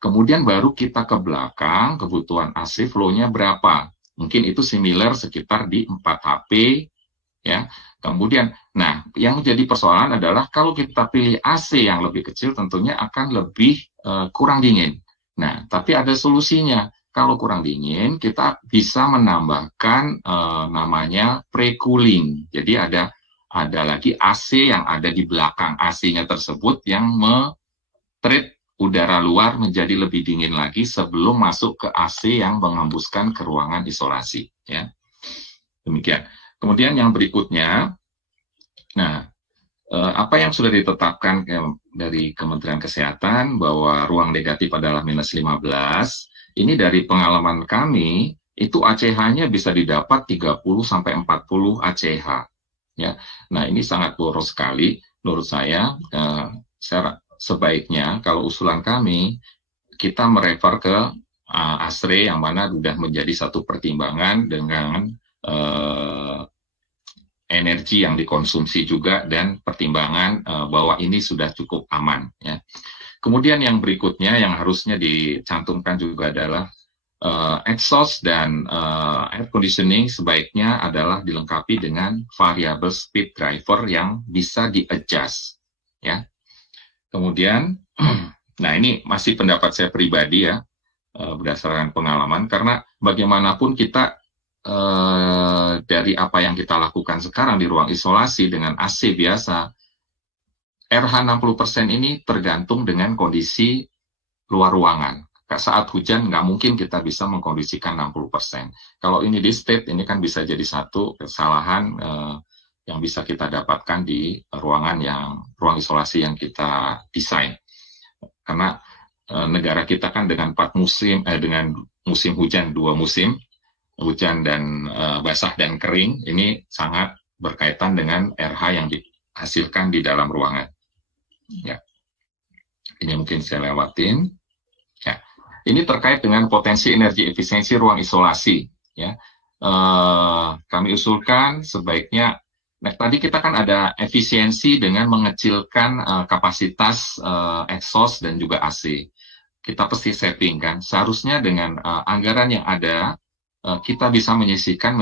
Kemudian baru kita ke belakang, kebutuhan AC flow-nya berapa. Mungkin itu similar sekitar di 4 HP, ya. Kemudian, nah, yang jadi persoalan adalah kalau kita pilih AC yang lebih kecil, tentunya akan lebih kurang dingin. Nah, tapi ada solusinya. Kalau kurang dingin, kita bisa menambahkan namanya pre-cooling. Jadi ada lagi AC yang ada di belakang AC-nya tersebut yang treat udara luar menjadi lebih dingin lagi sebelum masuk ke AC yang menghembuskan ke ruangan isolasi. Ya. Demikian. Kemudian yang berikutnya, nah, apa yang sudah ditetapkan dari Kementerian Kesehatan bahwa ruang negatif adalah minus 15, ini dari pengalaman kami, itu ACH-nya bisa didapat 30-40 ACH. Ya. Nah, ini sangat boros sekali. Menurut saya sebaiknya kalau usulan kami, kita merefer ke ASRE yang mana sudah menjadi satu pertimbangan dengan energi yang dikonsumsi juga dan pertimbangan bahwa ini sudah cukup aman. Ya. Kemudian yang berikutnya yang harusnya dicantumkan juga adalah exhaust dan air conditioning sebaiknya adalah dilengkapi dengan variable speed driver yang bisa di-adjust. Ya. Kemudian, nah ini masih pendapat saya pribadi ya, berdasarkan pengalaman, karena bagaimanapun kita dari apa yang kita lakukan sekarang di ruang isolasi dengan AC biasa, RH 60% ini tergantung dengan kondisi luar ruangan. Saat hujan nggak mungkin kita bisa mengkondisikan 60%. Kalau ini di state, ini kan bisa jadi satu kesalahan yang bisa kita dapatkan di ruang isolasi yang kita desain. Karena negara kita kan dengan 4 musim, dengan musim hujan 2 musim, hujan dan basah dan kering, ini sangat berkaitan dengan RH yang dihasilkan di dalam ruangan. Ya, ini mungkin saya lewatin. Ya, ini terkait dengan potensi energi efisiensi ruang isolasi. Ya, kami usulkan sebaiknya. Nah, tadi kita kan ada efisiensi dengan mengecilkan kapasitas exhaust dan juga AC. kita pasti setting kan. Seharusnya dengan anggaran yang ada, kita bisa menyisihkan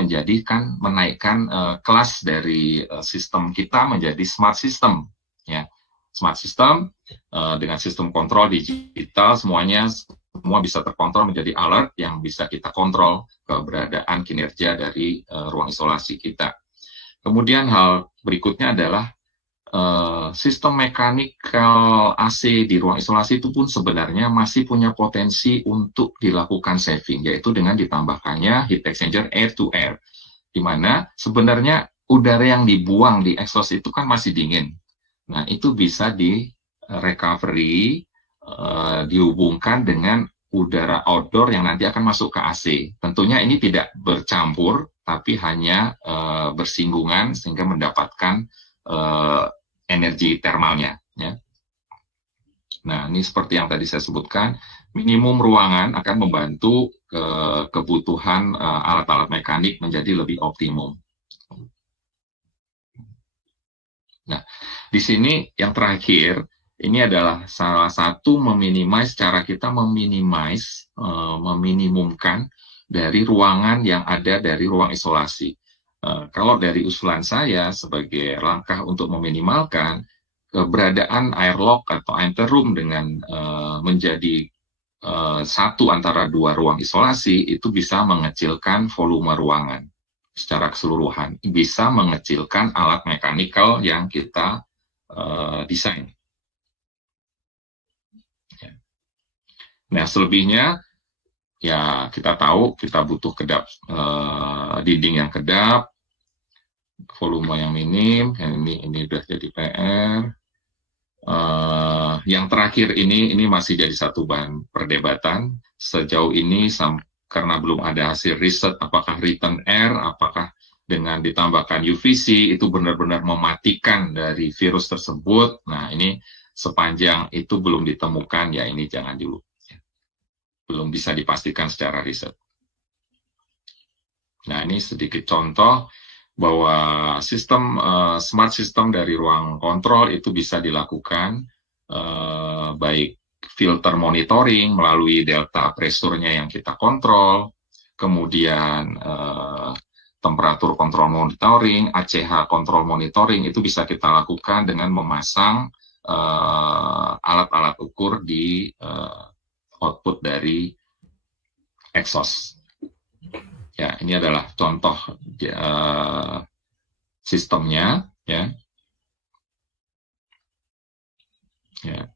menaikkan kelas dari sistem kita menjadi smart system. Ya, smart system dengan sistem kontrol digital, semua bisa terkontrol menjadi alert yang bisa kita kontrol keberadaan kinerja dari ruang isolasi kita. Kemudian hal berikutnya adalah sistem mechanical AC di ruang isolasi itu pun sebenarnya masih punya potensi untuk dilakukan saving, yaitu dengan ditambahkannya heat exchanger air to air, di mana sebenarnya udara yang dibuang di exhaust itu kan masih dingin. Nah, itu bisa di recovery, dihubungkan dengan udara outdoor yang nanti akan masuk ke AC. Tentunya ini tidak bercampur, tapi hanya bersinggungan sehingga mendapatkan energi termalnya. Ya. Nah, ini seperti yang tadi saya sebutkan, minimum ruangan akan membantu kebutuhan alat-alat mekanik menjadi lebih optimum. Nah, di sini yang terakhir, ini adalah salah satu cara kita meminimumkan dari ruangan yang ada dari ruang isolasi. Kalau dari usulan saya sebagai langkah untuk meminimalkan keberadaan airlock atau interroom dengan menjadi satu antara dua ruang isolasi, itu bisa mengecilkan volume ruangan secara keseluruhan, bisa mengecilkan alat mekanikal yang kita desain. Nah, selebihnya ya kita tahu kita butuh kedap, dinding yang kedap, volume yang minim. Ini sudah jadi PR. Yang terakhir ini masih jadi satu bahan perdebatan sejauh ini, karena belum ada hasil riset apakah return air, apakah dengan ditambahkan UVC itu benar-benar mematikan dari virus tersebut. Nah, ini sepanjang itu belum ditemukan, ya ini jangan dulu. Belum bisa dipastikan secara riset. Nah, ini sedikit contoh bahwa sistem smart system dari ruang kontrol itu bisa dilakukan baik filter monitoring melalui delta pressure-nya yang kita kontrol, kemudian temperatur kontrol monitoring, ACH kontrol monitoring itu bisa kita lakukan dengan memasang alat-alat ukur di output dari exhaust. Ya, ini adalah contoh sistemnya, ya. Ya.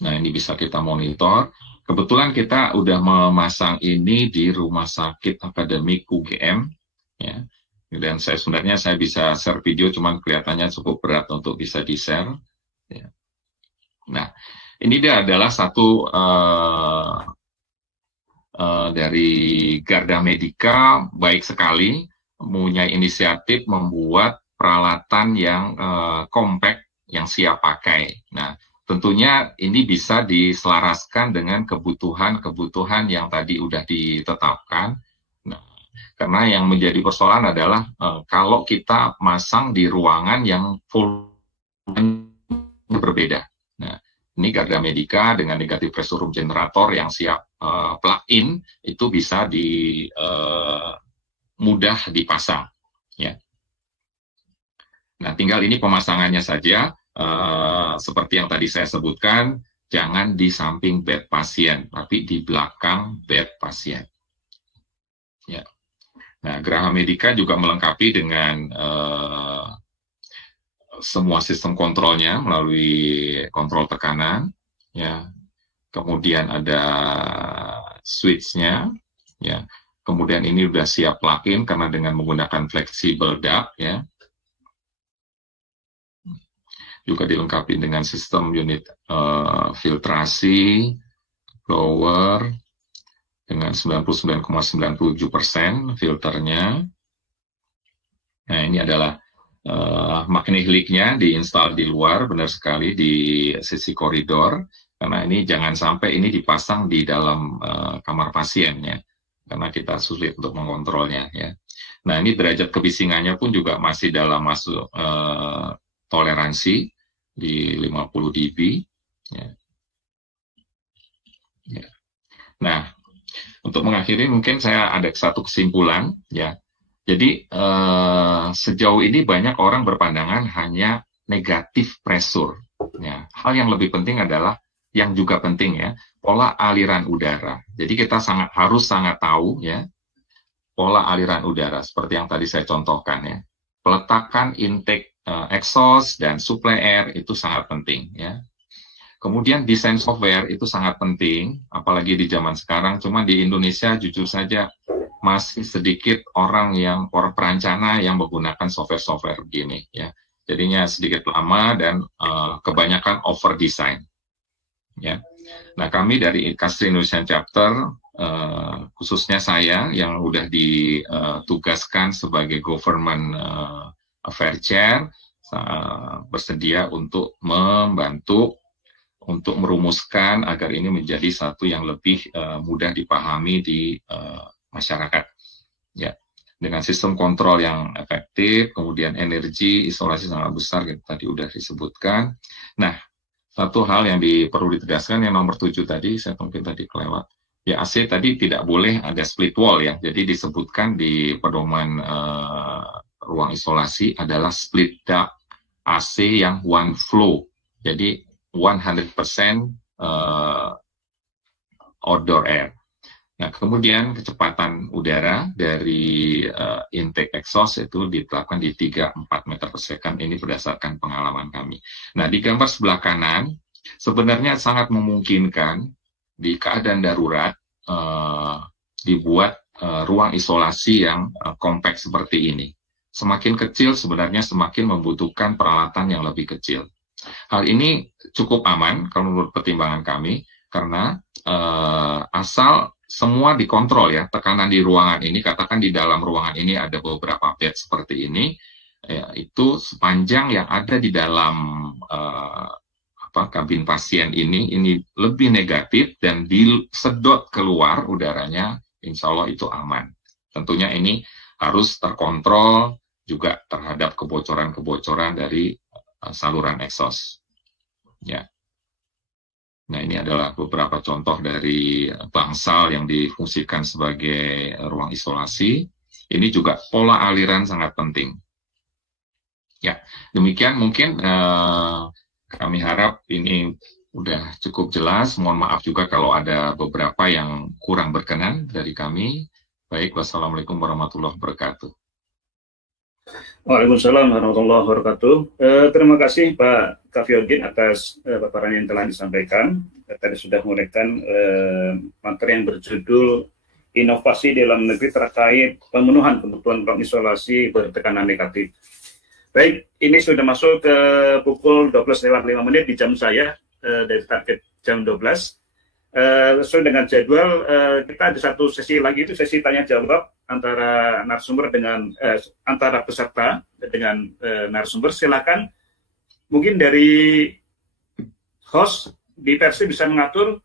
Nah, ini bisa kita monitor. Kebetulan kita udah memasang ini di Rumah Sakit Akademik UGM, ya. Dan sebenarnya saya bisa share video, cuman kelihatannya cukup berat untuk bisa di-share. Ya. Nah, ini dia adalah satu dari Garda Medica, baik sekali mempunyai inisiatif membuat peralatan yang compact, yang siap pakai. Nah, tentunya ini bisa diselaraskan dengan kebutuhan yang tadi udah ditetapkan. Nah, karena yang menjadi persoalan adalah kalau kita masang di ruangan yang full berbeda. Nah, ini Garda Medica dengan negative pressure room generator yang siap plug-in itu bisa mudah dipasang. Ya. Nah, tinggal ini pemasangannya saja. Seperti yang tadi saya sebutkan, jangan di samping bed pasien, tapi di belakang bed pasien. Ya. Nah, Graha Medica juga melengkapi dengan semua sistem kontrolnya melalui kontrol tekanan, ya. Kemudian ada switch-nya, ya. Kemudian ini sudah siap plug-in karena dengan menggunakan flexible duct, ya. Juga dilengkapi dengan sistem unit filtrasi, blower, dengan 99,97% filternya. Nah, ini adalah magnetic-nya diinstal di luar, benar sekali, di sisi koridor, karena ini jangan sampai ini dipasang di dalam kamar pasiennya, karena kita sulit untuk mengontrolnya, ya. Nah, ini derajat kebisingannya pun juga masih dalam masuk toleransi di 50 dB, ya. Ya. Nah, untuk mengakhiri mungkin saya ada satu kesimpulan ya. Jadi sejauh ini banyak orang berpandangan hanya negatif pressure. Ya. Hal yang lebih penting adalah yang juga penting ya, pola aliran udara. Jadi kita harus sangat tahu ya pola aliran udara seperti yang tadi saya contohkan ya. Peletakan intake exhaust dan supply air itu sangat penting ya. Kemudian desain software itu sangat penting, apalagi di zaman sekarang. Cuma di Indonesia jujur saja masih sedikit orang perancana yang menggunakan software-software begini ya. Jadinya sedikit lama dan kebanyakan over design. Ya. Nah, kami dari Industri Indonesia Chapter, khususnya saya yang sudah ditugaskan sebagai Government Affair Chair, bersedia untuk membantu untuk merumuskan agar ini menjadi satu yang lebih mudah dipahami di masyarakat. Ya. Dengan sistem kontrol yang efektif, kemudian energi, isolasi sangat besar, gitu, tadi sudah disebutkan. Nah, satu hal yang perlu ditegaskan yang nomor 7 tadi, saya mungkin tadi kelewat. Ya, AC tadi tidak boleh ada split wall ya. Jadi disebutkan di pedoman ruang isolasi adalah split duct AC yang one flow. Jadi 100% outdoor air. Nah, kemudian kecepatan udara dari intake exhaust itu ditetapkan di 3-4 meter per second. Ini berdasarkan pengalaman kami. Nah, di gambar sebelah kanan, sebenarnya sangat memungkinkan di keadaan darurat dibuat ruang isolasi yang kompak seperti ini. Semakin kecil sebenarnya semakin membutuhkan peralatan yang lebih kecil. Hal ini cukup aman kalau menurut pertimbangan kami, karena asal semua dikontrol ya, tekanan di ruangan ini, katakan di dalam ruangan ini ada beberapa bed seperti ini, ya, itu sepanjang yang ada di dalam kabin pasien ini lebih negatif dan disedot keluar udaranya, insya Allah itu aman. Tentunya ini harus terkontrol juga terhadap kebocoran-kebocoran dari saluran exhaust. Ya. Nah, ini adalah beberapa contoh dari bangsal yang difungsikan sebagai ruang isolasi. Ini juga pola aliran sangat penting. Ya, demikian mungkin kami harap ini udah cukup jelas. Mohon maaf juga kalau ada beberapa yang kurang berkenan dari kami. Baik, wassalamualaikum warahmatullahi wabarakatuh. Waalaikumsalam warahmatullahi wabarakatuh. Terima kasih Pak Kafiuddin atas paparan yang telah disampaikan. Tadi sudah menguraikan materi yang berjudul inovasi dalam negeri terkait pemenuhan kebutuhan ruang isolasi bertekanan negatif. Baik, ini sudah masuk ke pukul 12:05 di jam saya dari target jam 12. Sesuai dengan jadwal, kita ada satu sesi lagi, itu sesi tanya jawab antara narasumber dengan antara peserta dengan narasumber. Silakan, mungkin dari host di Persi bisa mengatur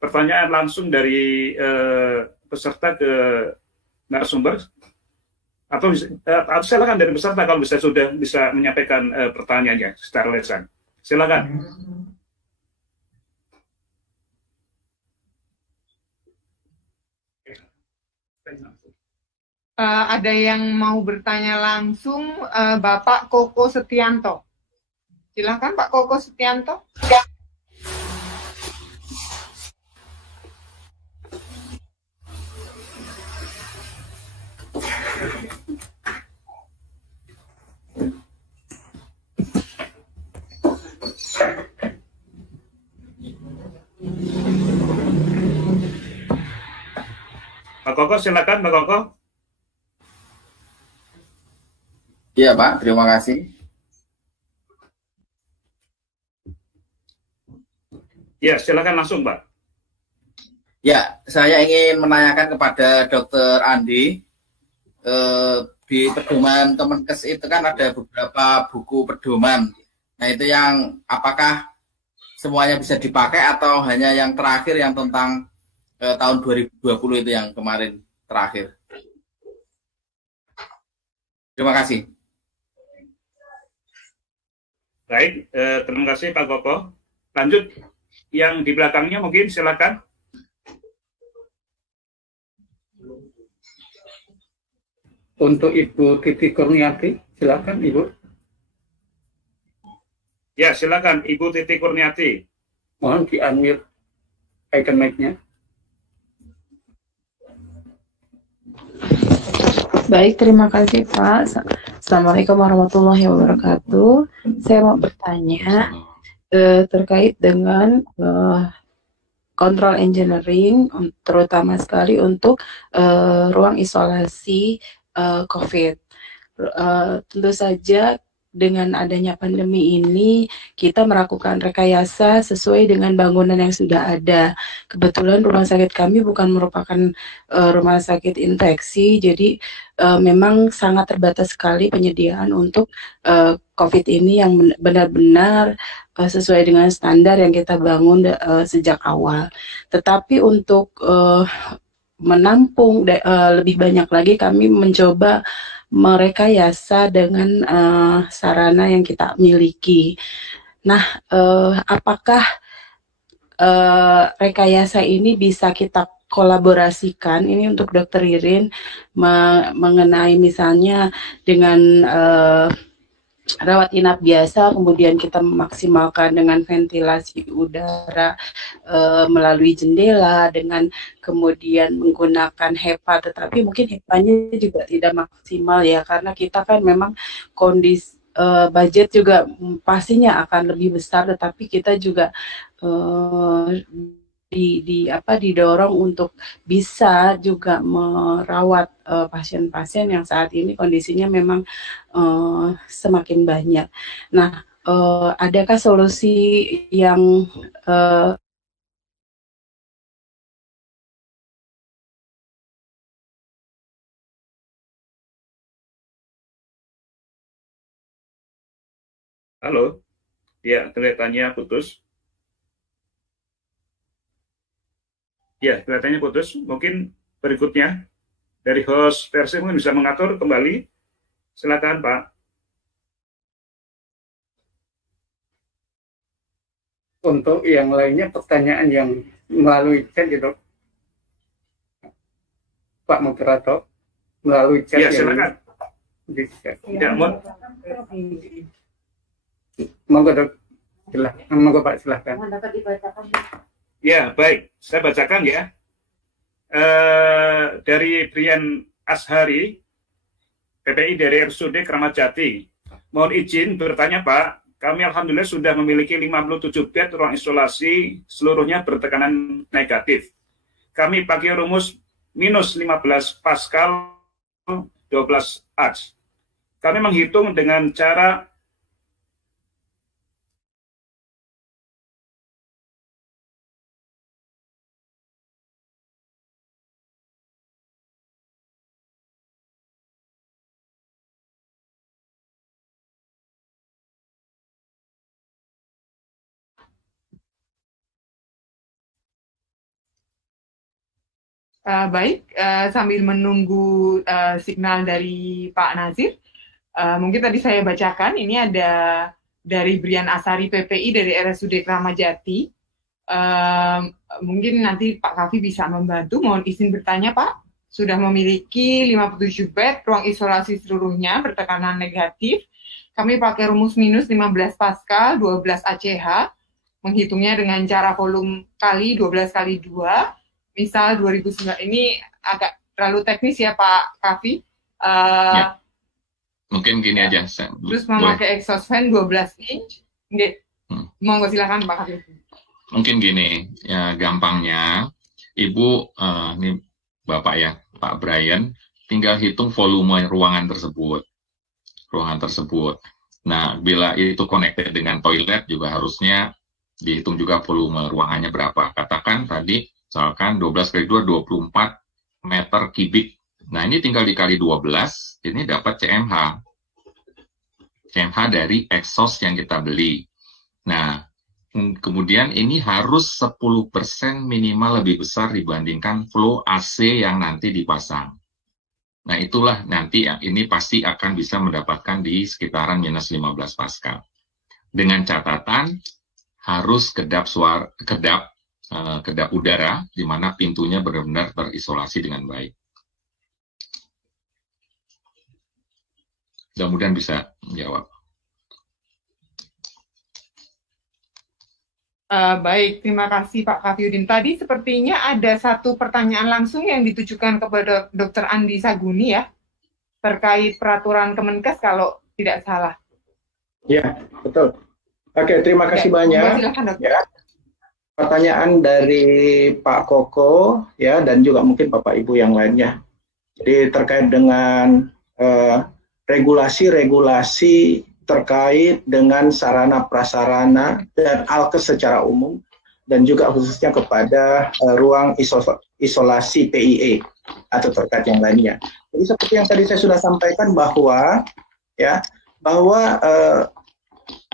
pertanyaan langsung dari peserta ke narasumber, atau silakan dari peserta kalau sudah bisa menyampaikan pertanyaannya secara lisan. Silakan. Ada yang mau bertanya langsung, Bapak Koko Setianto. Silakan Pak Koko Setianto. Pak Koko, silakan Pak Koko. Iya Pak, terima kasih. Ya, silakan langsung Pak. Ya, saya ingin menanyakan kepada Dr. Andi, di pedoman Kemenkes itu kan ada beberapa buku pedoman. Nah itu yang apakah semuanya bisa dipakai atau hanya yang terakhir yang tentang tahun 2020 itu yang kemarin terakhir? Terima kasih. Baik, terima kasih Pak Koko. Lanjut, yang di belakangnya mungkin silakan Untuk Ibu Titi Kurniati, silakan Ibu. Ya, silakan Ibu Titi Kurniati. Mohon di-unmute icon mic-nya. Baik, terima kasih Pak. Assalamualaikum warahmatullahi wabarakatuh. Saya mau bertanya terkait dengan control engineering, terutama sekali untuk ruang isolasi COVID. Tentu saja dengan adanya pandemi ini kita melakukan rekayasa sesuai dengan bangunan yang sudah ada. Kebetulan rumah sakit kami bukan merupakan rumah sakit infeksi, jadi memang sangat terbatas sekali penyediaan untuk COVID ini yang benar-benar sesuai dengan standar yang kita bangun sejak awal. Tetapi untuk menampung lebih banyak lagi, kami mencoba merekayasa dengan sarana yang kita miliki. Nah, apakah rekayasa ini bisa kita kolaborasikan? Ini untuk Dr. Ririn mengenai misalnya dengan rawat inap biasa, kemudian kita memaksimalkan dengan ventilasi udara melalui jendela, dengan kemudian menggunakan HEPA, tetapi mungkin HEPA-nya juga tidak maksimal ya, karena kita kan memang kondisi budget juga pastinya akan lebih besar, tetapi kita juga didorong untuk bisa juga merawat pasien-pasien yang saat ini kondisinya memang semakin banyak. Nah, adakah solusi yang Halo? Ya, kelihatannya putus. Ya, kelihatannya putus. Mungkin berikutnya dari host versi mungkin bisa mengatur kembali. Silakan, Pak. Untuk yang lainnya pertanyaan yang melalui chat gitu, Pak Moderator, melalui chat. Ya, silakan. Ya, monggo Dok, silakan. Monggo Pak, silakan. Ya, baik. Saya bacakan ya. Dari Brian Ashari, PPI dari RSUD Kramat Jati. Mohon izin bertanya Pak, kami alhamdulillah sudah memiliki 57 bed ruang isolasi, seluruhnya bertekanan negatif. Kami pakai rumus minus 15 Pascal 12 Ats. Kami menghitung dengan cara Baik, sambil menunggu signal dari Pak Nazir, mungkin tadi saya bacakan, ini ada dari Brian Asari PPI dari RSUD Kramat Jati. Mungkin nanti Pak Kavi bisa membantu. Mohon izin bertanya Pak, sudah memiliki 57 bed, ruang isolasi seluruhnya bertekanan negatif. Kami pakai rumus minus 15 Pascal, 12 ACH, menghitungnya dengan cara volume kali 12 kali 2. Misal 2009, ini agak terlalu teknis ya Pak Kavi. Ya. Mungkin gini aja. Terus memakai exhaust fan 12 inch. Monggo silakan Pak Kavi. Mungkin gini, ya gampangnya, Ibu, ini Bapak ya, Pak Brian, tinggal hitung volume ruangan tersebut. Nah, bila itu connected dengan toilet juga harusnya dihitung juga volume ruangannya berapa. Katakan tadi, misalkan 12 kali 2, 24 meter kubik. Nah, ini tinggal dikali 12, ini dapat CMH. CMH dari exhaust yang kita beli. Nah, kemudian ini harus 10% minimal lebih besar dibandingkan flow AC yang nanti dipasang. Nah, itulah nanti ini pasti akan bisa mendapatkan di sekitaran minus 15 Pascal. Dengan catatan, harus kedap udara, di mana pintunya benar-benar terisolasi dengan baik. Mudah-mudahan bisa menjawab. Baik, terima kasih Pak Kafiuddin. Tadi sepertinya ada satu pertanyaan langsung yang ditujukan kepada Dr. Andi Saguni ya, terkait peraturan Kemenkes kalau tidak salah. Ya, betul. Oke, terima kasih banyak. Silakan, Dr. Ya. Pertanyaan dari Pak Koko ya, dan juga mungkin Bapak Ibu yang lainnya. Jadi terkait dengan regulasi-regulasi terkait dengan sarana prasarana dan alkes secara umum, dan juga khususnya kepada ruang isolasi PIE atau terkait yang lainnya. Jadi seperti yang tadi saya sudah sampaikan bahwa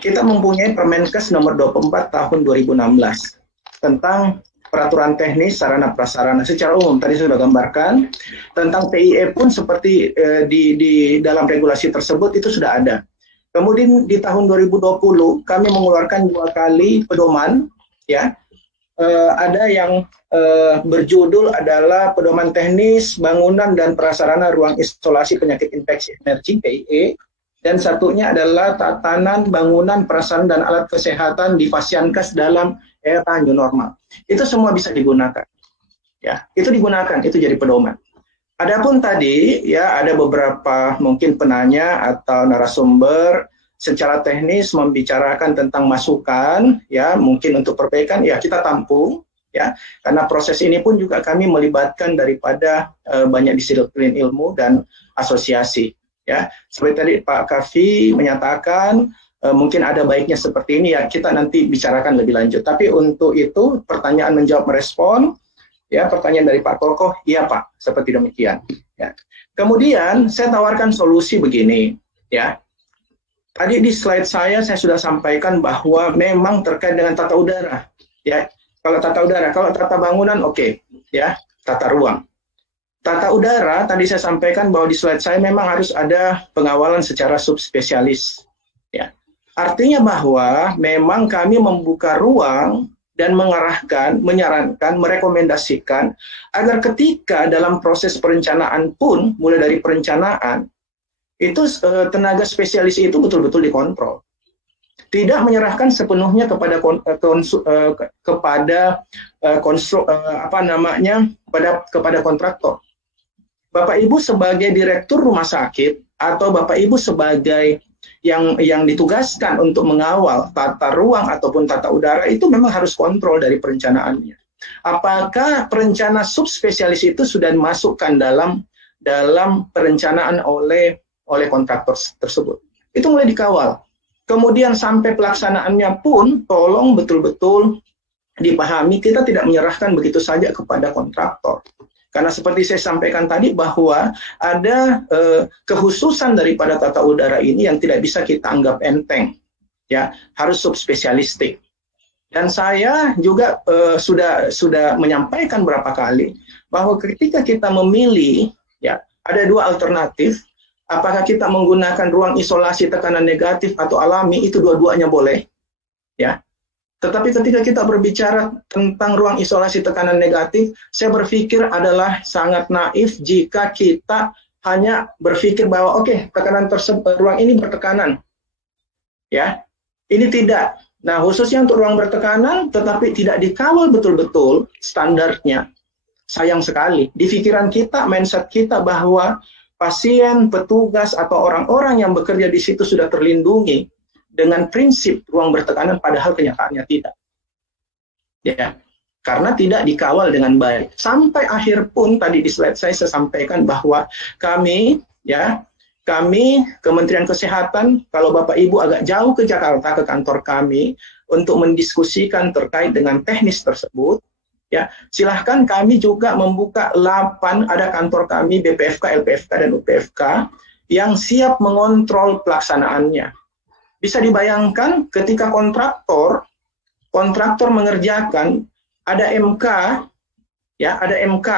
kita mempunyai Permenkes nomor 24 tahun 2016 tentang peraturan teknis sarana prasarana secara umum. Tadi saya sudah gambarkan tentang PIE pun seperti di dalam regulasi tersebut itu sudah ada. Kemudian di tahun 2020 kami mengeluarkan 2 kali pedoman, ya. Ada yang berjudul adalah Pedoman Teknis Bangunan dan Prasarana Ruang Isolasi Penyakit Infeksi Emerging (PIE), dan satunya adalah Tatanan Bangunan Prasarana dan Alat Kesehatan di Fasiankes dalam era new normal. Itu semua bisa digunakan, ya. Itu digunakan, itu jadi pedoman. Adapun tadi ya ada beberapa mungkin penanya atau narasumber secara teknis membicarakan tentang masukan ya, mungkin untuk perbaikan ya kita tampung ya, karena proses ini pun juga kami melibatkan daripada banyak disiplin ilmu dan asosiasi ya. Seperti tadi Pak Kafi menyatakan mungkin ada baiknya seperti ini ya, kita nanti bicarakan lebih lanjut. Tapi untuk itu pertanyaan menjawab merespon. Ya, pertanyaan dari Pak Kokoh, iya Pak, seperti demikian. Ya. Kemudian saya tawarkan solusi begini, ya. Tadi di slide saya sudah sampaikan bahwa memang terkait dengan tata udara, ya. Kalau tata udara, kalau tata bangunan, oke, ya, tata ruang. Tata udara tadi saya sampaikan bahwa di slide saya memang harus ada pengawalan secara subspesialis, ya. Artinya bahwa memang kami membuka ruang dan mengarahkan, menyarankan, merekomendasikan agar ketika dalam proses perencanaan pun, mulai dari perencanaan, itu tenaga spesialis itu betul-betul dikontrol. Tidak menyerahkan sepenuhnya kepada kontraktor. Bapak Ibu sebagai direktur rumah sakit atau Bapak Ibu sebagai yang ditugaskan untuk mengawal tata ruang ataupun tata udara itu memang harus kontrol dari perencanaannya. Apakah perencana subspesialis itu sudah dimasukkan dalam perencanaan oleh kontraktor tersebut? Itu mulai dikawal. Kemudian sampai pelaksanaannya pun tolong betul-betul dipahami, kita tidak menyerahkan begitu saja kepada kontraktor. Karena seperti saya sampaikan tadi bahwa ada kekhususan daripada tata udara ini yang tidak bisa kita anggap enteng, ya, harus subspesialistik. Dan saya juga sudah menyampaikan berapa kali bahwa ketika kita memilih, ya, ada 2 alternatif. Apakah kita menggunakan ruang isolasi tekanan negatif atau alami, itu dua-duanya boleh, ya. Tetapi ketika kita berbicara tentang ruang isolasi tekanan negatif, saya berpikir adalah sangat naif jika kita hanya berpikir bahwa oke, tekanan tersebut, ruang ini bertekanan, ya, ini tidak. Nah, khususnya untuk ruang bertekanan, tetapi tidak dikawal betul-betul standarnya. Sayang sekali, di pikiran kita, mindset kita bahwa pasien, petugas, atau orang-orang yang bekerja di situ sudah terlindungi dengan prinsip ruang bertekanan, padahal kenyataannya tidak. Ya, karena tidak dikawal dengan baik. Sampai akhir pun tadi di slide saya sampaikan bahwa kami Kementerian Kesehatan, kalau Bapak Ibu agak jauh ke Jakarta ke kantor kami untuk mendiskusikan terkait dengan teknis tersebut, ya, silahkan kami juga membuka 8, ada kantor kami BPFK, LPFK, dan UPFK yang siap mengontrol pelaksanaannya. Bisa dibayangkan ketika kontraktor mengerjakan, ada MK, ya, ada MK,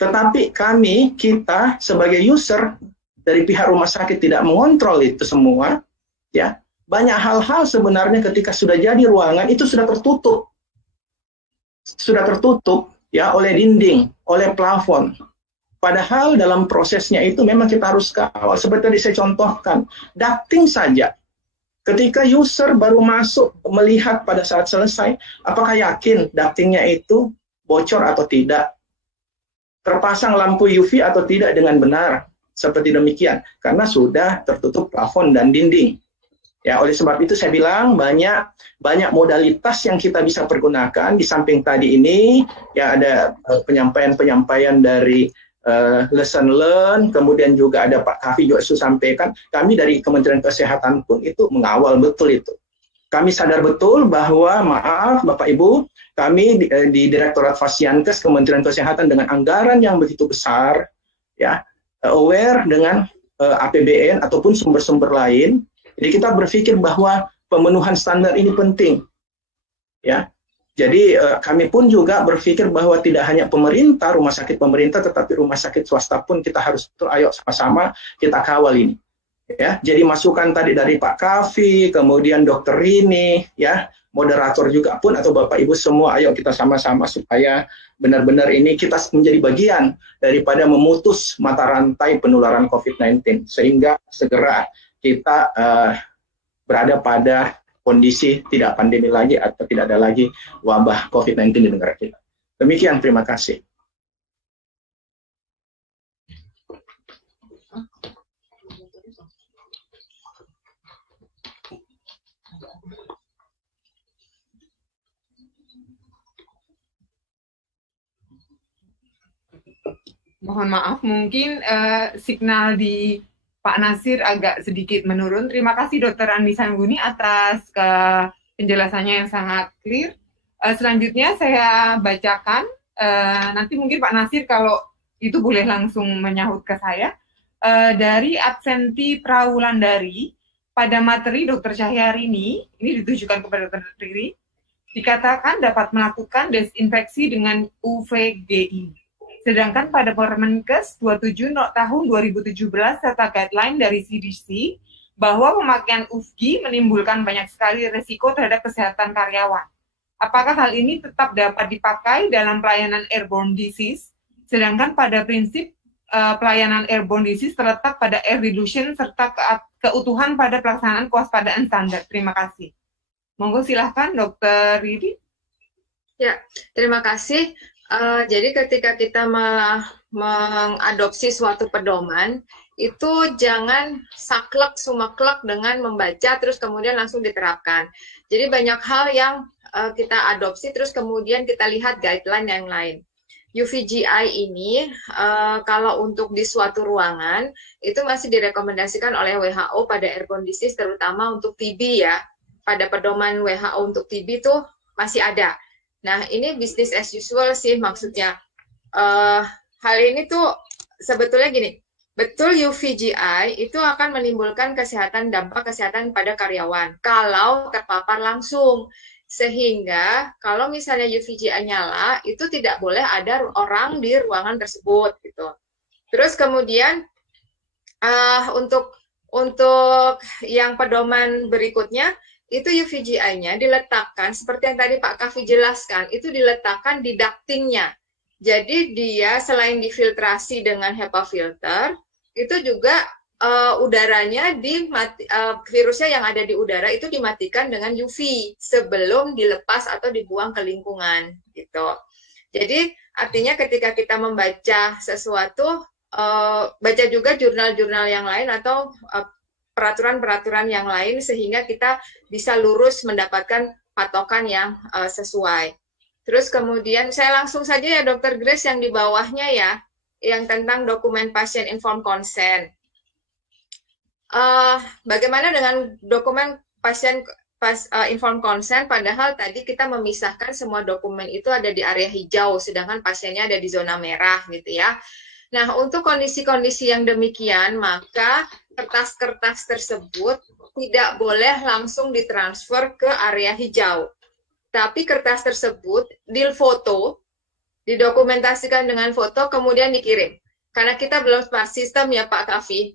tetapi kita sebagai user dari pihak rumah sakit tidak mengontrol itu semua, ya. Banyak hal-hal sebenarnya ketika sudah jadi ruangan itu sudah tertutup ya, oleh dinding, oleh plafon. Padahal dalam prosesnya itu memang kita harus kawal. Seperti tadi saya contohkan, ducting saja. Ketika user baru masuk melihat pada saat selesai, apakah yakin ductingnya itu bocor atau tidak? Terpasang lampu UV atau tidak dengan benar? Seperti demikian, karena sudah tertutup plafon dan dinding. Ya, oleh sebab itu saya bilang banyak modalitas yang kita bisa pergunakan. Di samping tadi ini ya ada penyampaian dari lesson learn, kemudian juga ada Pak Kavi juga sudah sampaikan. Kami dari Kementerian Kesehatan pun itu mengawal betul itu. Kami sadar betul bahwa maaf Bapak Ibu, kami di Direktorat Fasiankes Kementerian Kesehatan dengan anggaran yang begitu besar, ya aware dengan APBN ataupun sumber-sumber lain. Jadi kita berpikir bahwa pemenuhan standar ini penting, ya. Jadi kami pun juga berpikir bahwa tidak hanya pemerintah, rumah sakit pemerintah, tetapi rumah sakit swasta pun kita harus betul, ayo sama-sama kita kawal ini. Ya, jadi masukan tadi dari Pak Kavi, kemudian Dr. Rini, ya, moderator juga pun atau Bapak Ibu semua, ayo kita sama-sama supaya benar-benar ini kita menjadi bagian daripada memutus mata rantai penularan COVID-19 sehingga segera kita berada pada kondisi tidak pandemi lagi atau tidak ada lagi wabah COVID-19 di negara kita. Demikian, terima kasih. Mohon maaf, mungkin signal di Pak Nasir agak sedikit menurun. Terima kasih Dr. Andi Sangguni atas penjelasannya yang sangat clear. Selanjutnya saya bacakan, nanti mungkin Pak Nasir kalau itu boleh langsung menyahut ke saya. Dari absenti Prawulandari, pada materi Dr. Cahyarini, ini ditujukan kepada Dr. Riri, dikatakan dapat melakukan desinfeksi dengan UVGI. Sedangkan pada Permenkes 27 tahun 2017 serta guideline dari CDC bahwa pemakaian UVGI menimbulkan banyak sekali risiko terhadap kesehatan karyawan. Apakah hal ini tetap dapat dipakai dalam pelayanan airborne disease? Sedangkan pada prinsip pelayanan airborne disease terletak pada air dilution serta keutuhan pada pelaksanaan kewaspadaan standar. Terima kasih. Monggo silahkan Dr. Riri. Ya, terima kasih. Jadi ketika kita mengadopsi suatu pedoman, itu jangan saklek sumaklek dengan membaca terus kemudian langsung diterapkan. Jadi banyak hal yang kita adopsi terus kemudian kita lihat guideline yang lain. UVGI ini kalau untuk di suatu ruangan itu masih direkomendasikan oleh WHO pada airborne disease terutama untuk TB ya. Pada pedoman WHO untuk TB itu masih ada. Nah, ini business as usual sih maksudnya. Hal ini tuh sebetulnya gini, betul UVGI itu akan menimbulkan dampak kesehatan pada karyawan kalau terpapar langsung. Sehingga kalau misalnya UVGI nyala, itu tidak boleh ada orang di ruangan tersebut gitu. Terus kemudian untuk yang pedoman berikutnya, itu UVGI-nya diletakkan, seperti yang tadi Pak Kavi jelaskan, itu diletakkan di ducting-nya. Jadi dia selain difiltrasi dengan HEPA filter, itu juga udaranya virusnya yang ada di udara itu dimatikan dengan UV sebelum dilepas atau dibuang ke lingkungan gitu. Jadi artinya ketika kita membaca sesuatu, baca juga jurnal-jurnal yang lain atau peraturan-peraturan yang lain sehingga kita bisa lurus mendapatkan patokan yang sesuai. Terus kemudian saya langsung saja ya Dr. Grace yang di bawahnya ya, yang tentang dokumen pasien informed consent. Bagaimana dengan dokumen pasien informed consent padahal tadi kita memisahkan semua dokumen itu ada di area hijau sedangkan pasiennya ada di zona merah gitu ya. Nah, untuk kondisi-kondisi yang demikian, maka kertas-kertas tersebut tidak boleh langsung ditransfer ke area hijau. Tapi kertas tersebut difoto, didokumentasikan dengan foto, kemudian dikirim. Karena kita belum smart system ya Pak Kavi.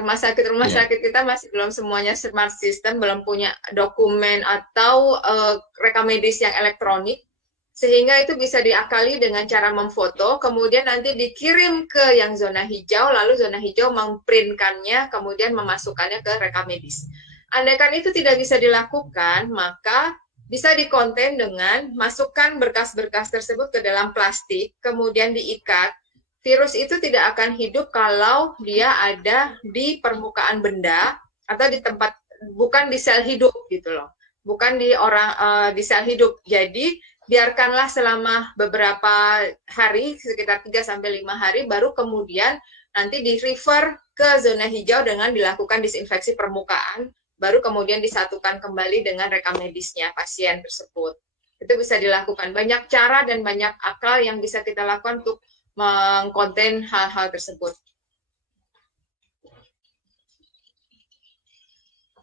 Rumah sakit kita masih belum semuanya smart system, belum punya dokumen atau rekam medis yang elektronik. Sehingga itu bisa diakali dengan cara memfoto, kemudian nanti dikirim ke yang zona hijau, lalu zona hijau memprintkannya, kemudian memasukkannya ke rekam medis. Andaikan itu tidak bisa dilakukan, maka bisa dikonten dengan masukkan berkas-berkas tersebut ke dalam plastik, kemudian diikat. Virus itu tidak akan hidup kalau dia ada di permukaan benda atau di tempat, bukan di sel hidup gitu loh, bukan di di sel hidup. Jadi biarkanlah selama beberapa hari, sekitar 3-5 hari, baru kemudian nanti di-refer ke zona hijau dengan dilakukan disinfeksi permukaan, baru kemudian disatukan kembali dengan rekam medisnya pasien tersebut. Itu bisa dilakukan. Banyak cara dan banyak akal yang bisa kita lakukan untuk mengkonten hal-hal tersebut.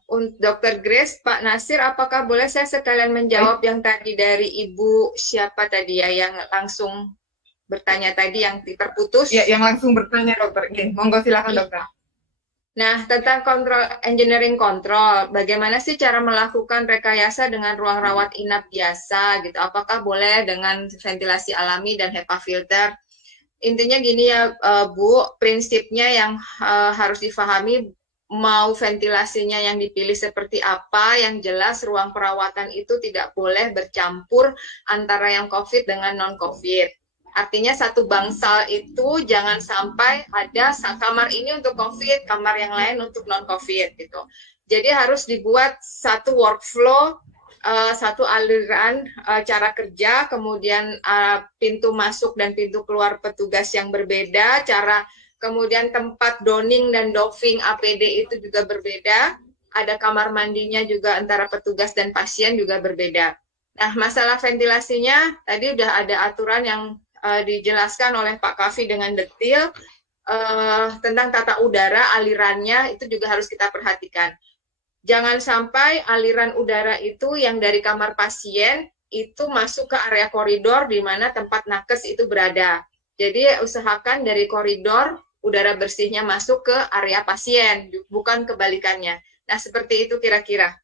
Untuk Dr. Grace, Pak Nasir, apakah boleh saya sekalian menjawab yang tadi dari Ibu siapa tadi ya, yang langsung bertanya tadi, yang terputus? Ya, yang langsung bertanya, Dokter. Oke, monggo silakan, Dokter. Nah, tentang engineering control, bagaimana sih cara melakukan rekayasa dengan ruang rawat inap biasa gitu? Apakah boleh dengan ventilasi alami dan HEPA filter? Intinya gini ya, Bu, prinsipnya yang harus difahami, mau ventilasinya yang dipilih seperti apa, yang jelas ruang perawatan itu tidak boleh bercampur antara yang COVID dengan non-COVID. Artinya satu bangsal itu jangan sampai ada kamar ini untuk COVID, kamar yang lain untuk non-COVID gitu. Jadi harus dibuat satu workflow, satu aliran cara kerja, kemudian pintu masuk dan pintu keluar petugas yang berbeda, kemudian tempat donning dan doffing APD itu juga berbeda. Ada kamar mandinya juga antara petugas dan pasien juga berbeda. Nah, masalah ventilasinya tadi udah ada aturan yang dijelaskan oleh Pak Kavi dengan detail tentang tata udara, alirannya itu juga harus kita perhatikan. Jangan sampai aliran udara itu yang dari kamar pasien itu masuk ke area koridor di mana tempat nakes itu berada. Jadi usahakan dari koridor udara bersihnya masuk ke area pasien, bukan kebalikannya. Nah, seperti itu kira-kira.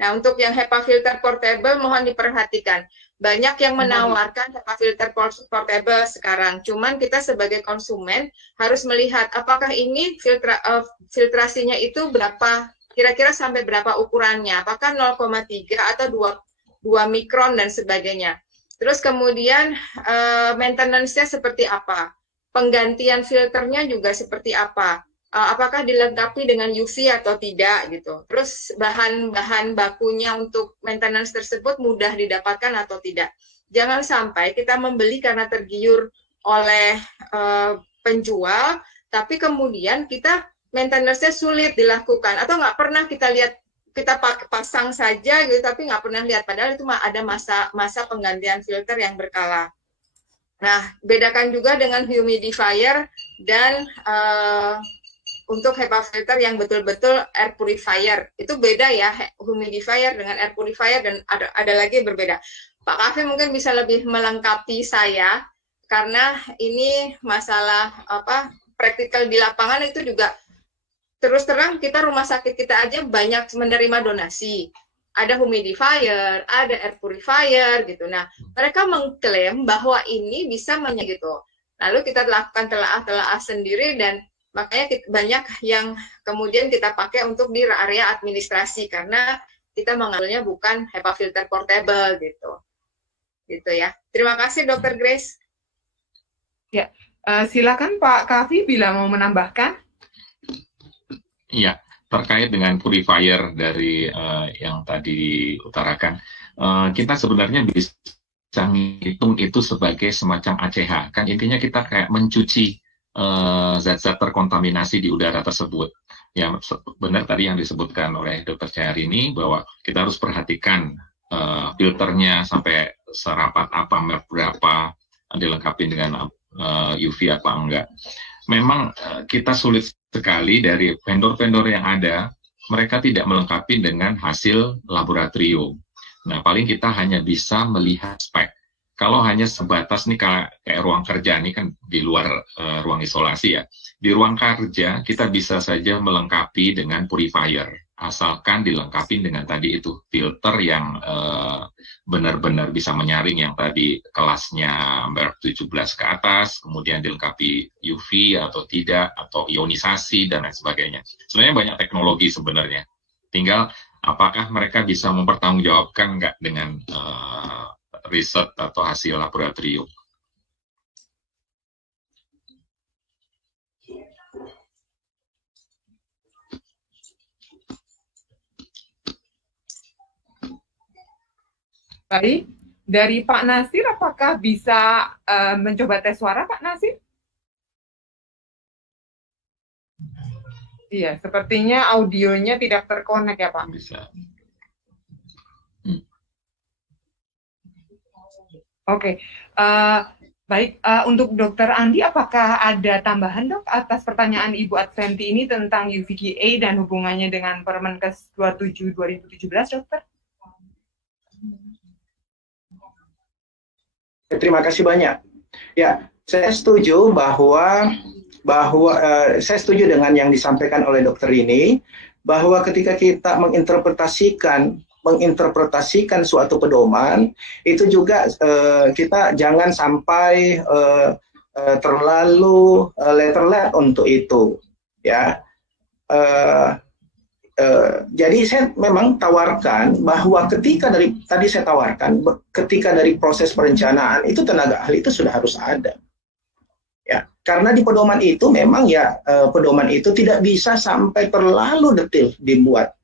Nah, untuk yang HEPA filter portable mohon diperhatikan. Banyak yang menawarkan HEPA filter portable sekarang. Cuman kita sebagai konsumen harus melihat apakah ini filtrasinya itu berapa, kira-kira sampai berapa ukurannya. Apakah 0,3 atau 2 mikron dan sebagainya. Terus kemudian maintenance-nya seperti apa? Penggantian filternya juga seperti apa? Apakah dilengkapi dengan UV atau tidak gitu. Terus bahan-bahan bakunya untuk maintenance tersebut mudah didapatkan atau tidak. Jangan sampai kita membeli karena tergiur oleh penjual, tapi kemudian kita maintenance-nya sulit dilakukan atau nggak pernah kita lihat, kita pasang saja gitu, tapi nggak pernah lihat. Padahal itu ada masa penggantian filter yang berkala. Nah, bedakan juga dengan humidifier dan untuk HEPA filter yang betul-betul air purifier. Itu beda ya, humidifier dengan air purifier, dan ada lagi yang berbeda. Pak Kavi mungkin bisa lebih melengkapi saya, karena ini masalah praktikal di lapangan itu juga terus terang kita rumah sakit kita aja banyak menerima donasi. Ada humidifier, ada air purifier gitu. Nah, mereka mengklaim bahwa ini bisa gitu. Lalu kita lakukan telah sendiri, dan makanya banyak yang kemudian kita pakai untuk di area administrasi karena kita mengambilnya bukan HEPA filter portable gitu. Gitu ya. Terima kasih Dr. Grace. Ya, silakan Pak Kavi bila mau menambahkan. Iya, terkait dengan purifier dari yang tadi diutarakan, kita sebenarnya bisa menghitung itu sebagai semacam ACH. Kan intinya kita kayak mencuci zat-zat terkontaminasi di udara tersebut. Ya, benar tadi yang disebutkan oleh Dr. Syahrini bahwa kita harus perhatikan filternya sampai serapat apa, merek berapa, dilengkapi dengan UV apa enggak. Memang kita sulit sekali dari vendor-vendor yang ada, mereka tidak melengkapi dengan hasil laboratorium. Nah, paling kita hanya bisa melihat spek. Kalau hanya sebatas nih kayak ruang kerja nih kan di luar ruang isolasi ya. Di ruang kerja kita bisa saja melengkapi dengan purifier, asalkan dilengkapi dengan tadi itu filter yang benar-benar bisa menyaring yang tadi kelasnya merek 17 ke atas, kemudian dilengkapi UV atau tidak, atau ionisasi dan lain sebagainya. Sebenarnya banyak teknologi sebenarnya. Tinggal apakah mereka bisa mempertanggungjawabkan nggak dengan riset atau hasil laboratorium. Baik, dari Pak Nasir, apakah bisa mencoba tes suara, Pak Nasir? Iya, sepertinya audionya tidak terkonek ya, Pak. Bisa. Oke, baik. Untuk Dokter Andi, apakah ada tambahan, Dok, atas pertanyaan Ibu Adventi ini tentang UVGA dan hubungannya dengan Permenkes 27 2017, Dokter? Terima kasih banyak. Ya, saya setuju bahwa saya setuju dengan yang disampaikan oleh dokter ini, bahwa ketika kita menginterpretasikan suatu pedoman, itu juga kita jangan sampai terlalu letterlet untuk itu, ya. Jadi saya memang tawarkan bahwa ketika dari proses perencanaan itu tenaga ahli itu sudah harus ada, ya. Karena di pedoman itu memang ya pedoman itu tidak bisa sampai terlalu detail dibuat.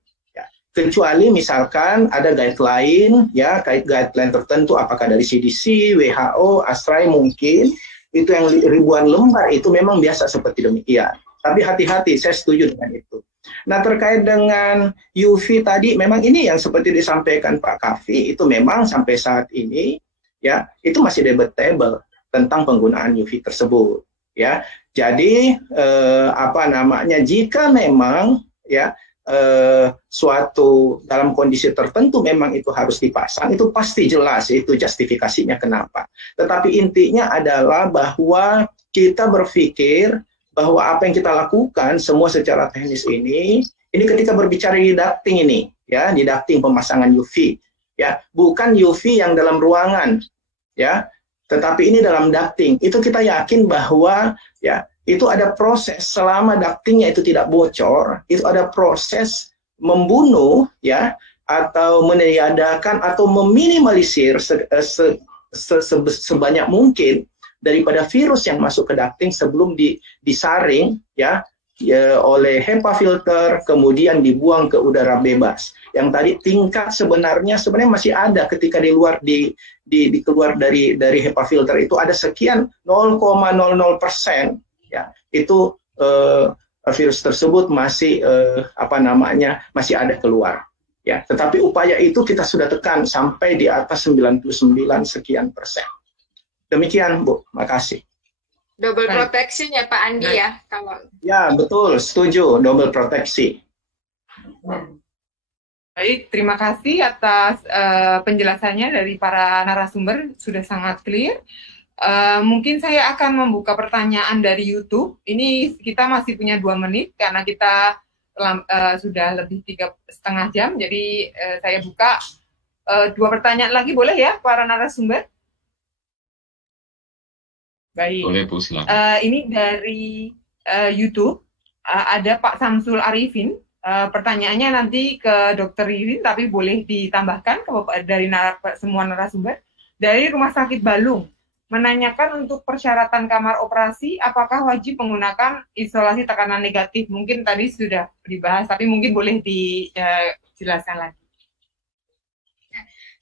Kecuali misalkan ada guideline, ya, guideline tertentu, apakah dari CDC, WHO, ASTRAI mungkin, itu yang ribuan lembar itu memang biasa seperti demikian. Tapi hati-hati, saya setuju dengan itu. Nah, terkait dengan UV tadi, memang ini yang seperti disampaikan Pak Kavi, itu memang sampai saat ini, ya, itu masih debatable tentang penggunaan UV tersebut, ya. Jadi, jika memang, ya, suatu dalam kondisi tertentu memang itu harus dipasang, itu pasti jelas itu justifikasinya kenapa. Tetapi intinya adalah bahwa kita berpikir bahwa apa yang kita lakukan semua secara teknis ini ketika berbicara di ducting ini, ya, di ducting pemasangan UV, ya, bukan UV yang dalam ruangan, ya, tetapi ini dalam ducting. Itu kita yakin bahwa, ya, itu ada proses selama ductingnya itu tidak bocor, itu ada proses membunuh, ya, atau meniadakan atau meminimalisir sebanyak mungkin daripada virus yang masuk ke ducting sebelum disaring, ya, oleh HEPA filter, kemudian dibuang ke udara bebas. Yang tadi tingkat sebenarnya masih ada ketika keluar dari HEPA filter itu ada sekian 0,00%. Ya, itu virus tersebut masih masih ada keluar, ya. Tetapi upaya itu kita sudah tekan sampai di atas 99 sekian persen. Demikian, Bu. Makasih. Double protection ya Pak Andi, ya, kalau. Ya, betul, setuju, double proteksi. Baik, terima kasih atas penjelasannya dari para narasumber, sudah sangat clear. Mungkin saya akan membuka pertanyaan dari YouTube. Ini kita masih punya 2 menit karena kita sudah lebih 3,5 jam. Jadi saya buka 2 pertanyaan lagi, boleh ya para narasumber? Baik. Boleh, Bu, silakan. Ini dari YouTube ada Pak Samsul Arifin. Pertanyaannya nanti ke Dr. Ririn, tapi boleh ditambahkan dari semua narasumber. Dari Rumah Sakit Balung. Menanyakan untuk persyaratan kamar operasi, apakah wajib menggunakan isolasi tekanan negatif? Mungkin tadi sudah dibahas, tapi mungkin boleh dijelaskan lagi.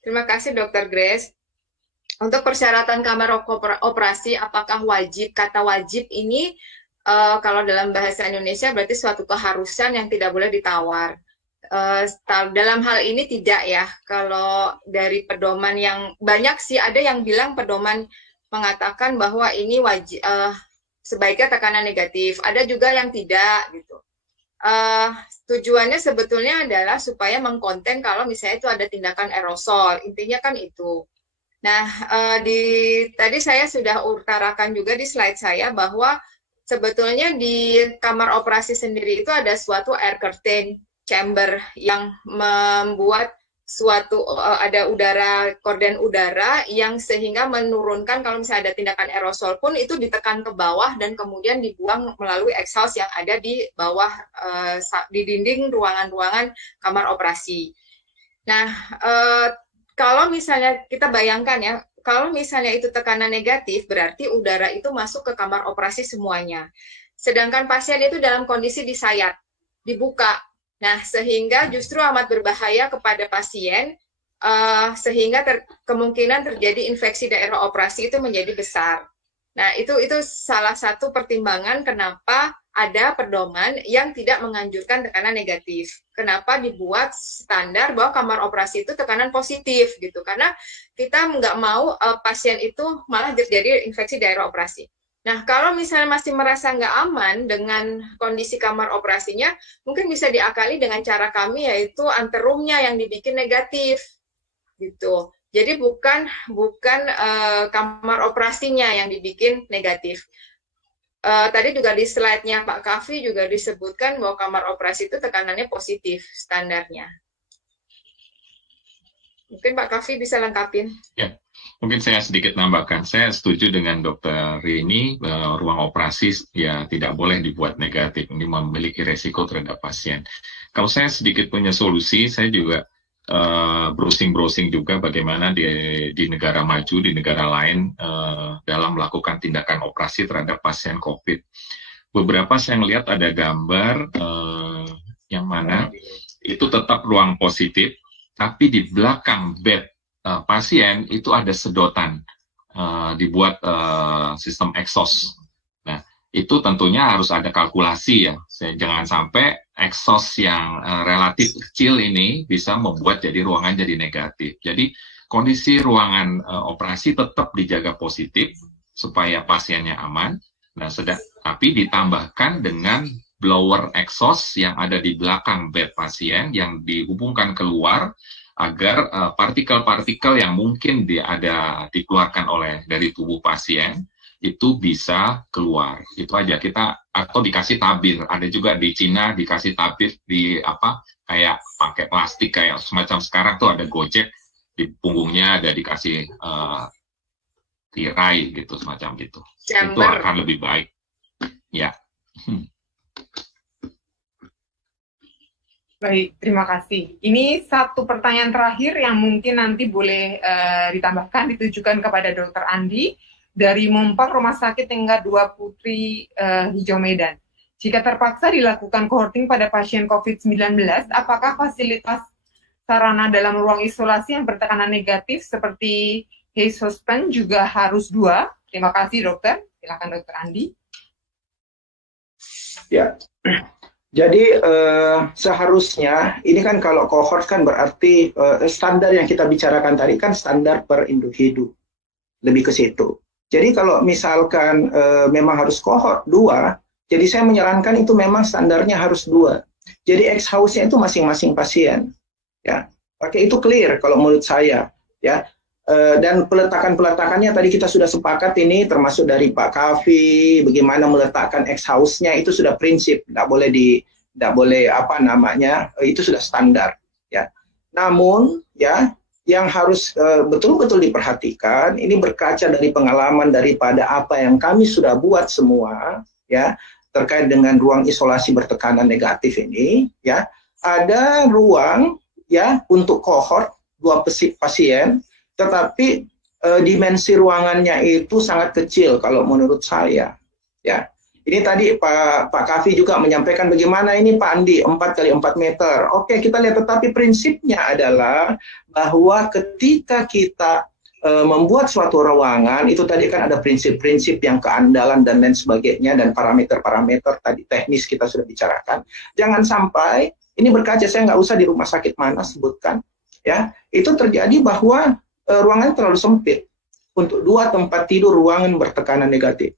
Terima kasih, Dr. Grace. Untuk persyaratan kamar operasi, apakah wajib? Kata wajib ini, kalau dalam bahasa Indonesia berarti suatu keharusan yang tidak boleh ditawar. Dalam hal ini tidak ya. Kalau dari pedoman yang banyak sih, ada yang bilang pedoman mengatakan bahwa ini wajib sebaiknya tekanan negatif. Ada juga yang tidak gitu. Tujuannya sebetulnya adalah supaya mengkonten kalau misalnya itu ada tindakan aerosol. Intinya kan itu. Nah, tadi saya sudah utarakan juga di slide saya bahwa sebetulnya di kamar operasi sendiri itu ada suatu air curtain chamber yang membuat suatu ada korden udara yang sehingga menurunkan kalau misalnya ada tindakan aerosol pun itu ditekan ke bawah dan kemudian dibuang melalui exhaust yang ada di bawah di dinding ruangan-ruangan kamar operasi. Nah, kalau misalnya kita bayangkan ya, kalau misalnya itu tekanan negatif, berarti udara itu masuk ke kamar operasi semuanya. Sedangkan pasien itu dalam kondisi disayat, dibuka. Nah, sehingga justru amat berbahaya kepada pasien, sehingga kemungkinan terjadi infeksi daerah operasi itu menjadi besar. Nah, itu salah satu pertimbangan kenapa ada pedoman yang tidak menganjurkan tekanan negatif. Kenapa dibuat standar bahwa kamar operasi itu tekanan positif gitu? Karena kita nggak mau pasien itu malah terjadi infeksi daerah operasi. Nah, kalau misalnya masih merasa nggak aman dengan kondisi kamar operasinya, mungkin bisa diakali dengan cara kami, yaitu anterumnya yang dibikin negatif, gitu. Jadi bukan kamar operasinya yang dibikin negatif. Tadi juga di slide-nya Pak Kavi juga disebutkan bahwa kamar operasi itu tekanannya positif standarnya. Mungkin Pak Kavi bisa lengkapin. Ya. Mungkin saya sedikit nambahkan, saya setuju dengan Dr. Rini, ruang operasi ya tidak boleh dibuat negatif, ini memiliki resiko terhadap pasien. Kalau saya sedikit punya solusi, saya juga browsing juga bagaimana di negara maju, di negara lain dalam melakukan tindakan operasi terhadap pasien COVID. Beberapa saya melihat ada gambar yang mana itu tetap ruang positif, tapi di belakang bed pasien itu ada sedotan, dibuat sistem exhaust. Nah, itu tentunya harus ada kalkulasi ya. Jangan sampai exhaust yang relatif kecil ini bisa membuat jadi ruangan jadi negatif. Jadi kondisi ruangan operasi tetap dijaga positif supaya pasiennya aman. Nah, tapi ditambahkan dengan blower exhaust yang ada di belakang bed pasien yang dihubungkan keluar, agar partikel-partikel yang mungkin dikeluarkan dari tubuh pasien itu bisa keluar. Itu aja atau dikasih tabir. Ada juga di Cina dikasih tabir kayak pakai plastik kayak semacam sekarang tuh ada Gojek di punggungnya ada dikasih tirai gitu semacam gitu. Itu akan lebih baik. Ya. Baik, terima kasih. Ini satu pertanyaan terakhir yang mungkin nanti boleh ditambahkan, ditujukan kepada Dr. Andi dari Mompang Rumah Sakit Tingkat 2 Putri Hijau Medan. Jika terpaksa dilakukan cohorting pada pasien COVID-19, apakah fasilitas sarana dalam ruang isolasi yang bertekanan negatif seperti case suspend juga harus 2? Terima kasih, dokter. Silakan Dr. Andi. Ya. Jadi seharusnya ini kan kalau cohort kan berarti standar yang kita bicarakan tadi kan standar per individu, lebih ke situ. Jadi kalau misalkan memang harus cohort 2, jadi saya menyarankan itu memang standarnya harus 2. Jadi exhaust-nya itu masing-masing pasien, ya. Oke, itu clear kalau menurut saya, ya. Dan peletakannya tadi kita sudah sepakat ini termasuk dari Pak Kavi bagaimana meletakkan exhaust-nya itu sudah prinsip, tidak boleh itu sudah standar ya. Namun ya yang harus betul-betul diperhatikan ini berkaca dari pengalaman daripada apa yang kami sudah buat semua ya terkait dengan ruang isolasi bertekanan negatif ini ya, ada ruang ya untuk cohort 2 pasien. Tetapi dimensi ruangannya itu sangat kecil kalau menurut saya. Ya, ini tadi Pak Kavi juga menyampaikan bagaimana ini Pak Andi 4x4 meter. Oke, kita lihat. Tetapi prinsipnya adalah bahwa ketika kita membuat suatu ruangan itu tadi kan ada prinsip-prinsip yang keandalan dan lain sebagainya dan parameter-parameter tadi teknis kita sudah bicarakan. Jangan sampai ini berkaca, saya nggak usah di rumah sakit mana sebutkan. Ya, itu terjadi bahwa ruangan terlalu sempit untuk 2 tempat tidur ruangan bertekanan negatif.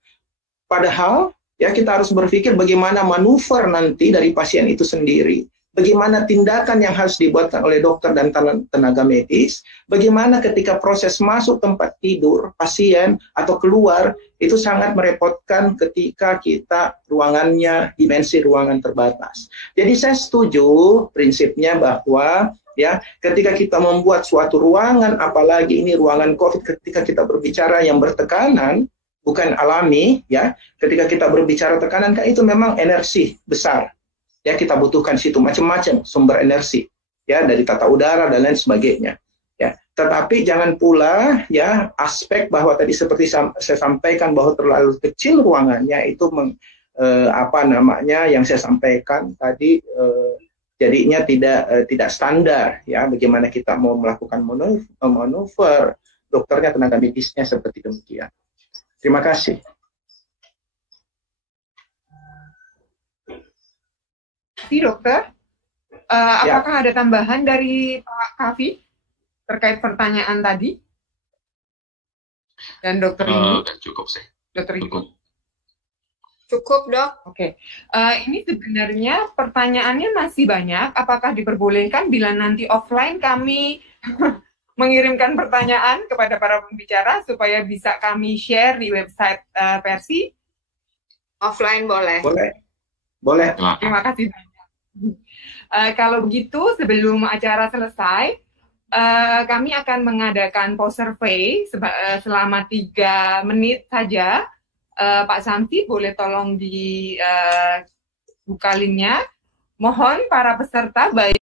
Padahal ya kita harus berpikir bagaimana manuver nanti dari pasien itu sendiri bagaimana tindakan yang harus dibuatkan oleh dokter dan tenaga medis, bagaimana ketika proses masuk tempat tidur pasien atau keluar, itu sangat merepotkan ketika kita ruangannya, dimensi ruangan terbatas. Jadi saya setuju prinsipnya bahwa ya, ketika kita membuat suatu ruangan, apalagi ini ruangan COVID, ketika kita berbicara yang bertekanan, bukan alami, ya, ketika kita berbicara tekanan, kan itu memang energi besar. Ya, kita butuhkan situ macam-macam sumber energi, ya, dari tata udara dan lain sebagainya. Ya, tetapi jangan pula ya aspek bahwa tadi seperti saya sampaikan bahwa terlalu kecil ruangannya itu yang saya sampaikan tadi jadinya tidak standar, ya, bagaimana kita mau melakukan manuver dokternya, tenaga medisnya seperti demikian. Terima kasih. Dokter, apakah ada tambahan dari Pak Kavi terkait pertanyaan tadi? Dan dokter ini? Cukup sih. Dokter cukup. Cukup, Dok. Oke. Ini sebenarnya pertanyaannya masih banyak. Apakah diperbolehkan bila nanti offline kami mengirimkan pertanyaan kepada para pembicara supaya bisa kami share di website Persi? Offline boleh. Boleh. Terima kasih banyak. Kalau begitu, sebelum acara selesai, kami akan mengadakan post survey selama 3 menit saja. Pak Samsi, boleh tolong dibuka linknya. Mohon para peserta, baik